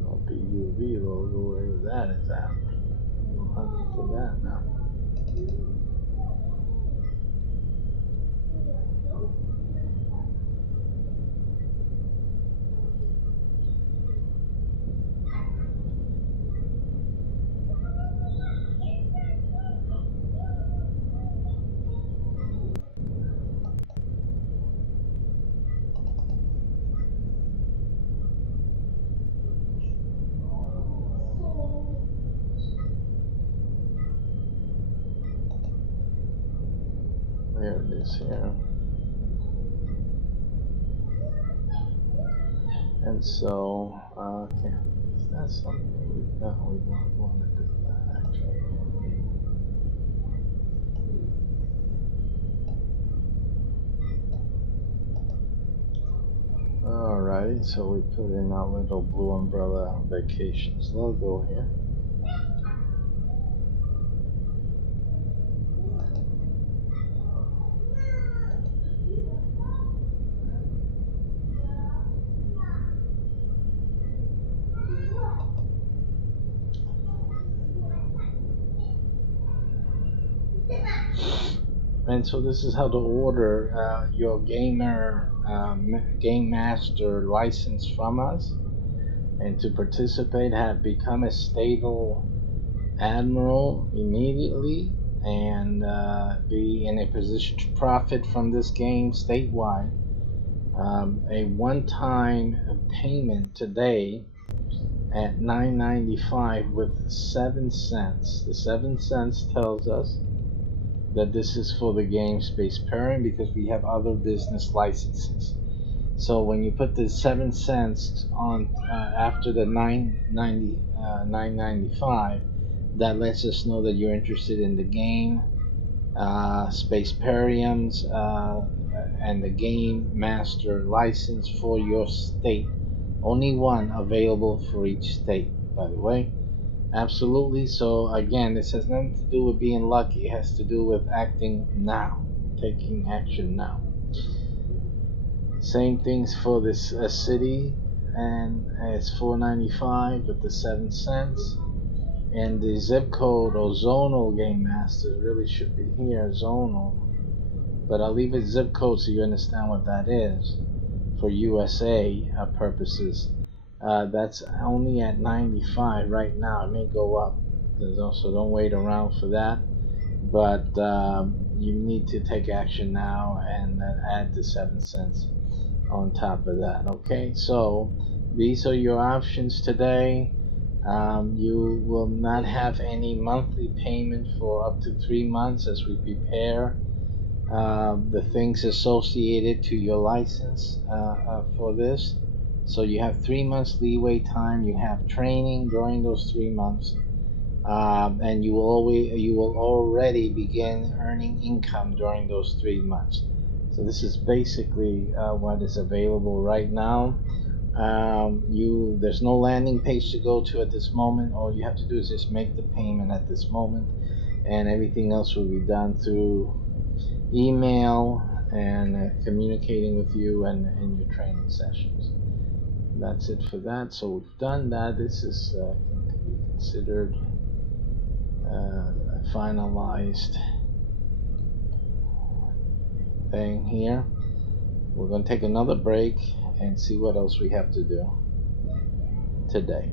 Not the UV logo, wherever that is at. We'll hunt for that now. this here. And so, okay, is that something we don't want to do that actually. Alrighty, so we put in our little Blue Umbrella Vacations logo here. And so this is how to order your game master license from us, and to participate, have become a stable admiral immediately, and be in a position to profit from this game statewide. A one-time payment today at $9.95 with 7 cents. The 7 cents tells us that this is for the game Spaceperium, because we have other business licenses. So when you put the 7 cents on after the $9.95, that lets us know that you're interested in the game, Spaceperiums, and the game master license for your state. Only one available for each state, by the way. Absolutely. So again, this has nothing to do with being lucky. It has to do with acting now, taking action now. Same things for this city, and it's $4.95 with the 7 cents. And the zip code or zonal game master really should be here, zonal. But I'll leave it zip code so you understand what that is for USA purposes. That's only at 95 right now. It may go up, so don't wait around for that. But you need to take action now and add the 7 cents on top of that. Okay, so these are your options today. You will not have any monthly payment for up to 3 months as we prepare the things associated to your license for this. So you have 3 months leeway time. You have training during those 3 months, and you will already begin earning income during those 3 months. So this is basically what is available right now. There's no landing page to go to at this moment. All you have to do is just make the payment at this moment, and everything else will be done through email and communicating with you and in your training sessions. That's it for that. So we've done that. This is considered a finalized thing here. We're going to take another break and see what else we have to do today.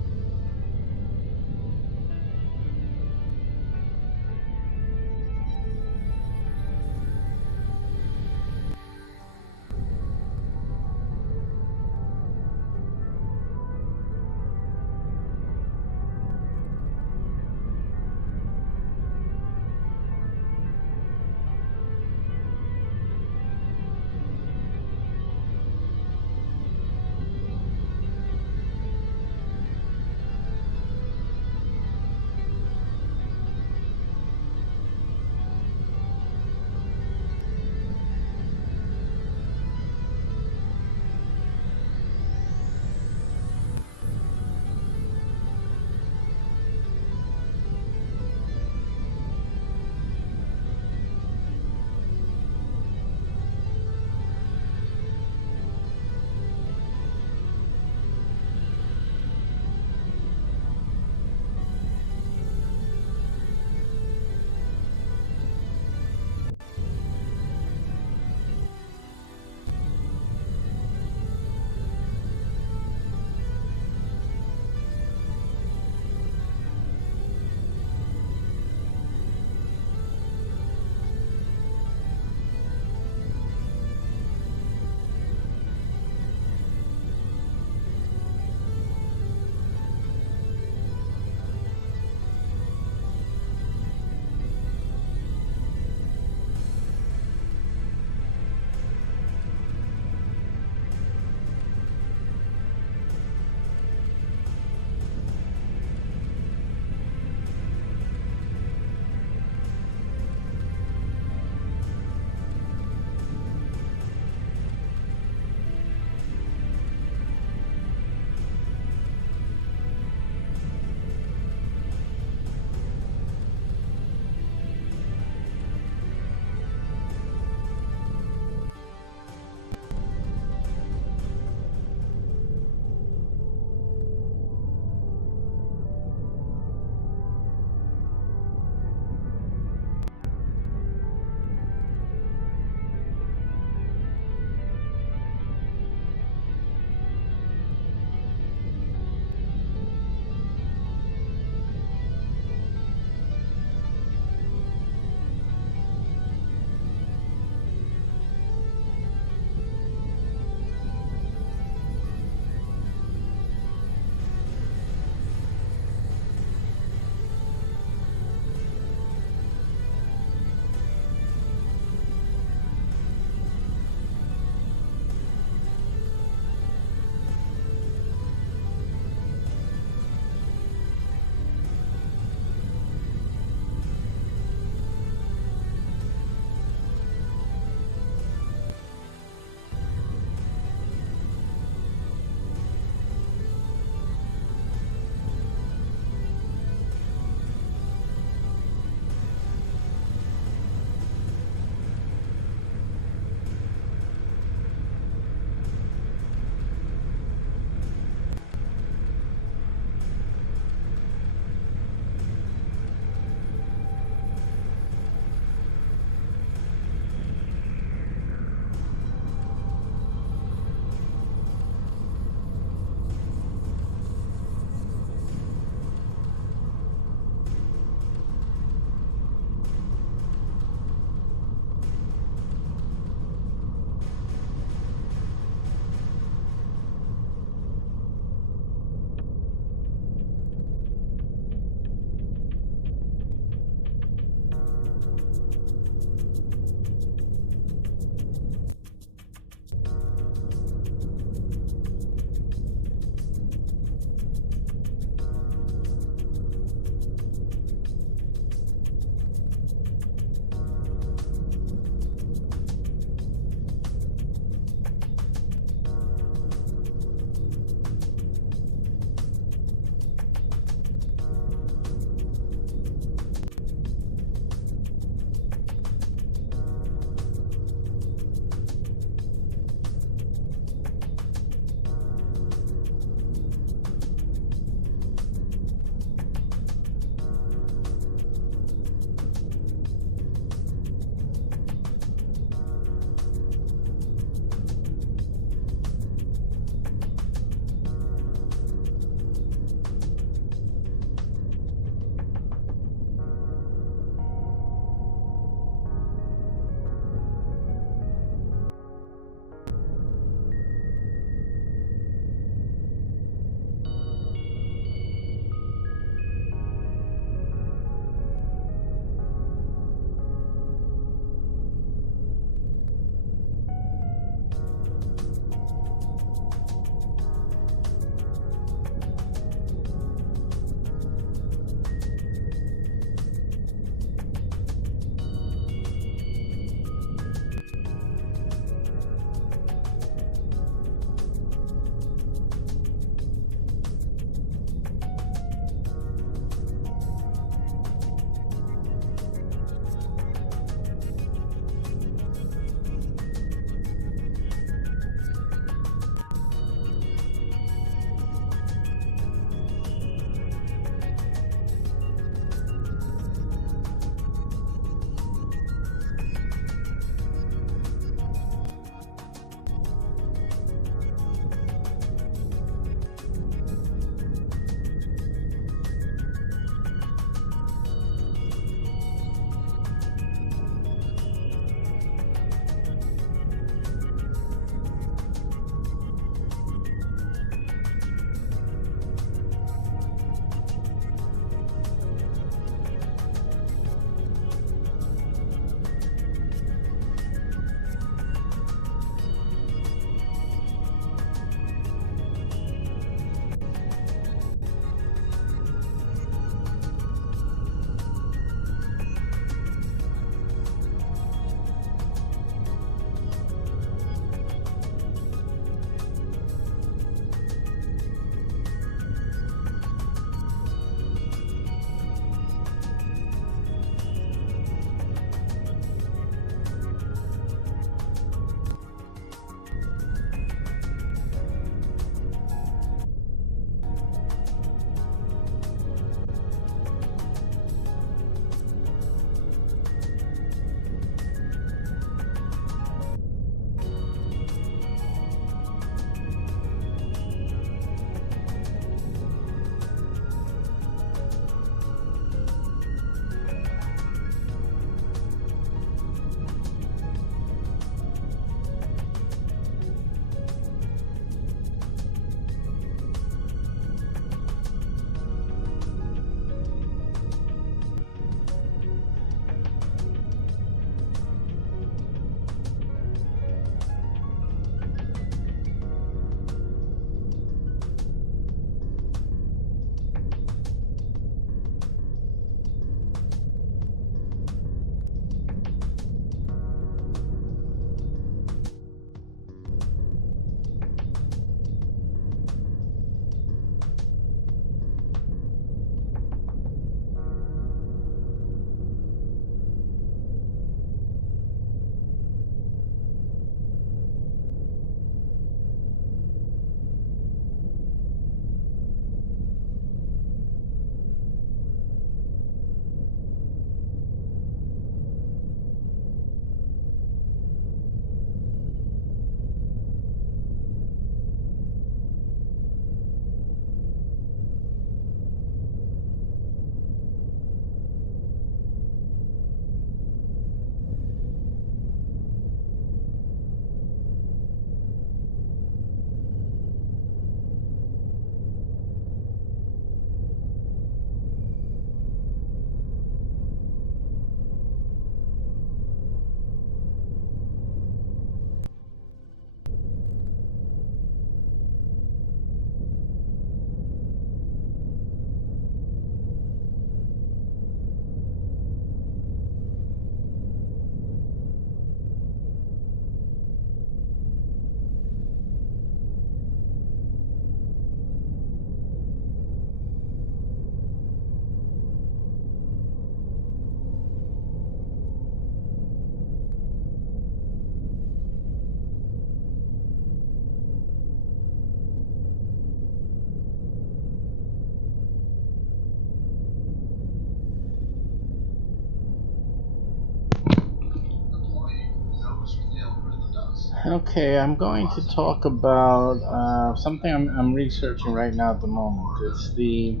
Okay, I'm going to talk about something I'm researching right now at the moment. It's the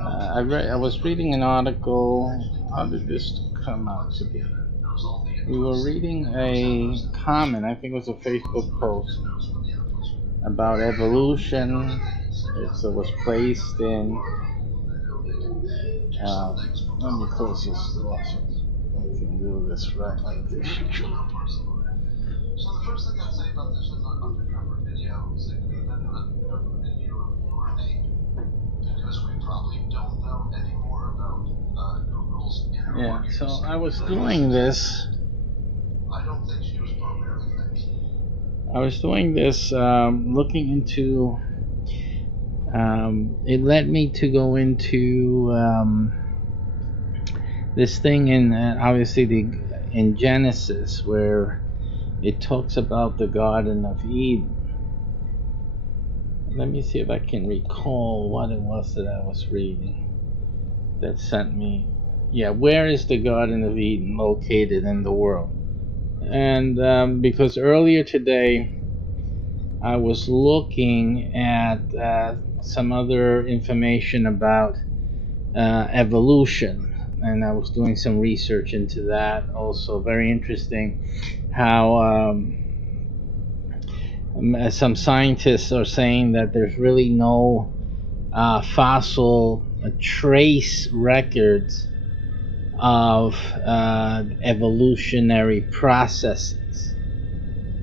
I was reading an article. How did this come out to be? We were reading a comment. I think it was a Facebook post about evolution. It was placed in. Let me close this door so I can do this right like this. So the first thing I'd say about this undercover video is that it could have been an undercover video of your name, because we probably don't know any more about Google's inner Yeah, workings. so I was doing this. I don't think she was programming things. I was doing this, looking into. It led me to go into this thing in obviously in Genesis where it talks about the Garden of Eden. Let me see if I can recall what it was that I was reading that sent me. Yeah, where is the Garden of Eden located in the world? And because earlier today I was looking at some other information about evolution, and I was doing some research into that. Also, very interesting how some scientists are saying that there's really no fossil trace records of evolutionary processes.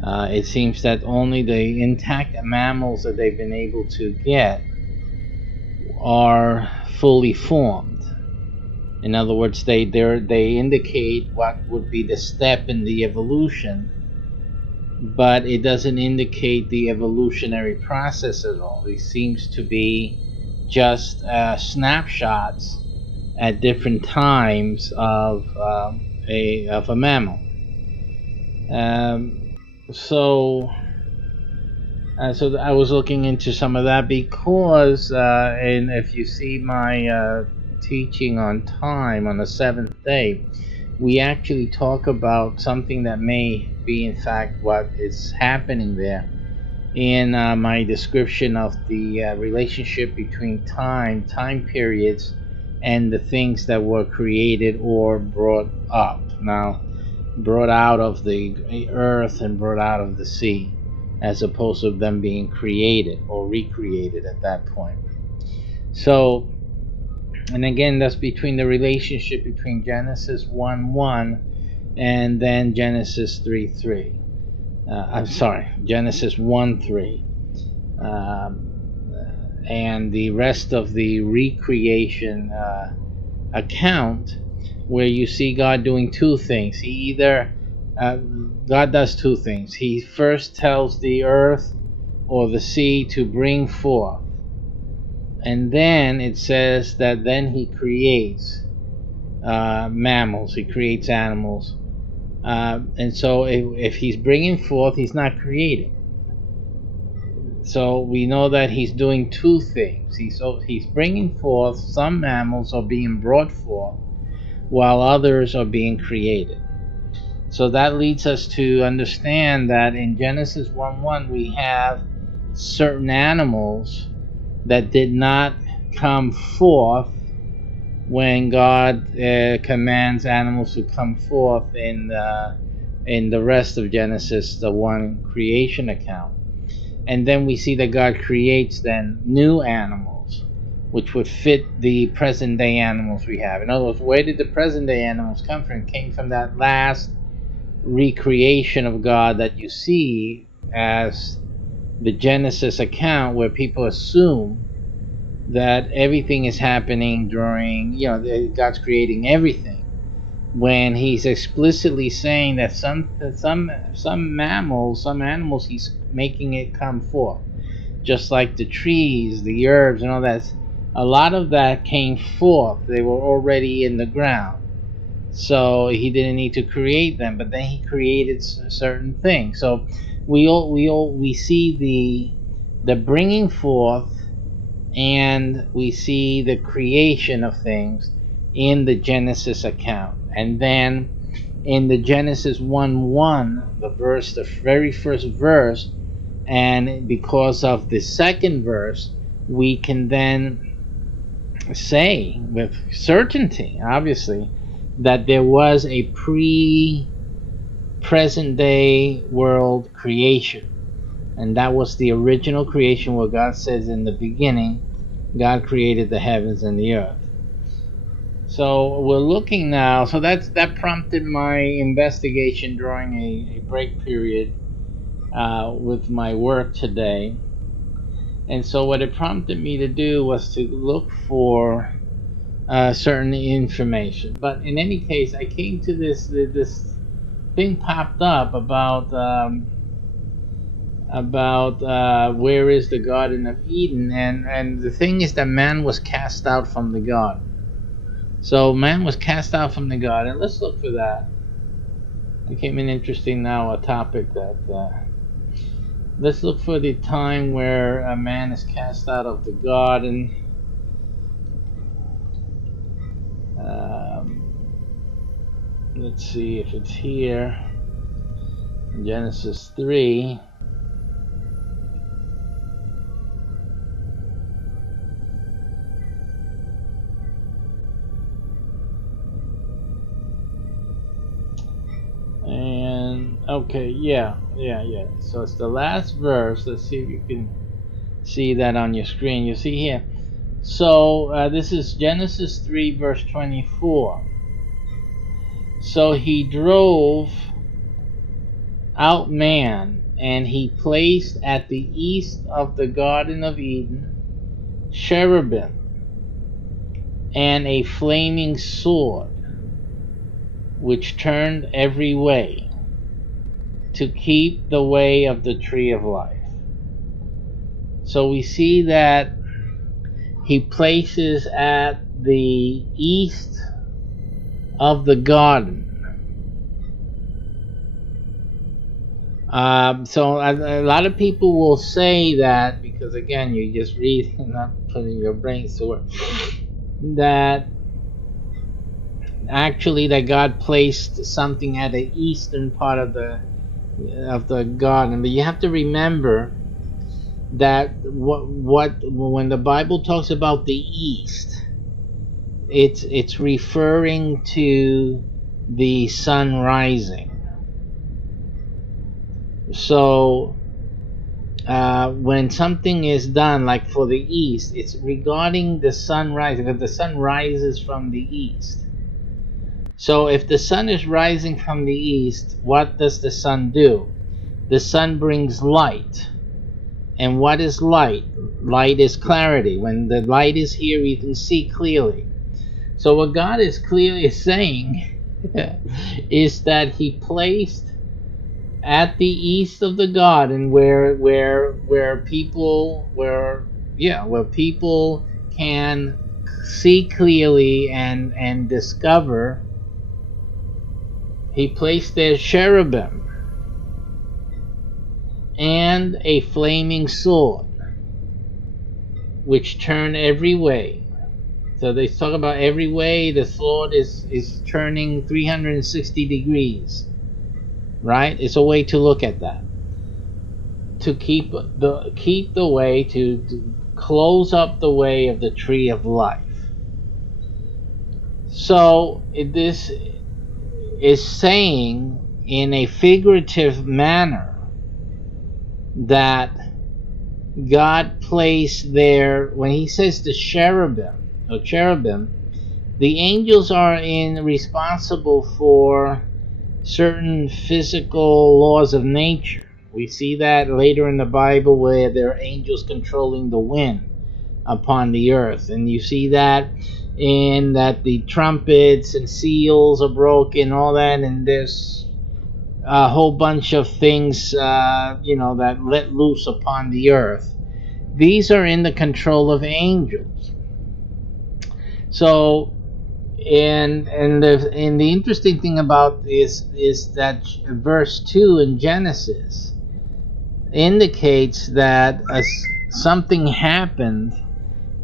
It seems that only the intact mammals that they've been able to get are fully formed. In other words, they indicate what would be the step in the evolution, but it doesn't indicate the evolutionary process at all. It seems to be just snapshots at different times of a mammal. Um, so so I was looking into some of that because, and if you see my teaching on time on the seventh day, we actually talk about something that may be in fact what is happening there in my description of the relationship between time periods, and the things that were created or brought up. Now, brought out of the earth and brought out of the sea, as opposed to them being created or recreated at that point. So, and again, that's between the relationship between Genesis 1:1 and then Genesis 3:3. I'm sorry, Genesis 1:3. Um, and the rest of the recreation account, where you see God doing two things. He either God does two things. He first tells the earth or the sea to bring forth, and then it says that then He creates mammals. He creates animals, and so if He's bringing forth, He's not creating. So we know that He's doing two things. He's bringing forth. Some mammals are being brought forth, while others are being created. So that leads us to understand that in Genesis 1:1 we have certain animals that did not come forth when God commands animals to come forth in the rest of Genesis, the one creation account. And then we see that God creates then new animals, which would fit the present day animals we have. In other words, where did the present day animals come from? It came from that last recreation of God that you see as the Genesis account, where people assume that everything is happening during, God's creating everything, when He's explicitly saying that some mammals, some animals, He's making it come forth, just like the trees, the herbs, and all that. A lot of that came forth; they were already in the ground. So He didn't need to create them, but then He created certain things. So we see the bringing forth, and we see the creation of things in the Genesis account, and then in the Genesis 1:1, the very first verse, and because of the second verse, we can then say with certainty, obviously, that there was a present day world creation. And that was the original creation where God says in the beginning, God created the heavens and the earth. So we're looking now. So that prompted my investigation during a break period with my work today. And so what it prompted me to do was to look for certain information. But in any case, I came to this thing popped up about where is the Garden of Eden, and the thing is that man was cast out from the garden. So man was cast out from the garden. Let's look for that. It came in interesting now, a topic that let's look for the time where a man is cast out of the garden. Let's see if it's here. Genesis 3. And okay, yeah. So it's the last verse. Let's see if you can see that on your screen. You see here. So this is Genesis 3, verse 24. So he drove out man, and he placed at the east of the Garden of Eden cherubim and a flaming sword, which turned every way, to keep the way of the tree of life. So we see that he places at the east of the garden. So a lot of people will say that, because again, you just read and not putting your brains to work, that actually that God placed something at the eastern part of the garden. But you have to remember that when the Bible talks about the east, it's referring to the sun rising. So when something is done, like for the east, it's regarding the sun rising, because the sun rises from the east. So if the sun is rising from the east, what does the sun do? The sun brings light. And what is light? Light is clarity. When the light is here, you can see clearly. So what God is clearly saying is that he placed at the east of the garden where people can see clearly and discover. He placed there cherubim and a flaming sword, which turn every way. So they talk about every way. The sword is turning 360 degrees. Right? It's a way to look at that. To keep the way, to close up the way of the tree of life. So this is saying in a figurative manner that God placed there, when he says the cherubim, the angels are responsible for certain physical laws of nature. We see that later in the Bible, where there are angels controlling the wind upon the earth. And you see that in that the trumpets and seals are broken, all that, and there's a whole bunch of things, that let loose upon the earth. These are in the control of angels. So, and the interesting thing about this is that verse 2 in Genesis indicates that something happened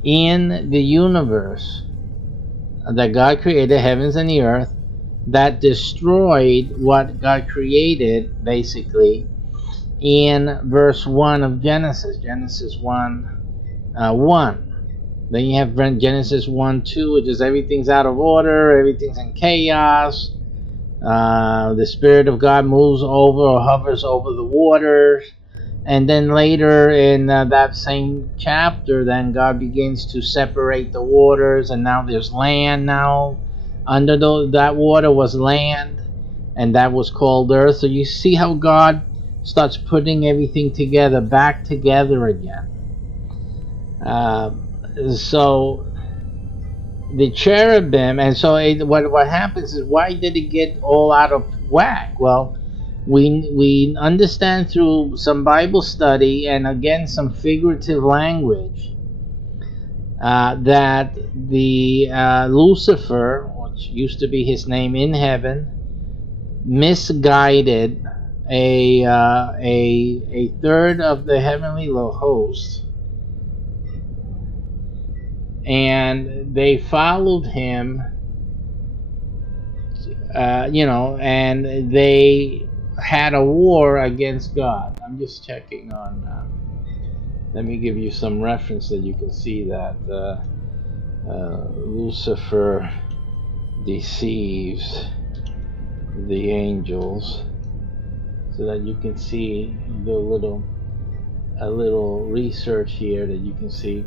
in the universe, that God created the heavens and the earth, that destroyed what God created, basically, in verse 1 of Genesis. Genesis 1 1. Then you have Genesis 1 2, which is everything's out of order, everything's in chaos. The Spirit of God moves over or hovers over the waters. And then later in that same chapter, then God begins to separate the waters, and now there's land now. Under that water was land, and that was called earth. So you see how God starts putting everything together, back together again. So the cherubim, and so what happens is, why did it get all out of whack? Well, we understand through some Bible study and again some figurative language that the Lucifer, which used to be his name in heaven, misguided a third of the heavenly host, and they followed him, and they had a war against God. I'm just checking on. Let me give you some reference that you can see that Lucifer deceives the angels, so that you can see a little research here that you can see.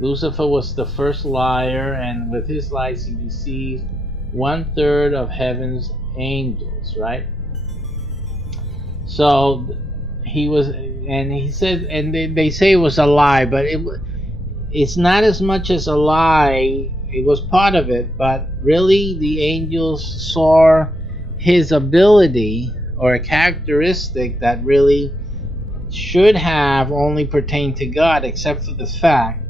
Lucifer was the first liar, and with his lies he deceived 1/3 of heaven's angels, right? So he was, and he said, and they say it was a lie, but it's not as much as a lie. It was part of it, but really the angels saw his ability, or a characteristic that really should have only pertained to God, except for the fact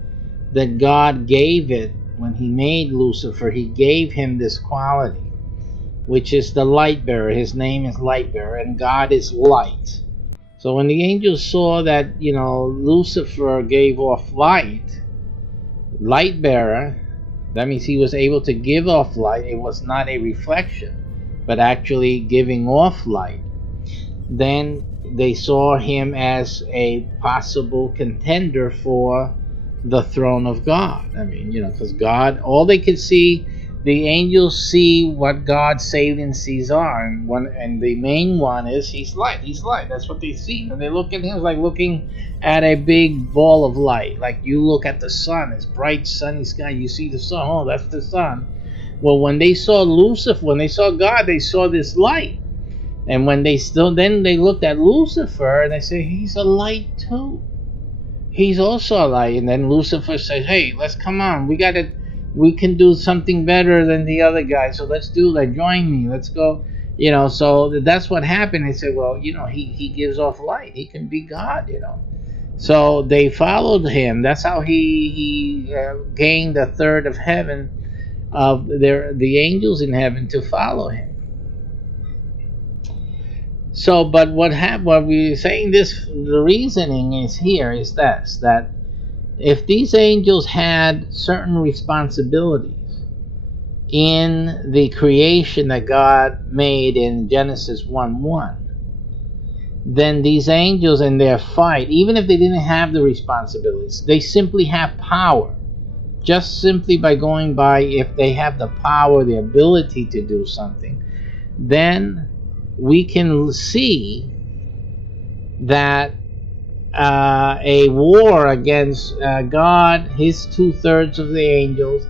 that God gave it when he made Lucifer. He gave him this quality, which is the light bearer. His name is light bearer, and God is light. So when the angels saw that, Lucifer gave off light bearer, that means he was able to give off light. It was not a reflection, but actually giving off light. Then they saw him as a possible contender for the throne of God. I mean, because God, all they could see, the angels see what God's saving sees are, and the main one is he's light. He's light. That's what they see, and they look at him like looking at a big ball of light. Like you look at the sun, it's bright sunny sky. You see the sun. Oh, that's the sun. Well, when they saw Lucifer, when they saw God, they saw this light. And when then they looked at Lucifer and they say, he's a light too. He's also a light. And then Lucifer says, hey, let's come on. We can do something better than the other guy. So let's do that. Join me. Let's go. So that's what happened. They said, well, he gives off light. He can be God, So they followed him. That's how he gained 1/3 of heaven, of the angels in heaven, to follow him. So, but what we're saying, the reasoning is here is this, that if these angels had certain responsibilities in the creation that God made in Genesis 1:1, then these angels in their fight, even if they didn't have the responsibilities, they simply have power. Just simply by going by, if they have the power, the ability to do something, then we can see that a war against God, his 2/3 of the angels,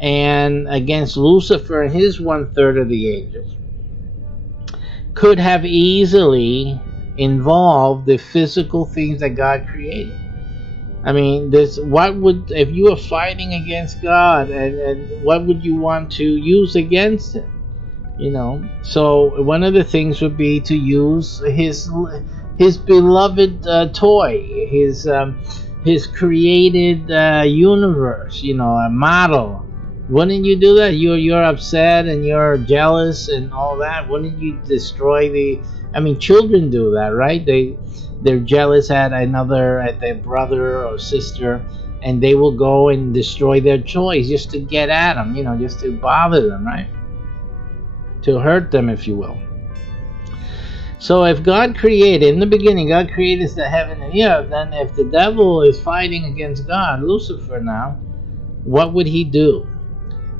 and against Lucifer and his 1/3 of the angels, could have easily involved the physical things that God created. I mean, if you were fighting against God, and what would you want to use against him? So one of the things would be to use his beloved toy, his created universe, a model. Wouldn't you do that? You're upset and you're jealous and all that. Wouldn't you destroy I mean, children do that, right? They're jealous at their brother or sister, and they will go and destroy their toys just to get at them, just to bother them, right? to hurt them, if you will. So if God created, in the beginning, God created the heaven and the earth, then if the devil is fighting against God, Lucifer now, what would he do?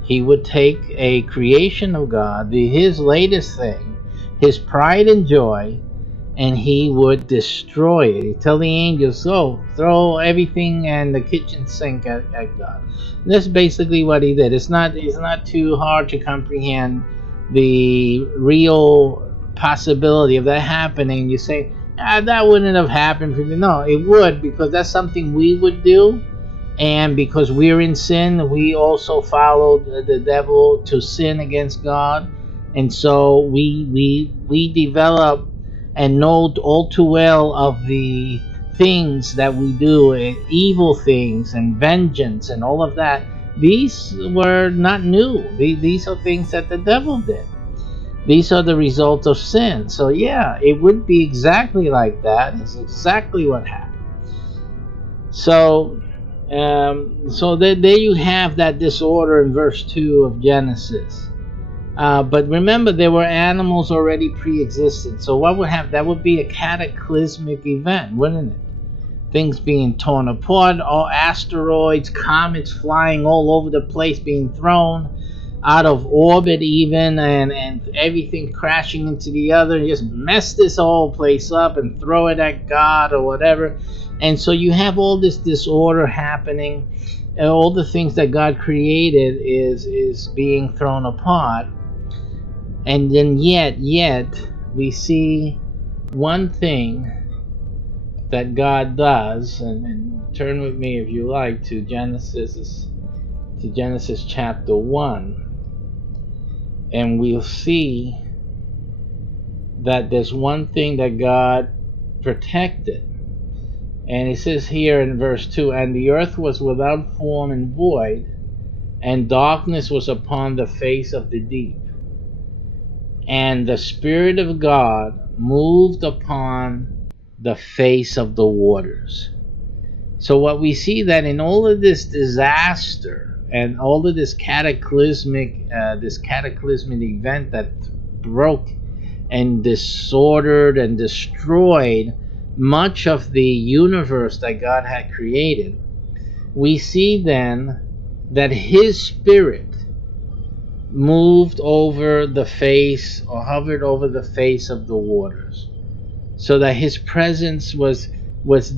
He would take a creation of God, his latest thing, his pride and joy, and he would destroy it. He'd tell the angels, go, throw everything and the kitchen sink at God. And that's basically what he did. It's not too hard to comprehend the real possibility of that happening. You say, that wouldn't have happened for me. No, it would, because that's something we would do. And because we're in sin, we also followed the devil to sin against God. And so we develop and know all too well of the things that we do, evil things and vengeance and all of that. These were not new. These are things that the devil did. These are the results of sin. So yeah, it would be exactly like that. It's exactly what happened. So there you have that disorder in verse 2 of Genesis. But remember, there were animals already pre-existent. So what would happen? That would be a cataclysmic event, wouldn't it? Things being torn apart, all asteroids, comets flying all over the place, being thrown out of orbit even, and everything crashing into the other, just mess this whole place up and throw it at God or whatever. And so you have all this disorder happening, and all the things that God created is being thrown apart. And then yet we see one thing that God does, and turn with me if you like to Genesis chapter 1, and we'll see that there's one thing that God protected. And it says here in verse 2, and the earth was without form and void, and darkness was upon the face of the deep, and the Spirit of God moved upon the face of the waters. So what we see that in all of this disaster and all of this cataclysmic event that broke and disordered and destroyed much of the universe that God had created, we see then that His Spirit moved over the face, or hovered over the face of the waters, so that His presence was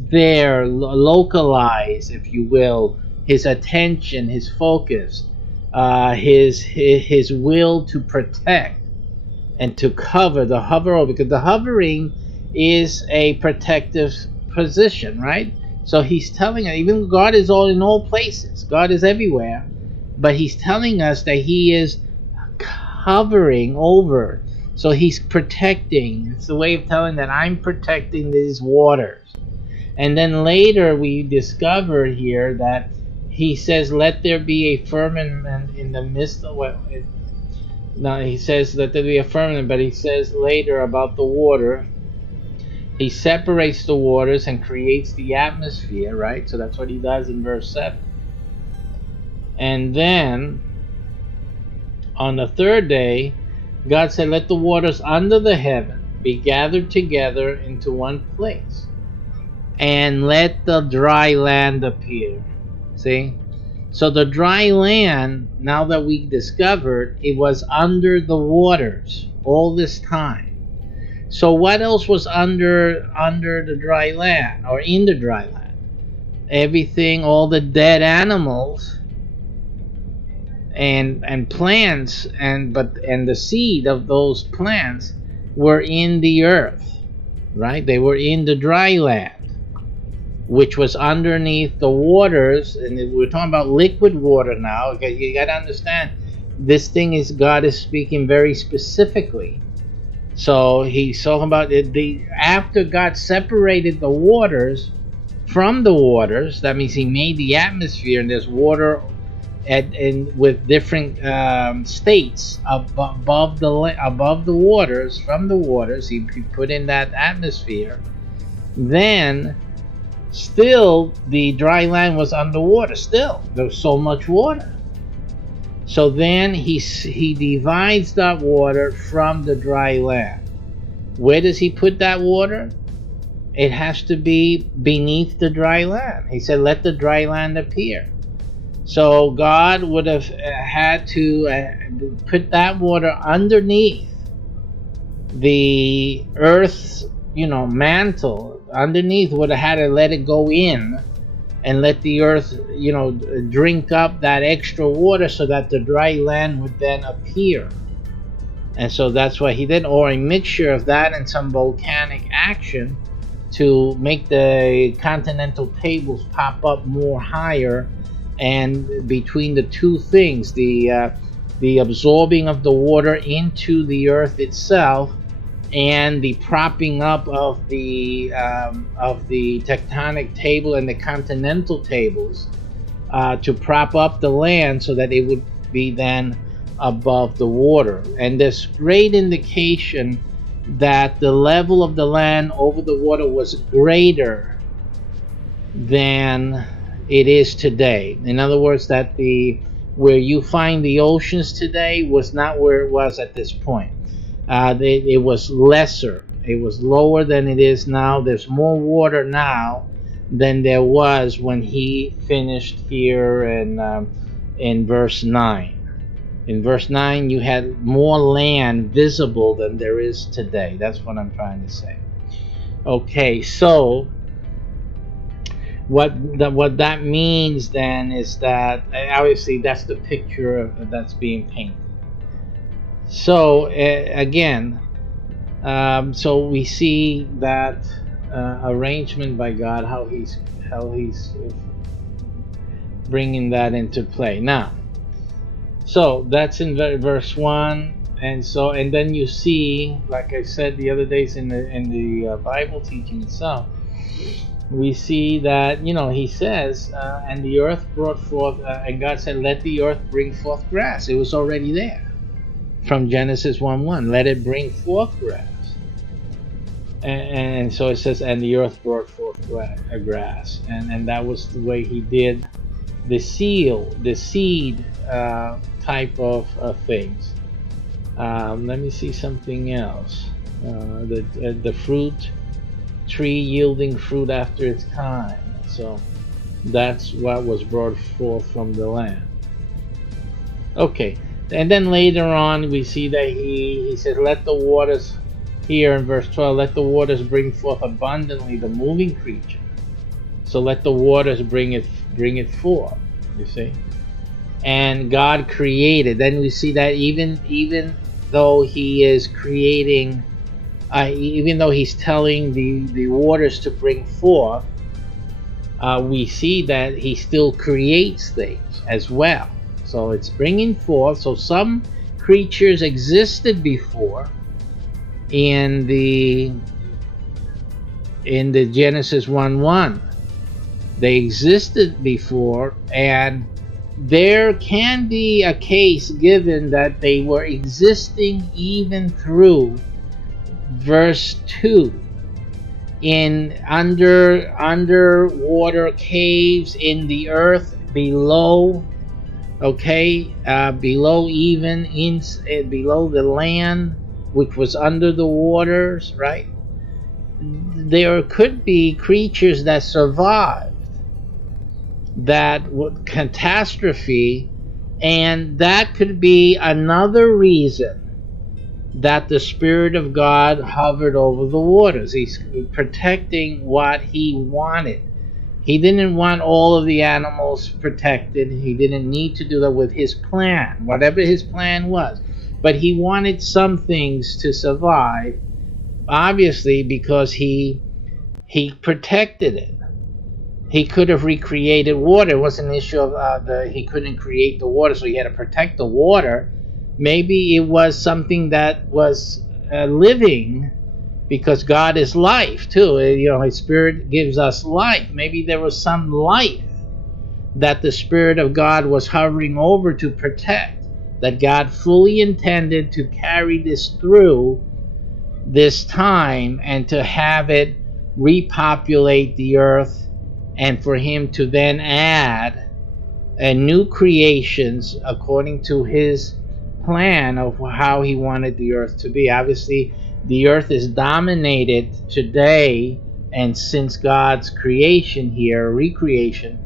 there, localized, if you will, His attention, His focus, His will to protect and to cover, the hover over, because the hovering is a protective position, right? So He's telling us, even God is all in all places, God is everywhere, but He's telling us that He is hovering over. So He's protecting. It's the way of telling that I'm protecting these waters. And then later we discover here that He says, let there be a firmament in the midst of He says let there be a firmament, but He says later about the water, He separates the waters and creates the atmosphere, right? So that's what He does in verse 7. And then on the third day, God said, let the waters under the heaven be gathered together into one place, and let the dry land appear. See? So the dry land, now that we discovered, it was under the waters all this time. So what else was under the dry land, or in the dry land? Everything, all the dead animals and plants, and the seed of those plants were in the earth, right? They were in the dry land, which was underneath the waters. And we're talking about liquid water now. Okay, you got to understand, this thing is, God is speaking very specifically. So He's talking about it, after God separated the waters from the waters, that means He made the atmosphere, and there's water and with different states above the waters, from the waters. He put in that atmosphere. Then still the dry land was underwater. Still, there's so much water. So then he divides that water from the dry land. Where does he put that water? It has to be beneath the dry land. He said, let the dry land appear. So God would have had to put that water underneath the earth's, mantle. Underneath would have had to let it go in and let the earth, drink up that extra water so that the dry land would then appear. And so that's what he did, or a mixture of that and some volcanic action to make the continental tables pop up more higher. And between the two things, the absorbing of the water into the earth itself and the propping up of the tectonic table and the continental tables to prop up the land so that it would be then above the water. And there's great indication that the level of the land over the water was greater than it is today. In other words, that where you find the oceans today was not where it was at this point. It was lesser. It was lower than it is now. There's more water now than there was when he finished here in verse 9. In verse 9, you had more land visible than there is today. That's what I'm trying to say. Okay, so what that means then is that obviously that's the picture that's being painted. So again, so we see that arrangement by God, how he's bringing that into play. Now, so that's in verse 1, and then you see, like I said the other days in the Bible teaching itself, we see that he says, and the earth brought forth, and God said, let the earth bring forth grass. It was already there from Genesis 1:1. Let it bring forth grass. And so it says, and the earth brought forth grass, and that was the way he did the seed type of things. Let me see something else. The fruit tree yielding fruit after its kind. So that's what was brought forth from the land. Okay, and then later on we see that he says, let the waters, here in verse 12, let the waters bring forth abundantly the moving creature. So let the waters bring it forth, you see. And God created. Then we see that even though he is creating, even though he's telling the waters to bring forth, we see that he still creates things as well. So it's bringing forth. So some creatures existed before in the Genesis 1:1. They existed before, and there can be a case given that they were existing even through verse 2 in underwater caves in the earth below, below, even below the land, which was under the waters, right? There could be creatures that survived that catastrophe, and that could be another reason that the Spirit of God hovered over the waters. He's protecting what he wanted. He didn't want all of the animals protected. He didn't need to do that with his plan, whatever his plan was. But he wanted some things to survive, obviously, because he protected it. He could have recreated water. It was an issue of he couldn't create the water, so he had to protect the water. Maybe it was something that was living, because God is life too. His Spirit gives us life. Maybe there was some life that the Spirit of God was hovering over to protect, that God fully intended to carry this through this time and to have it repopulate the earth, and for him to then add and new creations according to his plan of how he wanted the earth to be. Obviously, the earth is dominated today and since God's creation here, recreation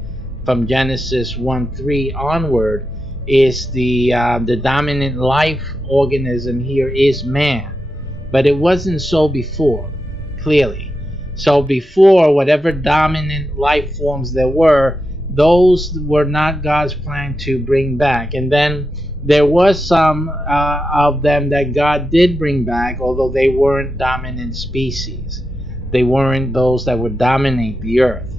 from Genesis 1:3 onward, is the dominant life organism here is man. But it wasn't so before, clearly. So before, whatever dominant life forms there were, those were not God's plan to bring back. And then there was some of them that God did bring back, although they weren't dominant species. They weren't those that would dominate the earth.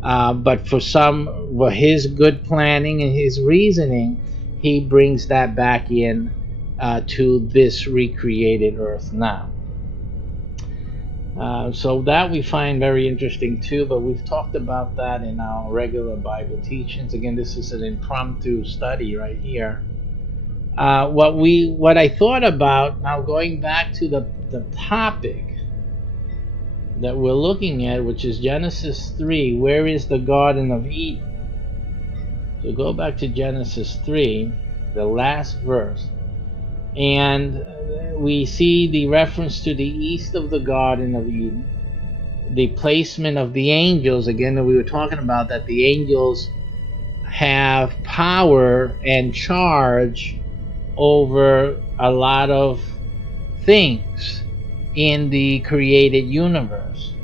But for some, for his good planning and his reasoning, he brings that back in to this recreated earth now. So that we find very interesting too, but we've talked about that in our regular Bible teachings. Again, this is an impromptu study right here. What I thought about now, going back to the topic that we're looking at, which is Genesis 3, where is the Garden of Eden? So go back to Genesis 3, the last verse, and we see the reference to the east of the Garden of Eden, the placement of the angels. Again, we were talking about that the angels have power and charge over a lot of things in the created universe.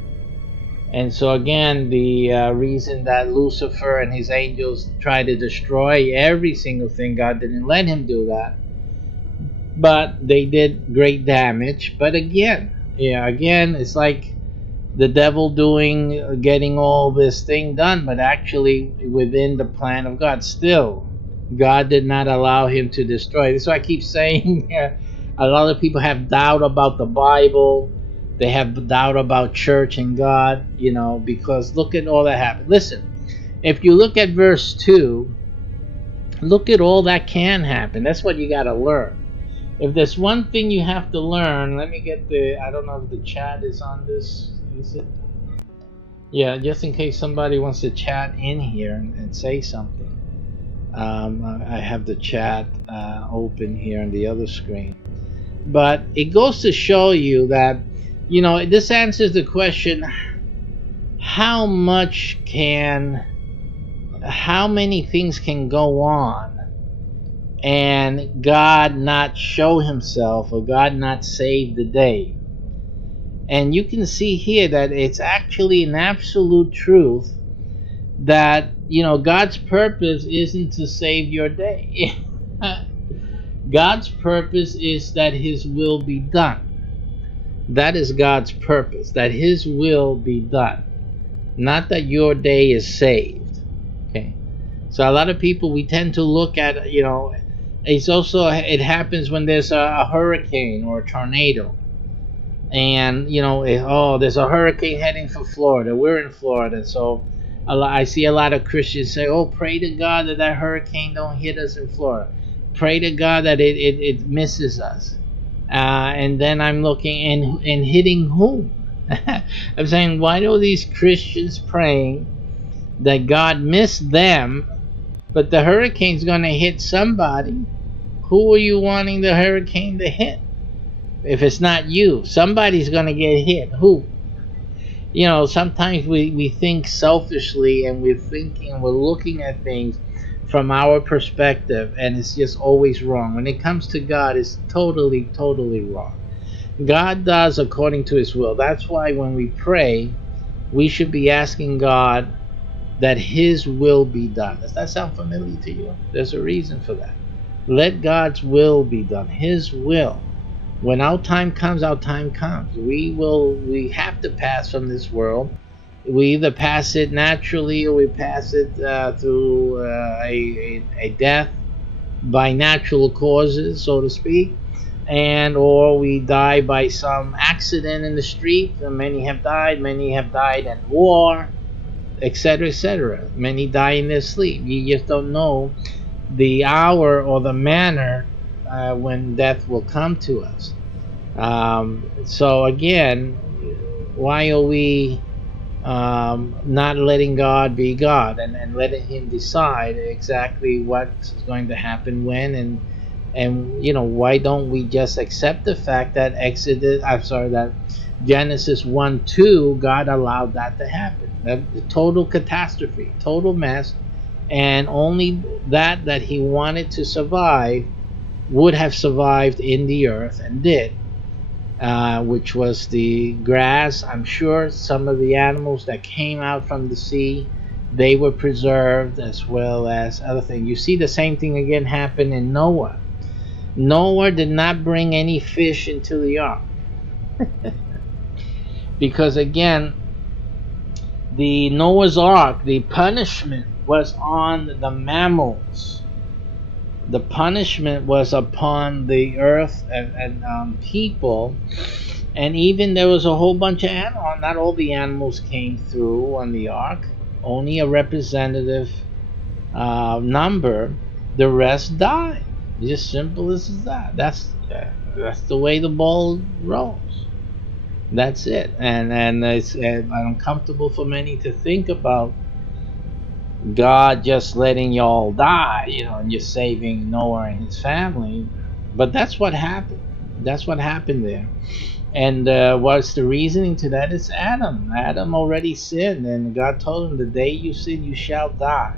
And so again, the reason that Lucifer and his angels tried to destroy every single thing, God didn't let him do that, but they did great damage. But again, it's like the devil getting all this thing done, but actually within the plan of God. Still, God did not allow him to destroy. That's why I keep saying a lot of people have doubt about the Bible. They have doubt about church and God, because look at all that happened. Listen, if you look at verse 2, look at all that can happen. That's what you got to learn. If there's one thing you have to learn, let me get I don't know if the chat is on this. Is it? Yeah, just in case somebody wants to chat in here and say something. I have the chat open here on the other screen. But it goes to show you that, this answers the question, how many things can go on and God not show himself or God not save the day? And you can see here that it's actually an absolute truth that, God's purpose isn't to save your day. God's purpose is that his will be done. That is God's purpose, that his will be done. Not that your day is saved. Okay. So a lot of people, we tend to look at, it happens when there's a hurricane or a tornado. And, there's a hurricane heading for Florida. We're in Florida. So I see a lot of Christians say, oh, pray to God that hurricane don't hit us in Florida. Pray to God that it misses us. And then I'm looking and hitting whom? I'm saying, why are these Christians praying that God missed them, but the hurricane's going to hit somebody? Who are you wanting the hurricane to hit? If it's not you, somebody's going to get hit. Who? Sometimes we think selfishly, and we're looking at things from our perspective, and it's just always wrong. When it comes to God, it's totally, totally wrong. God does according to his will. That's why when we pray, we should be asking God that his will be done. Does that sound familiar to you? There's a reason for that. Let God's will be done. His will. When our time comes, our time comes. We have to pass from this world. We either pass it naturally or we pass it through a death by natural causes, so to speak, or we die by some accident in the street. Many have died in war, etc., etc. Many die in their sleep. You just don't know the hour or the manner when death will come to us. So again, why are we not letting God be God, and letting Him decide exactly what's going to happen when, and why don't we just accept the fact that that Genesis 1:2, God allowed that to happen, the total catastrophe, total mess, and only that He wanted to survive would have survived in the earth and did, which was the grass. I'm sure some of the animals that came out from the sea, they were preserved, as well as other things. You see the same thing again happen in Noah. Noah did not bring any fish into the ark because, again, the Noah's ark, the punishment was on the mammals. The punishment was upon the earth and people. And even there was a whole bunch of animals. Not all the animals came through on the ark. Only a representative number. The rest died. Just simple as that. That's the way the ball rolls. That's it. And it's uncomfortable for many to think about God just letting y'all die, and you're saving Noah and his family. But that's what happened. That's what happened there. And what's the reasoning to that? It's Adam. Adam already sinned, and God told him, the day you sin, you shall die.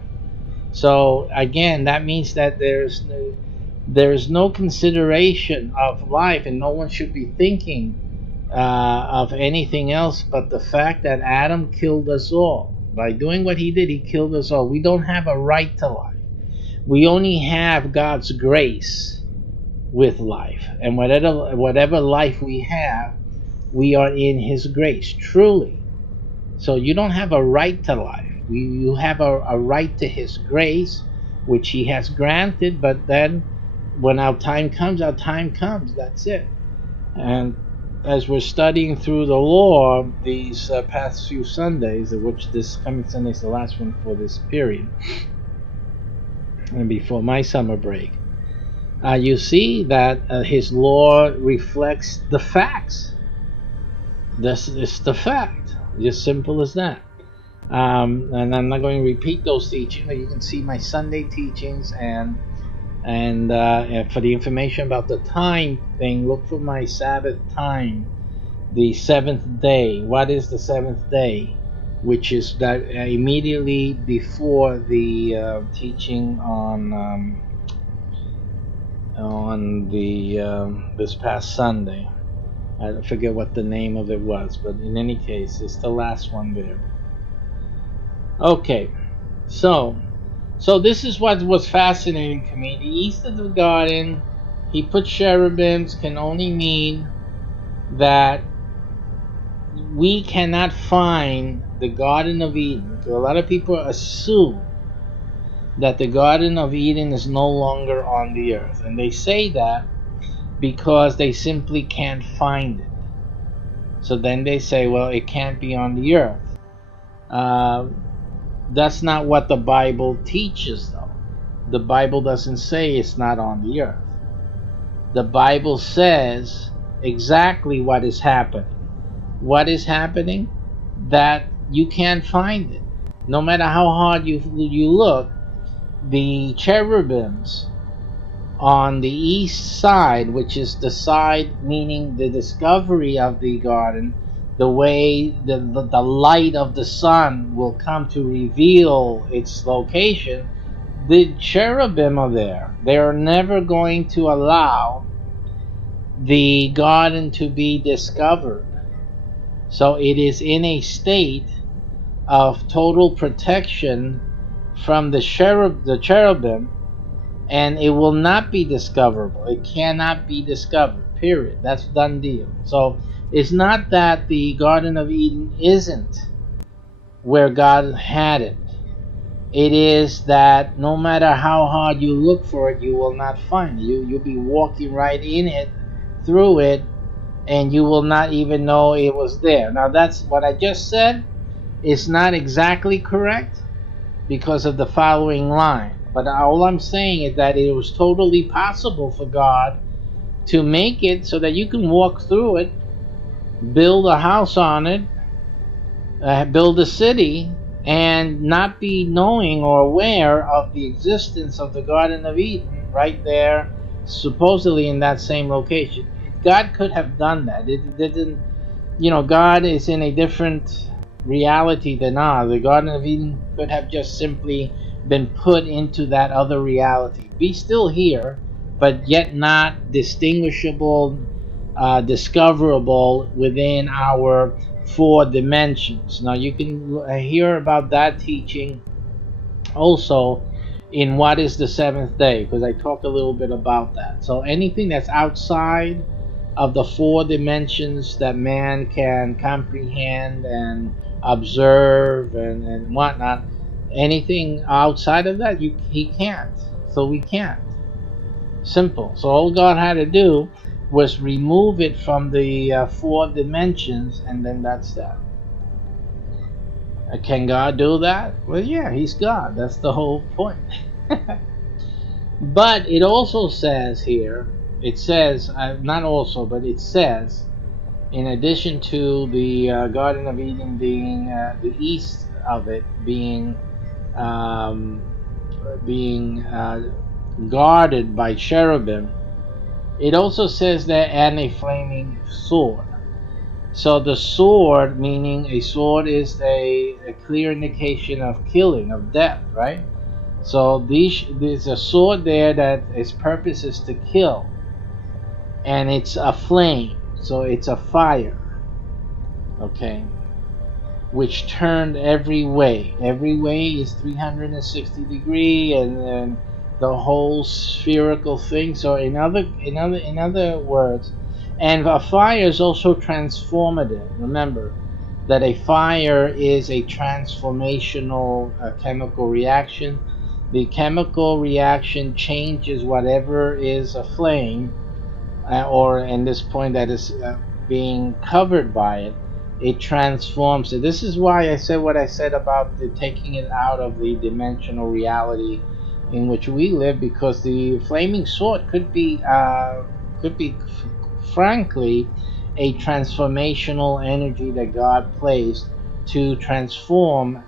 So again, that means that there's no consideration of life, and no one should be thinking of anything else but the fact that Adam killed us all. By doing what he did, he killed us all. We don't have a right to life. We only have God's grace with life, and whatever life we have, we are in His grace, truly. So you don't have a right to life. You have a right to His grace, which He has granted. But then, when our time comes, our time comes. That's it. And as we're studying through the law these past few Sundays, of which this coming Sunday is the last one for this period, and before my summer break, you see that His law reflects the facts. This is the fact. Just simple as that. And I'm not going to repeat those teachings. You can see my Sunday teachings, and for the information about the time thing, look for my Sabbath time, the seventh day. What is the seventh day? Which is that immediately before the teaching on the this past Sunday. I forget what the name of it was, but in any case, it's the last one there. Okay, so this is what was fascinating to me. The east of the garden, he put cherubims, can only mean that we cannot find the Garden of Eden. A lot of people assume that the Garden of Eden is no longer on the earth, and they say that because they simply can't find it. So then they say, well, it can't be on the earth. That's not what the Bible teaches, though. The Bible doesn't say it's not on the earth. The Bible says exactly what is happening. What is happening? That you can't find it. No matter how hard you look, the cherubims on the east side, which is the side meaning the discovery of the garden, the way the light of the sun will come to reveal its location, the cherubim are there. They are never going to allow the garden to be discovered. So it is in a state of total protection from the cherubim, and it will not be discoverable. It cannot be discovered, period. That's done deal. So it's not that the Garden of Eden isn't where God had it. It is that no matter how hard you look for it, you will not find it. You'll be walking right in it, through it, and you will not even know it was there. Now, that's what I just said. It's not exactly correct because of the following line. But all I'm saying is that it was totally possible for God to make it so that you can walk through it, build a house on it, build a city and not be knowing or aware of the existence of the Garden of Eden right there, supposedly in that same location. God could have done that. It didn't. God is in a different reality than ours. The Garden of Eden could have just simply been put into that other reality. Be still here, but yet not distinguishable, discoverable within our four dimensions. Now, you can hear about that teaching also in What is the Seventh Day, because I talk a little bit about that. So anything that's outside of the four dimensions that man can comprehend and observe and whatnot, anything outside of that, he can't. So we can't. Simple. So all God had to do was remove it from the four dimensions, and then that's that. Can God do that? Well, yeah, He's God. That's the whole point. But it also says here, it says, not also, but it says, in addition to the Garden of Eden being the east of it um, being guarded by cherubim, it also says that and a flaming sword. So the sword, meaning a sword, is a clear indication of killing, of death, right? So there's a sword there that its purpose is to kill, and it's a flame, so it's a fire, okay, which turned every way. Every way is 360 degree, and then the whole spherical thing. So in other words, and a fire is also transformative. Remember that a fire is a transformational chemical reaction. The chemical reaction changes whatever is a flame, or in this point that is being covered by it. It transforms it. This is why I said what I said about the taking it out of the dimensional reality in which we live, because the flaming sword could be frankly a transformational energy that God placed to transform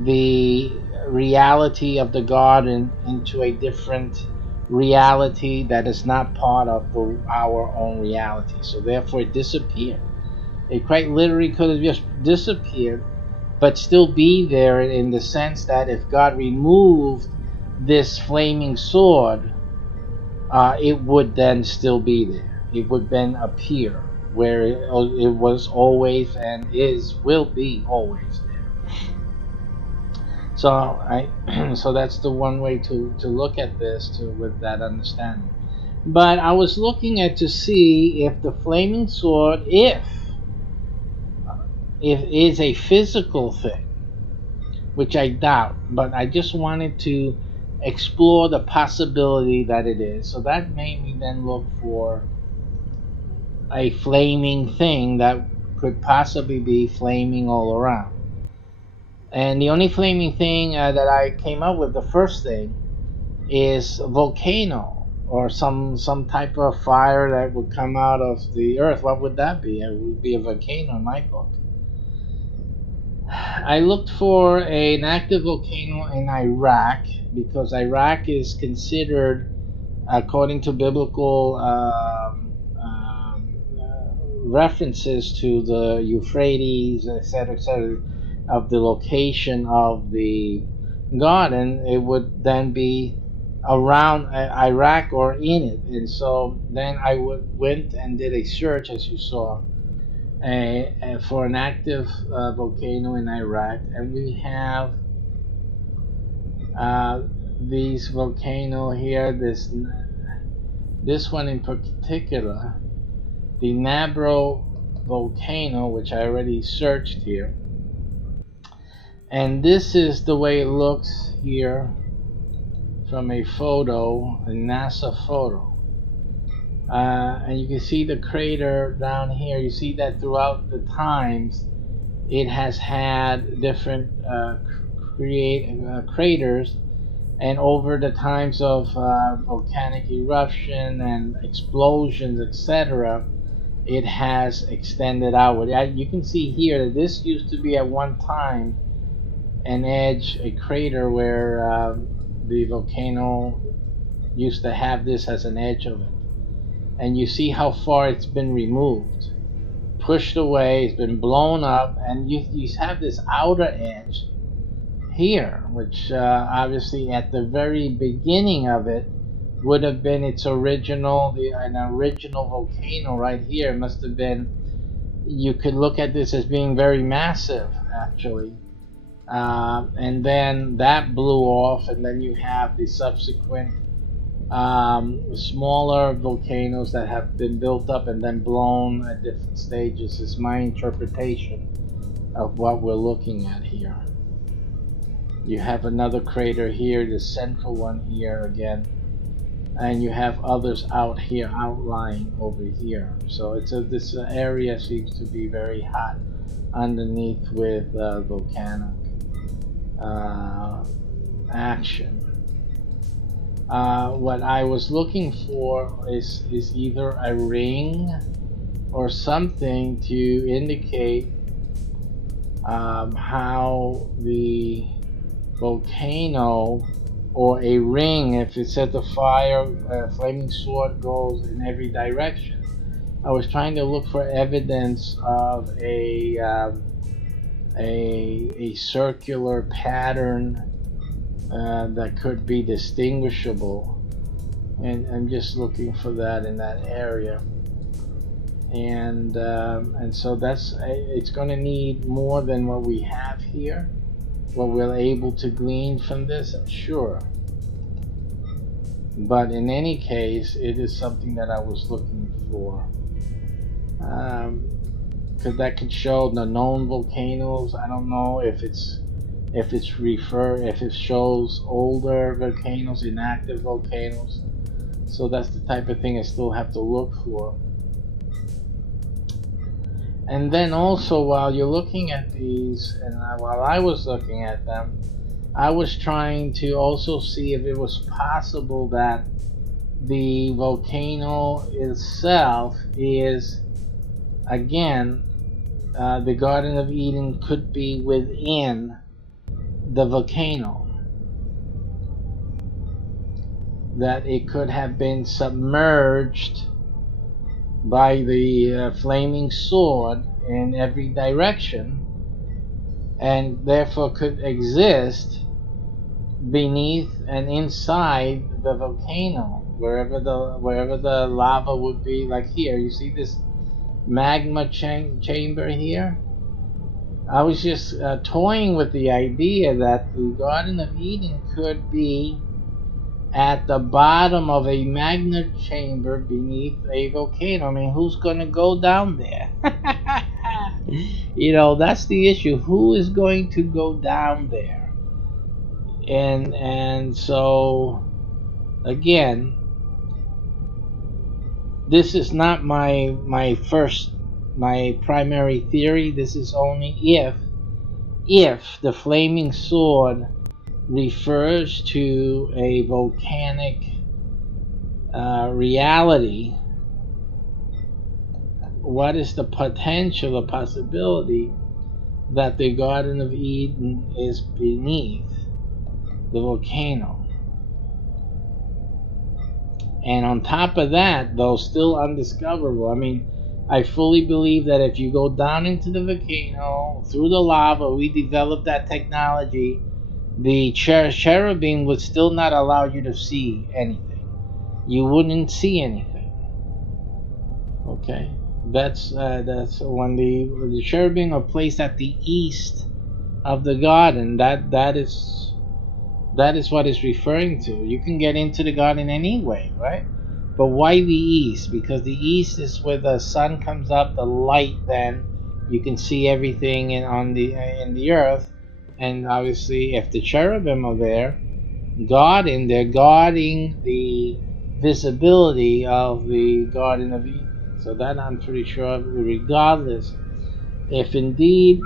the reality of the garden into a different reality that is not part of our own reality. So therefore it disappeared. It quite literally could have just disappeared, but still be there in the sense that if God removed this flaming sword, it would then still be there. It would then appear where it was always and will be always there. So so that's the one way to look at this with that understanding. But I was looking at to see if the flaming sword, if is a physical thing, which I doubt, but I just wanted to explore the possibility that it is. So that made me then look for a flaming thing that could possibly be flaming all around. And the only flaming thing that I came up with, the first thing, is volcano, or some type of fire that would come out of the earth. What would that be? It would be a volcano in my book. I looked for an active volcano in Iraq, because Iraq is considered, according to biblical references to the Euphrates, etc., of the location of the garden, it would then be around Iraq or in it. And so then I went and did a search, as you saw, for an active volcano in Iraq, and we have uh, these volcano here. This one in particular, the Nabro volcano, which I already searched here, and this is the way it looks here from a photo, a NASA photo. And you can see the crater down here. You see that throughout the times it has had different craters, and over the times of volcanic eruption and explosions, etc., it has extended outward. You can see here that this used to be at one time an edge, a crater where the volcano used to have this as an edge of it. And you see how far it's been removed, pushed away, it's been blown up, and you have this outer edge here, which obviously at the very beginning of it would have been its original, an original volcano right here. It must have been, you could look at this as being very massive, actually. And then that blew off, and then you have the subsequent smaller volcanoes that have been built up and then blown at different stages. Is my interpretation of what we're looking at here. You have another crater here, the central one here again, and you have others out here, outlying over here. So this area seems to be very hot underneath with volcanic action. What I was looking for is either a ring or something to indicate how the volcano, or a ring, if it said the fire flaming sword goes in every direction. I was trying to look for evidence of a circular pattern that could be distinguishable, and I'm just looking for that in that area. And so it's going to need more than what we have here. What we're able to glean from this, I'm sure. But in any case, it is something that I was looking for. Because that could show the known volcanoes. I don't know if it shows older volcanoes, inactive volcanoes. So that's the type of thing I still have to look for. And then also, while you're looking at these, and while I was looking at them, I was trying to also see if it was possible that the volcano itself is, again, the Garden of Eden could be within the volcano. That it could have been submerged by the flaming sword in every direction, and therefore could exist beneath and inside the volcano, wherever the lava would be. Like here, you see this magma chamber here. I was just toying with the idea that the Garden of Eden could be at the bottom of a magma chamber beneath a volcano. I mean, who's going to go down there? That's the issue. Who is going to go down there? And so, again, this is not my primary theory. This is only if the flaming sword refers to a volcanic reality. What is the potential, the possibility that the Garden of Eden is beneath the volcano? And on top of that, though still undiscoverable, I mean, I fully believe that if you go down into the volcano, through the lava, we developed that technology, the cherubim would still not allow you to see anything. You wouldn't see anything. Okay? That's when the cherubim are placed at the east of the garden. That is what it's referring to. You can get into the garden anyway, right? But why the east? Because the east is where the sun comes up, the light. Then you can see everything in the earth, and obviously, if the cherubim are there, they're guarding the visibility of the Garden of Eden. So that I'm pretty sure, regardless, if indeed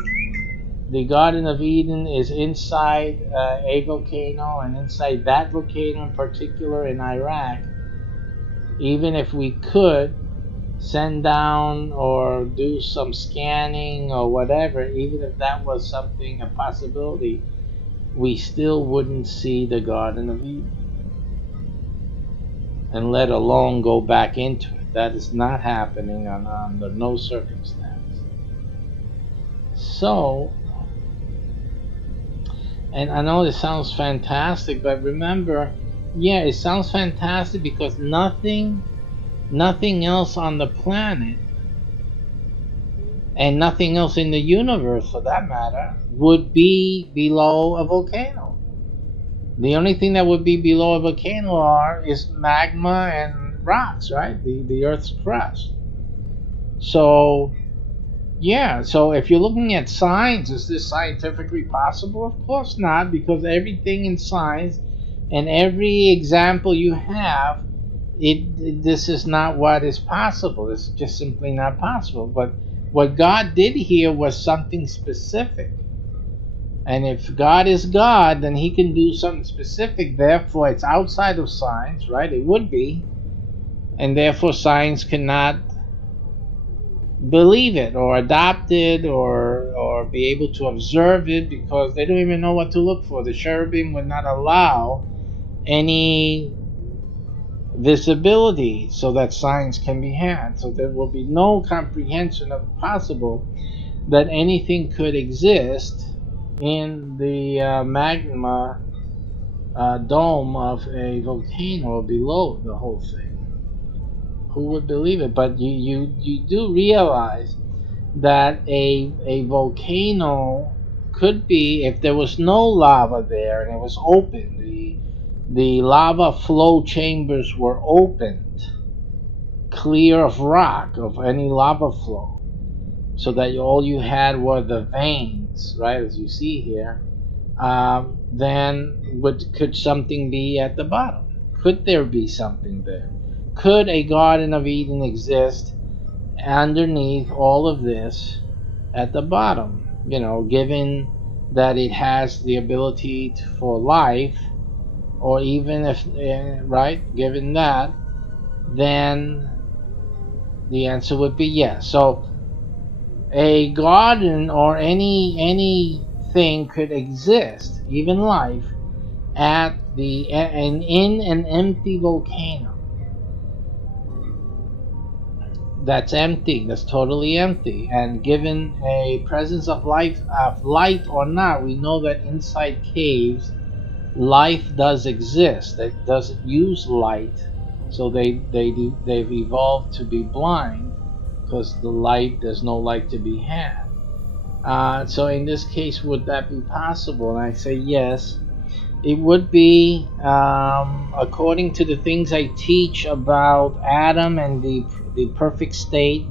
the Garden of Eden is inside a volcano, and inside that volcano in particular in Iraq, even if we could send down or do some scanning or whatever, even if that was something, a possibility, we still wouldn't see the Garden of Eden. And let alone go back into it. That is not happening under no circumstance. So, and I know this sounds fantastic, but remember, yeah, it sounds fantastic because nothing else on the planet and nothing else in the universe for that matter would be below a volcano. The only thing that would be below a volcano is magma and rocks, right? The Earth's crust. So, yeah, so if you're looking at science, is this scientifically possible? Of course not, because everything in science and every example you have, this is not what is possible. It's just simply not possible. But what God did here was something specific. And if God is God, then he can do something specific. Therefore, it's outside of science, right? It would be. And therefore, science cannot believe it or adopt it or be able to observe it because they don't even know what to look for. The cherubim would not allow any visibility so that science can be had. So there will be no comprehension of possible that anything could exist in the magma dome of a volcano below the whole thing. Who would believe it? But you do realize that a volcano could be, if there was no lava there and it was open, the lava flow chambers were opened, clear of rock, of any lava flow, so that all you had were the veins, right, as you see here. Then could something be at the bottom? Could there be something there? Could a Garden of Eden exist underneath all of this at the bottom? Given that it has the ability for life, or even if, right, given that, then the answer would be yes. So a garden or anything could exist, even life, at the and in an empty volcano. That's empty. That's totally empty. And given a presence of life, of light or not, we know that inside caves, life does exist. It doesn't use light, so they've evolved to be blind because there's no light to be had. So in this case, would that be possible? And I say yes. It would be, according to the things I teach about Adam and the perfect state.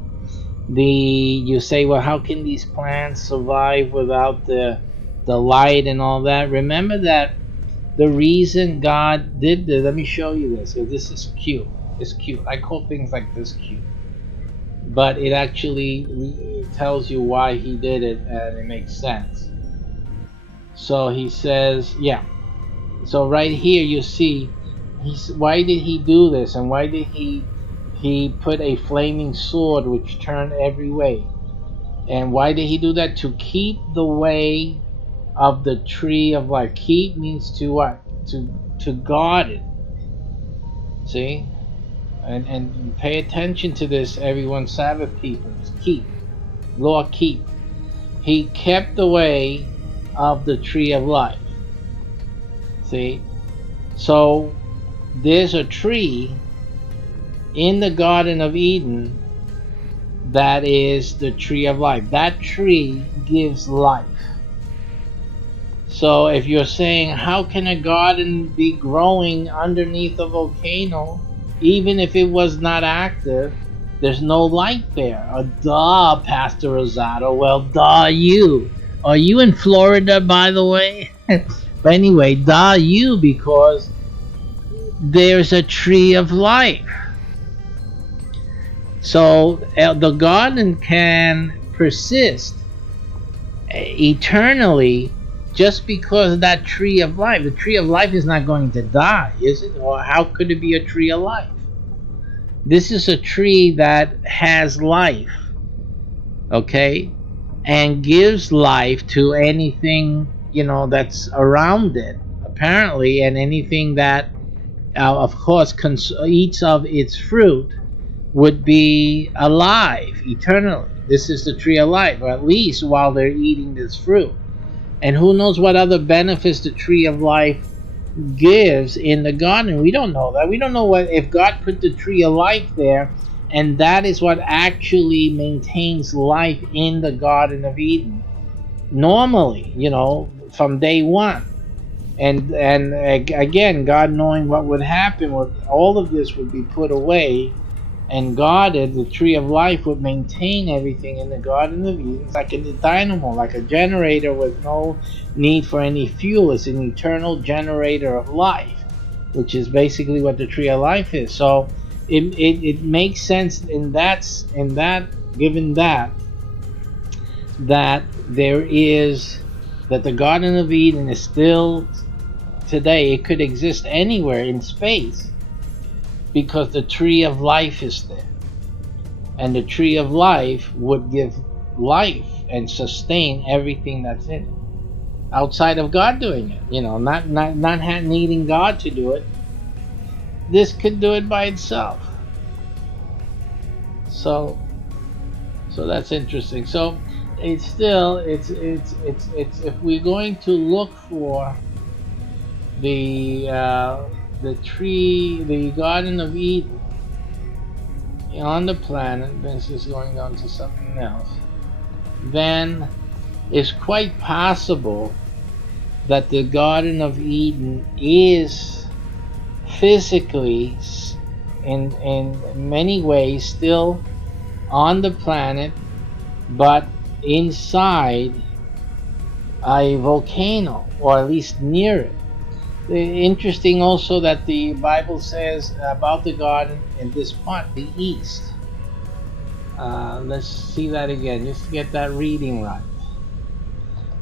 You say, well, how can these plants survive without the light and all that? Remember that the reason God did this. Let me show you this. This is cute. It's cute. I call things like this cute, but it actually tells you why He did it, and it makes sense. So He says, yeah. So right here you see, why did he do this, and why did he put a flaming sword which turned every way, and why did he do that? To keep the way of the tree of life. Keep means to what? To guard it. See, and pay attention to this, everyone, Sabbath keepers. Keep, law, keep. He kept the way of the tree of life. See, so there's a tree in the Garden of Eden that is the tree of life. That tree gives life. So if you're saying, how can a garden be growing underneath a volcano, even if it was not active? There's no light there. Duh, Pastor Rosado. Well, duh you. Are you in Florida, by the way? But anyway, duh you, because there's a tree of life. So the garden can persist eternally just because that tree of life. The tree of life is not going to die, is it? Or how could it be a tree of life? This is a tree that has life, okay, and gives life to anything that's around it, apparently, and anything that, of course, eats of its fruit would be alive eternally. This is the tree of life, or at least while they're eating this fruit. And who knows what other benefits the tree of life gives in the garden. We don't know that. We don't know what if God put the tree of life there, and that is what actually maintains life in the Garden of Eden. Normally, from day one. And again, God knowing what would happen, all of this would be put away and guarded. The tree of life would maintain everything in the Garden of Eden. It's like a dynamo, like a generator with no need for any fuel. It's an eternal generator of life, which is basically what the tree of life is. So it makes sense in that given that there is that the Garden of Eden is still today. It could exist anywhere in space because the tree of life is there, and the tree of life would give life and sustain everything that's in it. Outside of God doing it, not needing God to do it, this could do it by itself. So, so that's interesting. So, it's still it's if we're going to look for the the Garden of Eden on the planet, this is going on to something else, then it's quite possible that the Garden of Eden is physically, in many ways, still on the planet, but inside a volcano, or at least near it. Interesting also that the Bible says about the garden in this part, the east. Let's see that again, just to get that reading right.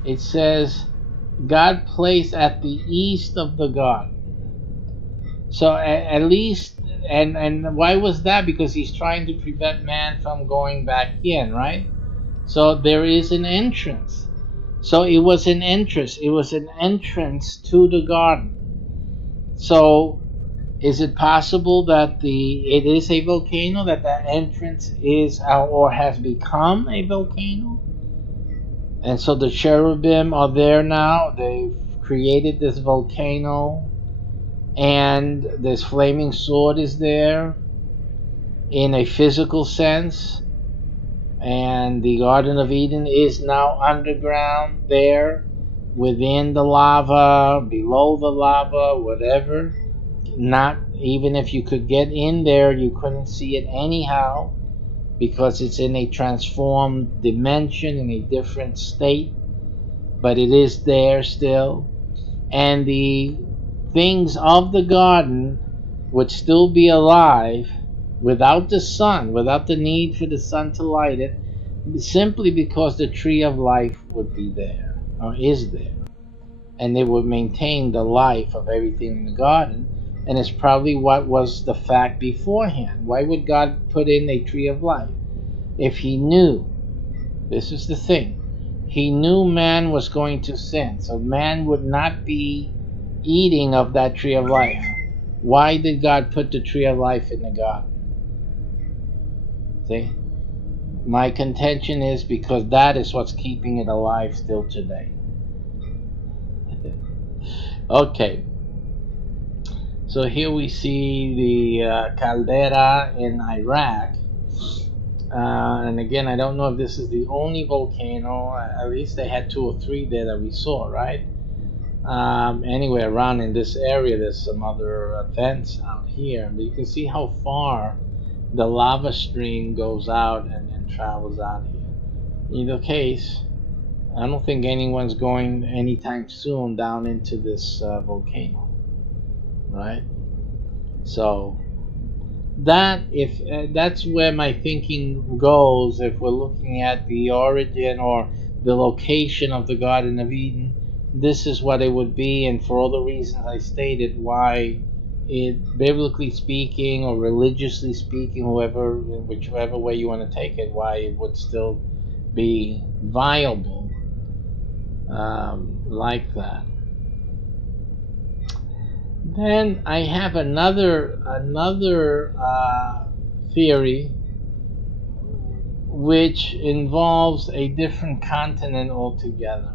It says, God placed at the east of the garden. So at least, and why was that? Because he's trying to prevent man from going back in, right? So there is an entrance. So it was an entrance. It was an entrance to the garden. So is it possible that it is a volcano, that the entrance is or has become a volcano? And so the cherubim are there now. They've created this volcano, and this flaming sword is there in a physical sense. And the Garden of Eden is now underground there, within the lava, below the lava, whatever. Not even if you could get in there, you couldn't see it anyhow because it's in a transformed dimension, in a different state, but it is there still. And the things of the garden would still be alive without the sun, without the need for the sun to light it, simply because the tree of life would be there, or is there, and it would maintain the life of everything in the garden. And it's probably what was the fact beforehand. Why would God put in a tree of life? If he knew, this is the thing, he knew man was going to sin, so man would not be eating of that tree of life. Why did God put the tree of life in the garden? See? My contention is because that is what's keeping it alive still today. Okay, so here we see the caldera in Iraq. And again, I don't know if this is the only volcano. At least they had two or three there that we saw, right? Anyway, around in this area, there's some other vents out here. But you can see how far the lava stream goes out and travels out here. In either case, I don't think anyone's going anytime soon down into this volcano, right? So that's where my thinking goes. If we're looking at the origin or the location of the Garden of Eden, this is what it would be, and for all the reasons I stated, why it, biblically speaking or religiously speaking, whichever way you want to take it, why it would still be viable like that. Then I have another theory, which involves a different continent altogether.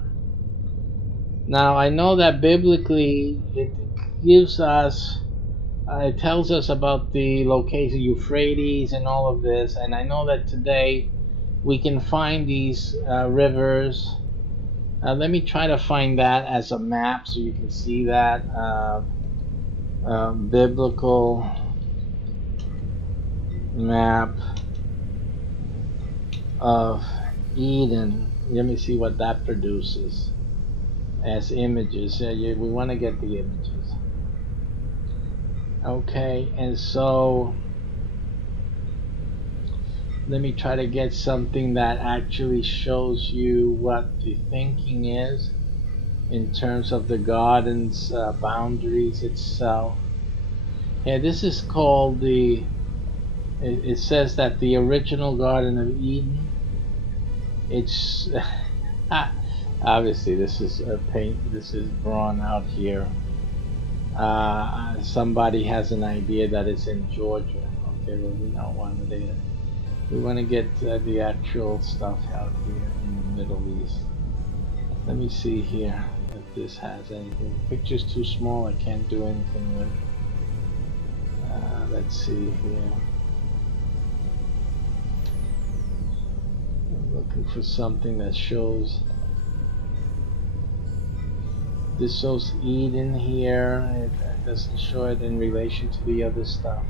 Now I know that biblically it gives us, it tells us about the location, Euphrates, and all of this, and I know that today we can find these rivers. Let me try to find that as a map so you can see that biblical map of Eden. Let me see what that produces as images. We want to get the images. Okay, and so let me try to get something that actually shows you what the thinking is in terms of the garden's boundaries itself. Yeah, this is called it says that the original Garden of Eden, it's obviously this is this is drawn out here. Somebody has an idea that it's in Georgia. Okay, well, we don't want to. We want to get the actual stuff out here in the Middle East. Let me see here if this has anything. The picture's too small. I can't do anything with it. Let's see here. I'm looking for something that shows. This shows Eden here. It doesn't show it in relation to the other stuff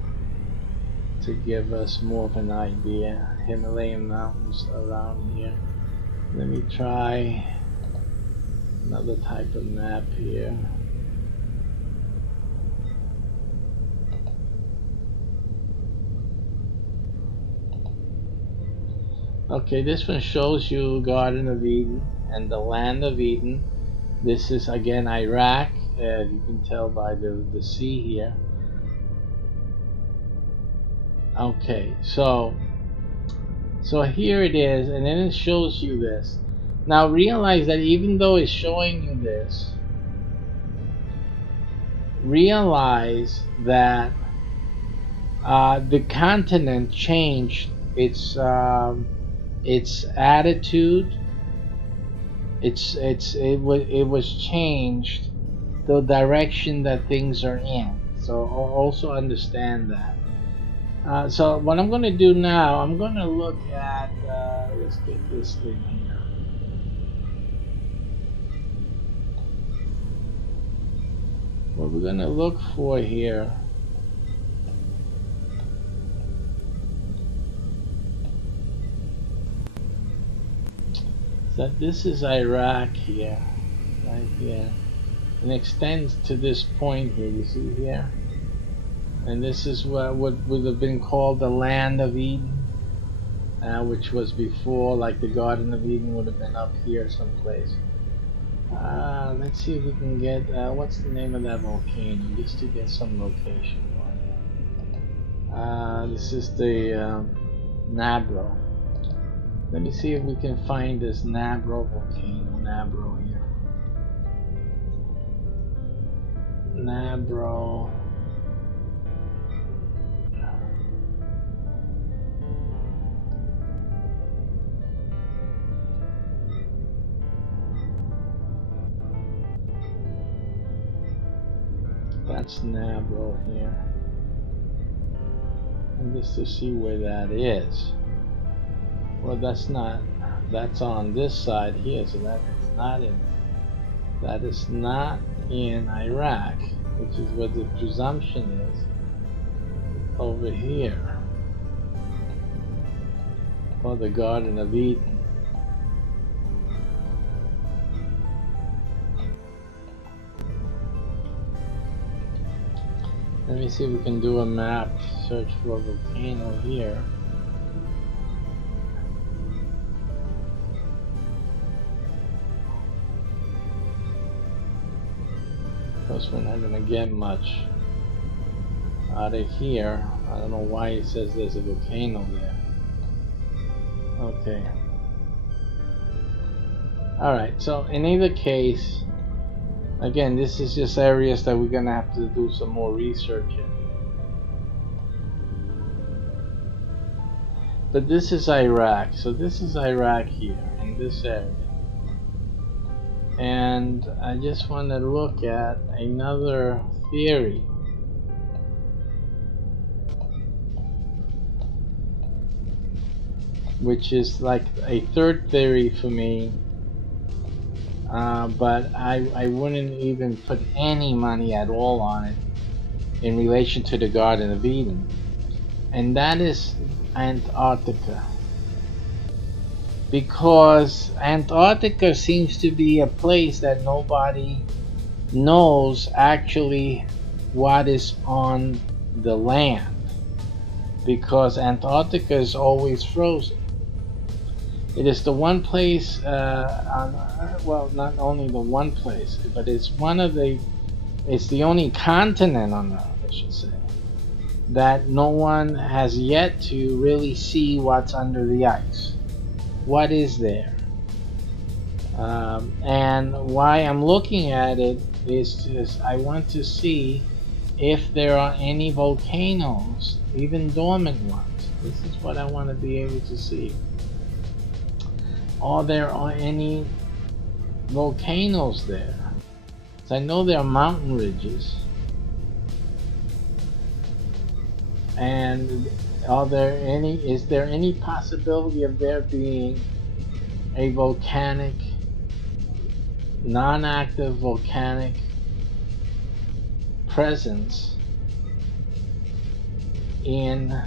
to give us more of an idea. Himalayan mountains around here. Let me try another type of map here. Okay, this one shows you Garden of Eden and the land of Eden. This is again Iraq. You can tell by the sea here. Okay, so here it is, and then it shows you this. Now realize that even though it's showing you this, realize that the continent changed its attitude. It was changed the direction that things are in. So also understand that. So what I'm going to do now, I'm going to look at, let's get this thing here. What we're going to look for here is that this is Iraq here, right here, and extends to this point here, you see here? And this is what would have been called the land of Eden, which was before, like the Garden of Eden would have been up here someplace. Let's see if we can get, what's the name of that volcano, just to get some location on it. This is the Nabro. Let me see if we can find this Nabro volcano, Nabro here. Nabro. That's Nabro here. And just to see where that is. Well, that's on this side here, so that is not in Iraq, which is what the presumption is over here, or the Garden of Eden. Let me see if we can do a map search for a volcano here. Because we're not going to get much. out of here. I don't know why it says there's a volcano there. Okay. Alright, so in either case, again, this is just areas that we're gonna have to do some more research in. But this is Iraq, so this is Iraq here, in this area. And I just want to look at another theory. Which is like a third theory for me. But I wouldn't even put any money at all on it in relation to the Garden of Eden. And that is Antarctica. Because Antarctica seems to be a place that nobody knows actually what is on the land. Because Antarctica is always frozen. It is the one place well, not only the one place, but it's the only continent on Earth, I should say, that no one has yet to really see what's under the ice. What is there? And why I'm looking at it is just I want to see if there are any volcanoes, even dormant ones. This is what I want to be able to see. Are there any volcanoes there? So I know there are mountain ridges. And is there any possibility of there being a volcanic, non-active volcanic presence in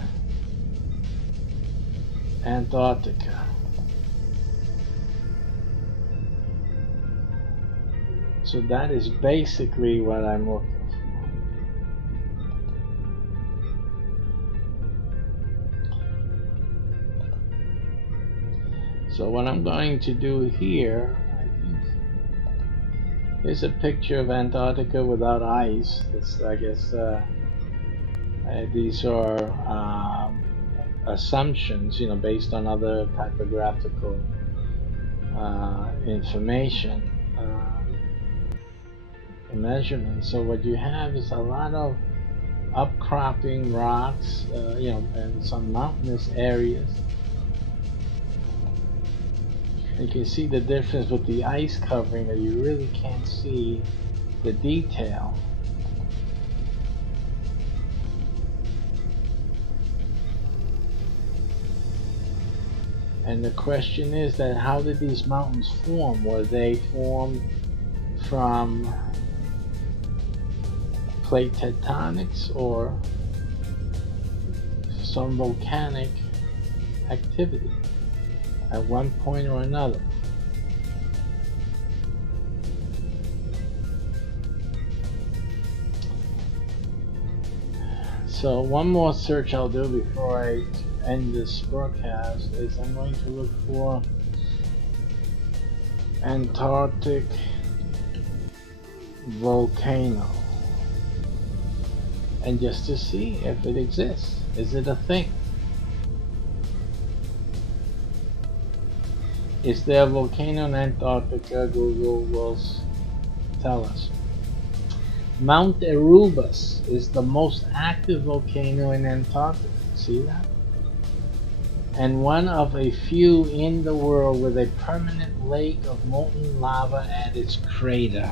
Antarctica? So that is basically what I'm looking for. So what I'm going to do here, I think, here's a picture of Antarctica without ice. This, I guess, these are assumptions, based on other typographical information. Measurements. So what you have is a lot of upcropping rocks, and some mountainous areas. You can see the difference with the ice covering that you really can't see the detail. And the question is that how did these mountains form? Were they formed from plate tectonics or some volcanic activity at one point or another? So one more search I'll do before I end this broadcast is I'm going to look for Antarctic volcano, and just to see if it exists. Is it a thing? Is there a volcano in Antarctica? Google will tell us. Mount Erebus is the most active volcano in Antarctica. See that? And one of a few in the world with a permanent lake of molten lava at its crater.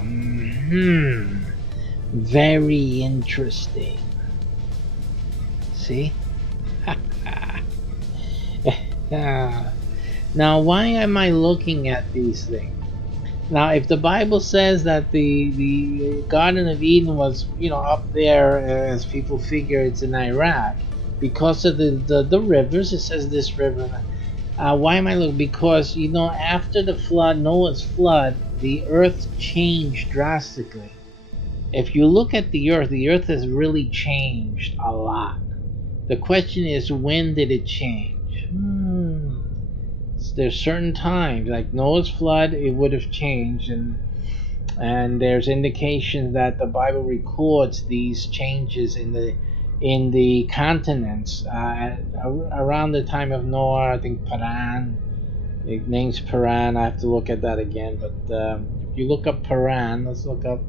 Very interesting. See? Now, why am I looking at these things? Now, if the Bible says that the Garden of Eden was, up there, as people figure it's in Iraq, because of the rivers, it says this river. Why am I looking? Because, after the flood, Noah's flood, the earth changed drastically. If you look at the earth has really changed a lot. The question is, when did it change? There's certain times, like Noah's flood, it would have changed, and there's indications that the Bible records these changes in in the continents. Around the time of Noah, I think Paran, it names Paran. I have to look at that again. But if you look up Paran, let's look up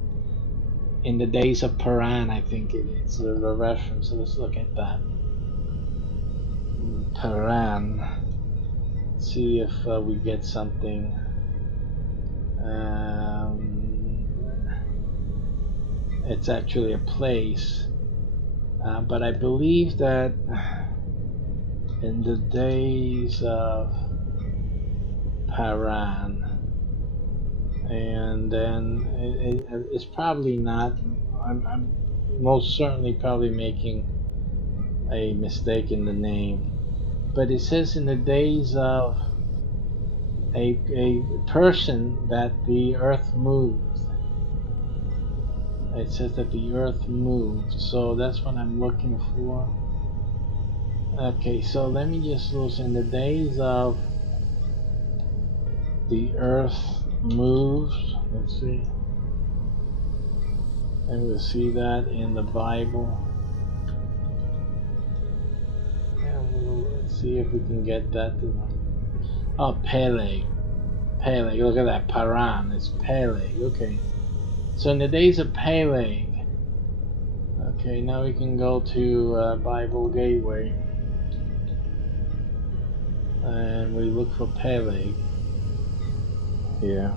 in the days of Paran. I think it's a reference. So let's look at that. Paran. See if we get something. It's actually a place, but I believe that in the days of Paran, and then it's probably not. I'm most certainly probably making a mistake in the name, but it says in the days of a person that the earth moved. It says that the earth moved, so that's what I'm looking for. Okay, so let me just look in the days of the earth moved. Let's see. And we'll see that in the Bible. And let's see if we can get that to. Oh, Peleg. Peleg. Look at that. Paran. It's Peleg. Okay. So in the days of Peleg. Okay, now we can go to Bible Gateway. And we look for Peleg here.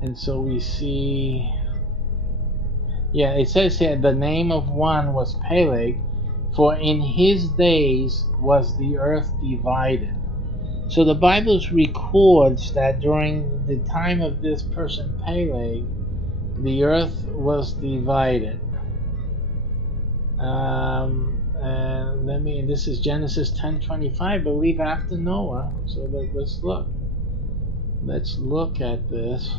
And so we see, yeah, it says here the name of one was Peleg, for in his days was the earth divided. So the Bible records that during the time of this person Peleg, the earth was divided. This is Genesis 10:25, I believe, after Noah. So let's look. Let's look at this.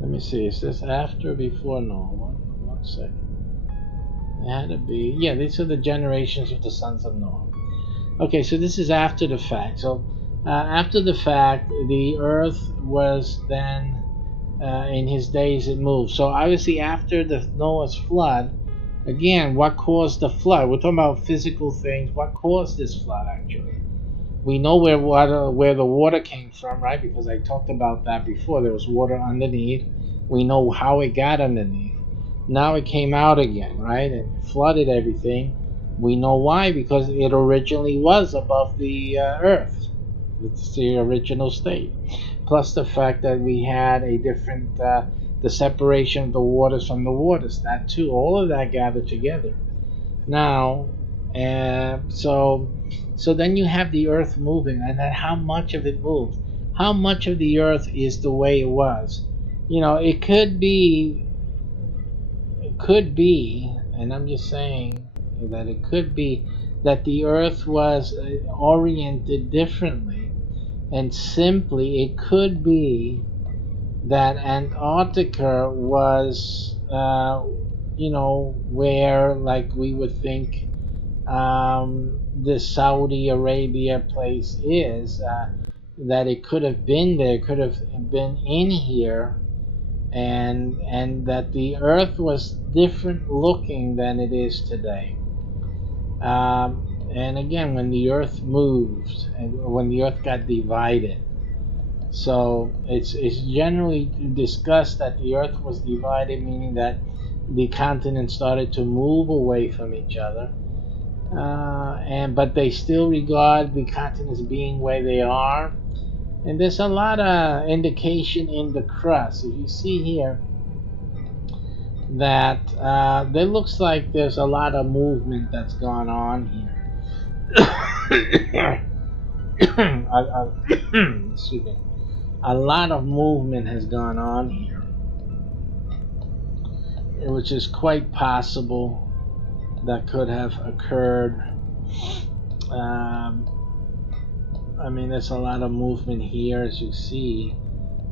Let me see. Is this after or before Noah? One second. It had to be. Yeah, these are the generations of the sons of Noah. Okay, so this is after the fact. So after the fact, the earth was then, in his days, it moved. So obviously after the Noah's flood, again, what caused the flood? We're talking about physical things. What caused this flood, actually? We know where the water came from, right? Because I talked about that before. There was water underneath. We know how it got underneath. Now it came out again, right? It flooded everything. We know why, because it originally was above the earth. It's the original state. Plus the fact that we had a different, the separation of the waters from the waters. That too, all of that gathered together. Now, so then you have the earth moving, and then how much of it moved? How much of the earth is the way it was? It could be, and I'm just saying that it could be that the earth was oriented differently, and simply it could be that Antarctica was, where, like, we would think the Saudi Arabia place is, that it could have been there, could have been in here, and that the earth was different looking than it is today. And again, when the earth moved and when the earth got divided, so it's generally discussed that the earth was divided, meaning that the continents started to move away from each other, but they still regard the continents being where they are. And there's a lot of indication in the crust. If you see here that there looks like there's a lot of movement that's gone on here. Excuse me. A lot of movement has gone on here, which is quite possible that could have occurred. There's a lot of movement here, as you see.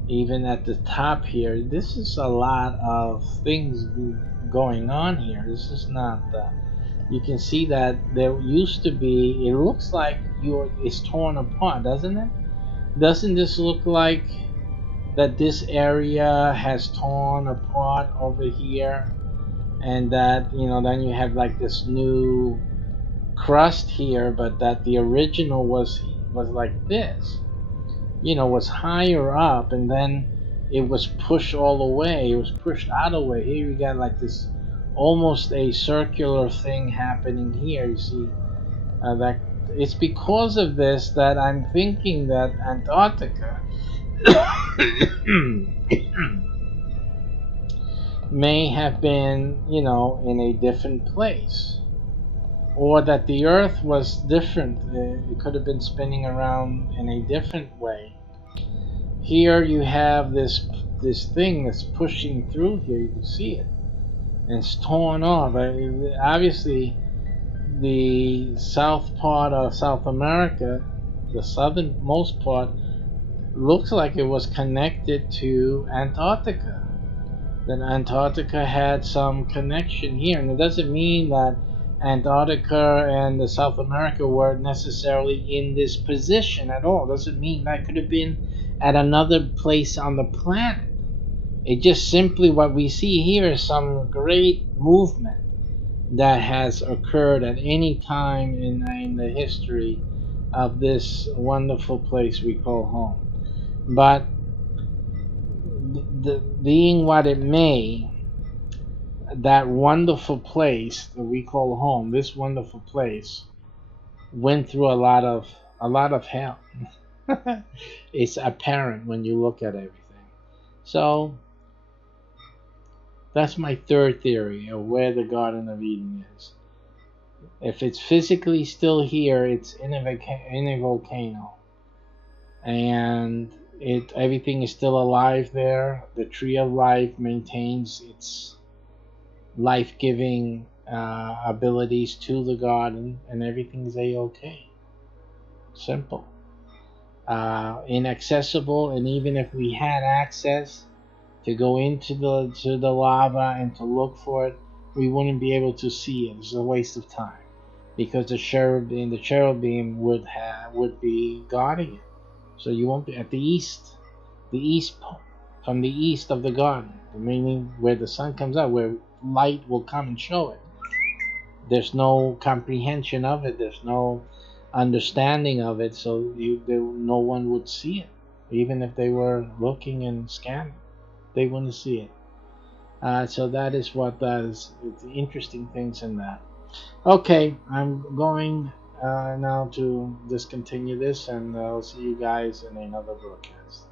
Even at the top here, this is a lot of things going on here. This is not. You can see that there used to be. It looks like it's torn apart, doesn't it? Doesn't this look like that this area has torn apart over here, and that then you have like this new crust here, but that the original was like this, was higher up, and then it was pushed all the way. It was pushed out of the way. Here you got like this almost a circular thing happening here. You see that it's because of this that I'm thinking that Antarctica may have been, in a different place, or that the Earth was different. It could have been spinning around in a different way. Here you have this thing that's pushing through here. You can see it, and it's torn off. Obviously, the south part of South America, the southernmost part, looks like it was connected to Antarctica. That Antarctica had some connection here, and it doesn't mean that Antarctica and the South America were necessarily in this position at all. It doesn't mean that could have been at another place on the planet. It just simply what we see here is some great movement that has occurred at any time in the history of this wonderful place we call home. But being what it may, that wonderful place that we call home, this wonderful place, went through a lot of hell. It's apparent when you look at everything. So that's my third theory of where the Garden of Eden is. If it's physically still here, it's in a volcano, and everything is still alive there. The tree of life maintains its life-giving abilities to the garden, and everything's a-okay. Simple. Inaccessible, and even if we had access to go into the lava and to look for it, we wouldn't be able to see it. It's a waste of time because the cherubim would be guarding it. So you won't be at the east from the east of the garden, meaning where the sun comes out, where light will come and show it. There's no comprehension of it. There's no understanding of it. So no one would see it, even if they were looking and scanning. They wouldn't see it. So that is what does the interesting things in that. Okay, I'm going now to discontinue this, and I'll see you guys in another broadcast.